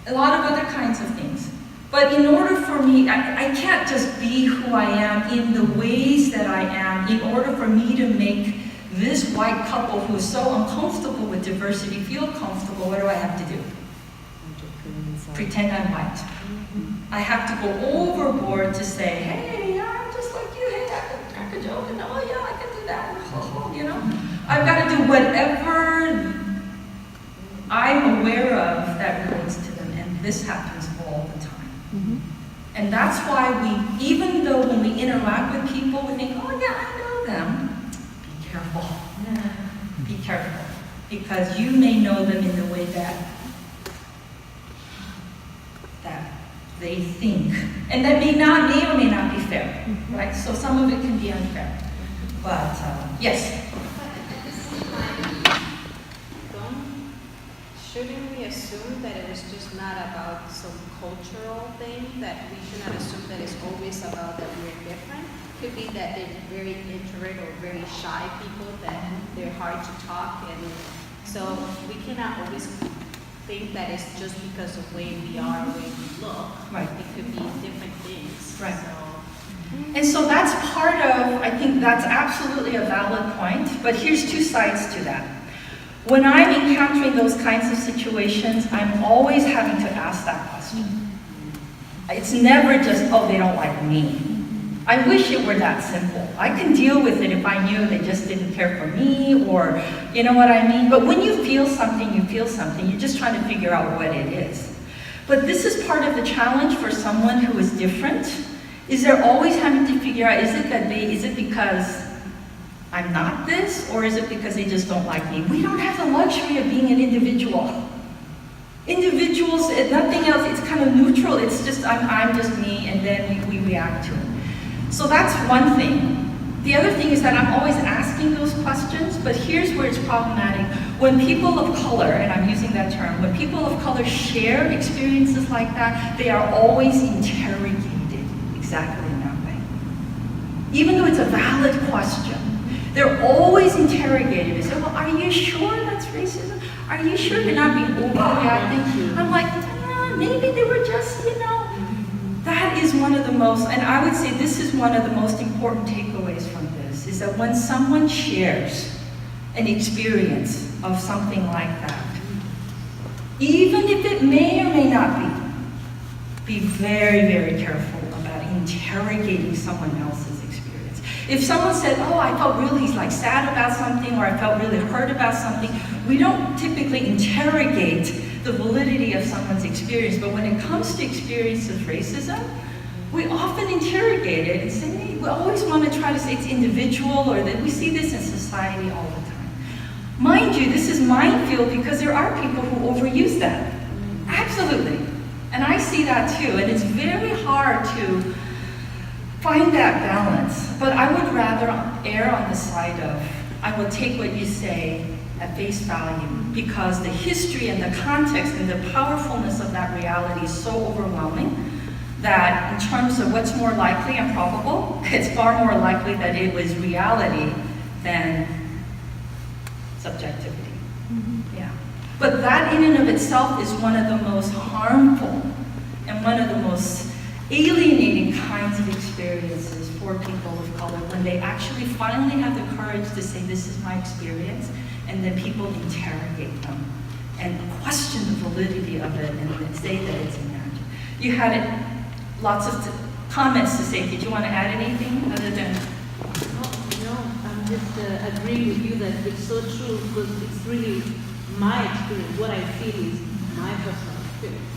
A lot of other kinds of things. But in order for me, I can't just be who I am in the ways that I am in order for me to make this white couple who is so uncomfortable with diversity feel comfortable. What do I have to do? Pretend I'm white. I have to go overboard to say, hey, I'm just like you. Hey, I can crack a joke. And oh, yeah, I can do that. I've got to do whatever I'm aware of that relates to them. And this happens all the time. And that's why we, even though when we interact with people, we think, oh, yeah, I know them. Careful. Be careful. Because you may know them in the way that they think. And that may or may not be fair. Right? So some of it can be unfair. But, yes? Shouldn't we assume that it is just not about some cultural thing, that we should not assume that it's always about that we're different? Could be that they're very introvert or very shy people, that they're hard to talk, and so we cannot always think that it's just because of the way we are, the way we look. Right. It could be different things. Right. And so that's part of, I think that's absolutely a valid point, but here's two sides to that. When I'm encountering those kinds of situations, I'm always having to ask that question. It's never just, oh, they don't like me. I wish it were that simple. I can deal with it if I knew they just didn't care for me, or you know what I mean? But when you feel something, you feel something. You're just trying to figure out what it is. But this is part of the challenge for someone who is different, is they're always having to figure out, is it because I'm not this, or is it because they just don't like me? We don't have the luxury of being an individual. Individuals, nothing else, it's kind of neutral. It's just, I'm just me, and then we react to it. So that's one thing. The other thing is that I'm always asking those questions, but here's where it's problematic. When people of color, and I'm using that term, when people of color share experiences like that, they are always interrogated exactly in that way. Even though it's a valid question, they're always interrogated. They say, well, are you sure that's racism? Are you sure you're not being overreacting? I'm like, yeah, maybe they were just, That is one of the most, and I would say this is one of the most important takeaways from this, is that when someone shares an experience of something like that, even if it may or may not be very, very careful about interrogating someone else's experience. If someone said, oh, I felt really sad about something, or I felt really hurt about something, we don't typically interrogate the validity of someone's experience, but when it comes to experience of racism, we often interrogate it and say, we always want to try to say it's individual, or that we see this in society all the time. Mind you, this is minefield because there are people who overuse that. Absolutely. And I see that too, and it's very hard to find that balance. But I would rather err on the side of, I will take what you say at face value, because the history and the context and the powerfulness of that reality is so overwhelming that in terms of what's more likely and probable, it's far more likely that it was reality than subjectivity. Yeah. But that in and of itself is one of the most harmful and one of the most alienating kinds of experiences for people of color when they actually finally have the courage to say, this is my experience, and then people interrogate them and question the validity of it and then say that it's imagined. You had lots of comments to say. Did you want to add anything other than? No, I'm just agreeing with you that it's so true because it's really my experience. What I feel is my personal experience.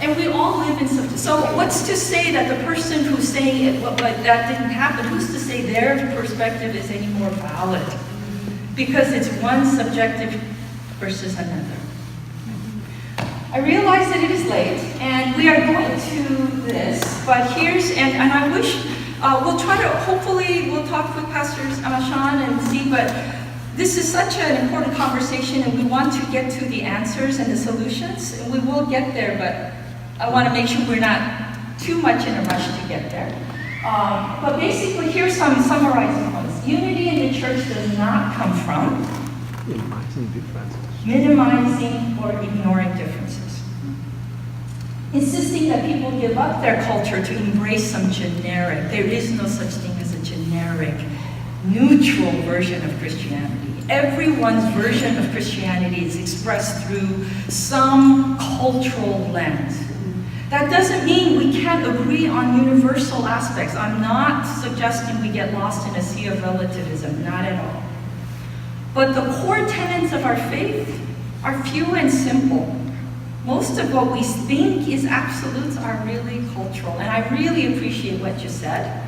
And we all live in such. So what's to say that the person who's saying it, but that didn't happen, who's to say their perspective is any more valid? Because it's one subjective versus another. I realize that it is late, and we are going to this, but here's, and I wish, we'll try to, hopefully, we'll talk with Pastors Sean and see, but this is such an important conversation, and we want to get to the answers and the solutions, and we will get there, but I want to make sure we're not too much in a rush to get there. But basically, here's some summarizing points. Unity in the church does not come from minimizing or ignoring differences. Insisting that people give up their culture to embrace some generic. There is no such thing as a generic, neutral version of Christianity. Everyone's version of Christianity is expressed through some cultural lens. That doesn't mean we can't agree on universal aspects. I'm not suggesting we get lost in a sea of relativism, not at all. But the core tenets of our faith are few and simple. Most of what we think is absolutes are really cultural. And I really appreciate what you said.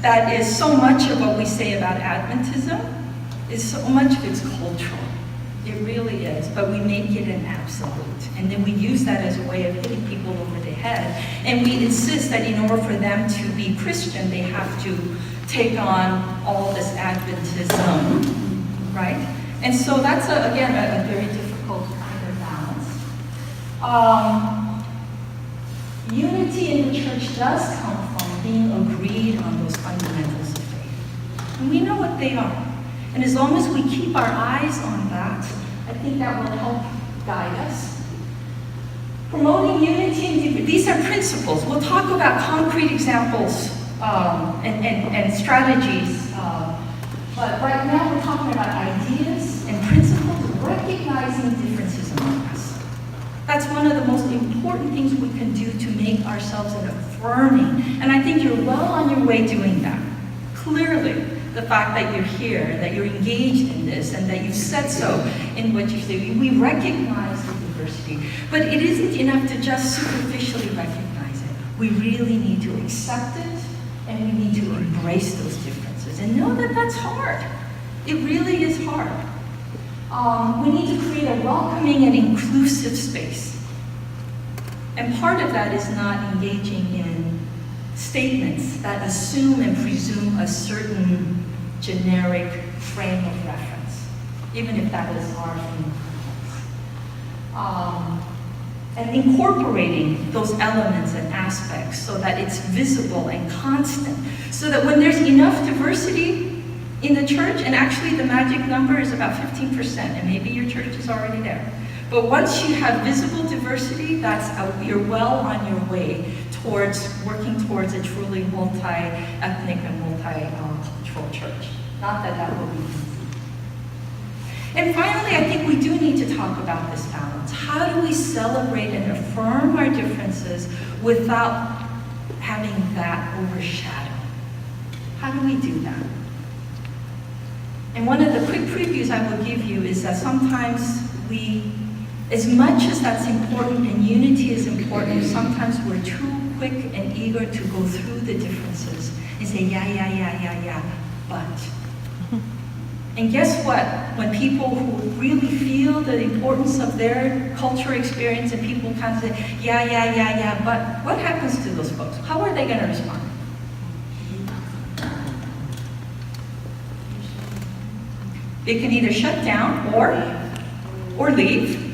That is so much of what we say about Adventism, is so much of it's cultural. It really is, but we make it an absolute. And then we use that as a way of hitting people over the head. And we insist that in order for them to be Christian, they have to take on all this Adventism, right? And so that's, again, a very difficult kind of balance. Unity in the church does come from being agreed on those fundamentals of faith. And we know what they are. And as long as we keep our eyes on that, I think that will help guide us. Promoting unity, these are principles. We'll talk about concrete examples and strategies. But right now we're talking about ideas and principles, recognizing differences among us. That's one of the most important things we can do to make ourselves an affirming. And I think you're well on your way doing that. Clearly, the fact that you're here, and that you're engaged in this, and that you've said so in what you say. We recognize the diversity, but it isn't enough to just superficially recognize it. We really need to accept it, and we need to embrace those differences, and know that that's hard. It really is hard. We need to create a welcoming and inclusive space. And part of that is not engaging in statements that assume and presume a certain generic frame of reference, even if that is our frame of reference. And incorporating those elements and aspects so that it's visible and constant, so that when there's enough diversity in the church, and actually the magic number is about 15%, and maybe your church is already there. But once you have visible diversity, you're well on your way towards working towards a truly multi-ethnic and multi-cultural church. Not that that will be easy. And finally, I think we do need to talk about this balance. How do we celebrate and affirm our differences without having that overshadow? How do we do that? And one of the quick previews I will give you is that sometimes as much as that's important and unity is important, sometimes we're too quick and eager to go through the differences and say, yeah, but. And guess what? When people who really feel the importance of their culture experience and people kind of say, yeah, but what happens to those folks? How are they going to respond? They can either shut down or leave,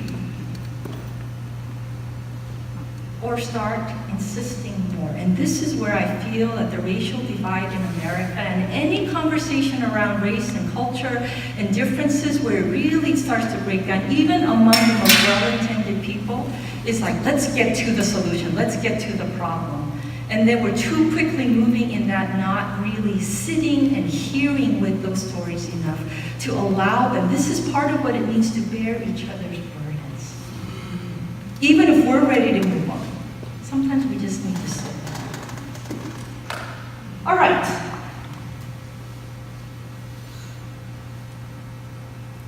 or start insisting more. And this is where I feel that the racial divide in America and any conversation around race and culture and differences where it really starts to break down, even among the most well-intended people, is like, let's get to the solution, let's get to the problem. And then we're too quickly moving in that, not really sitting and hearing with those stories enough to allow them. This is part of what it means to bear each other's burdens. Even if we're ready to move on, sometimes we just need to sit down. All right.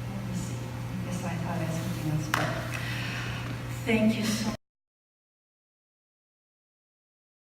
Let me see. I guess I thought I had something else, but thank you so much.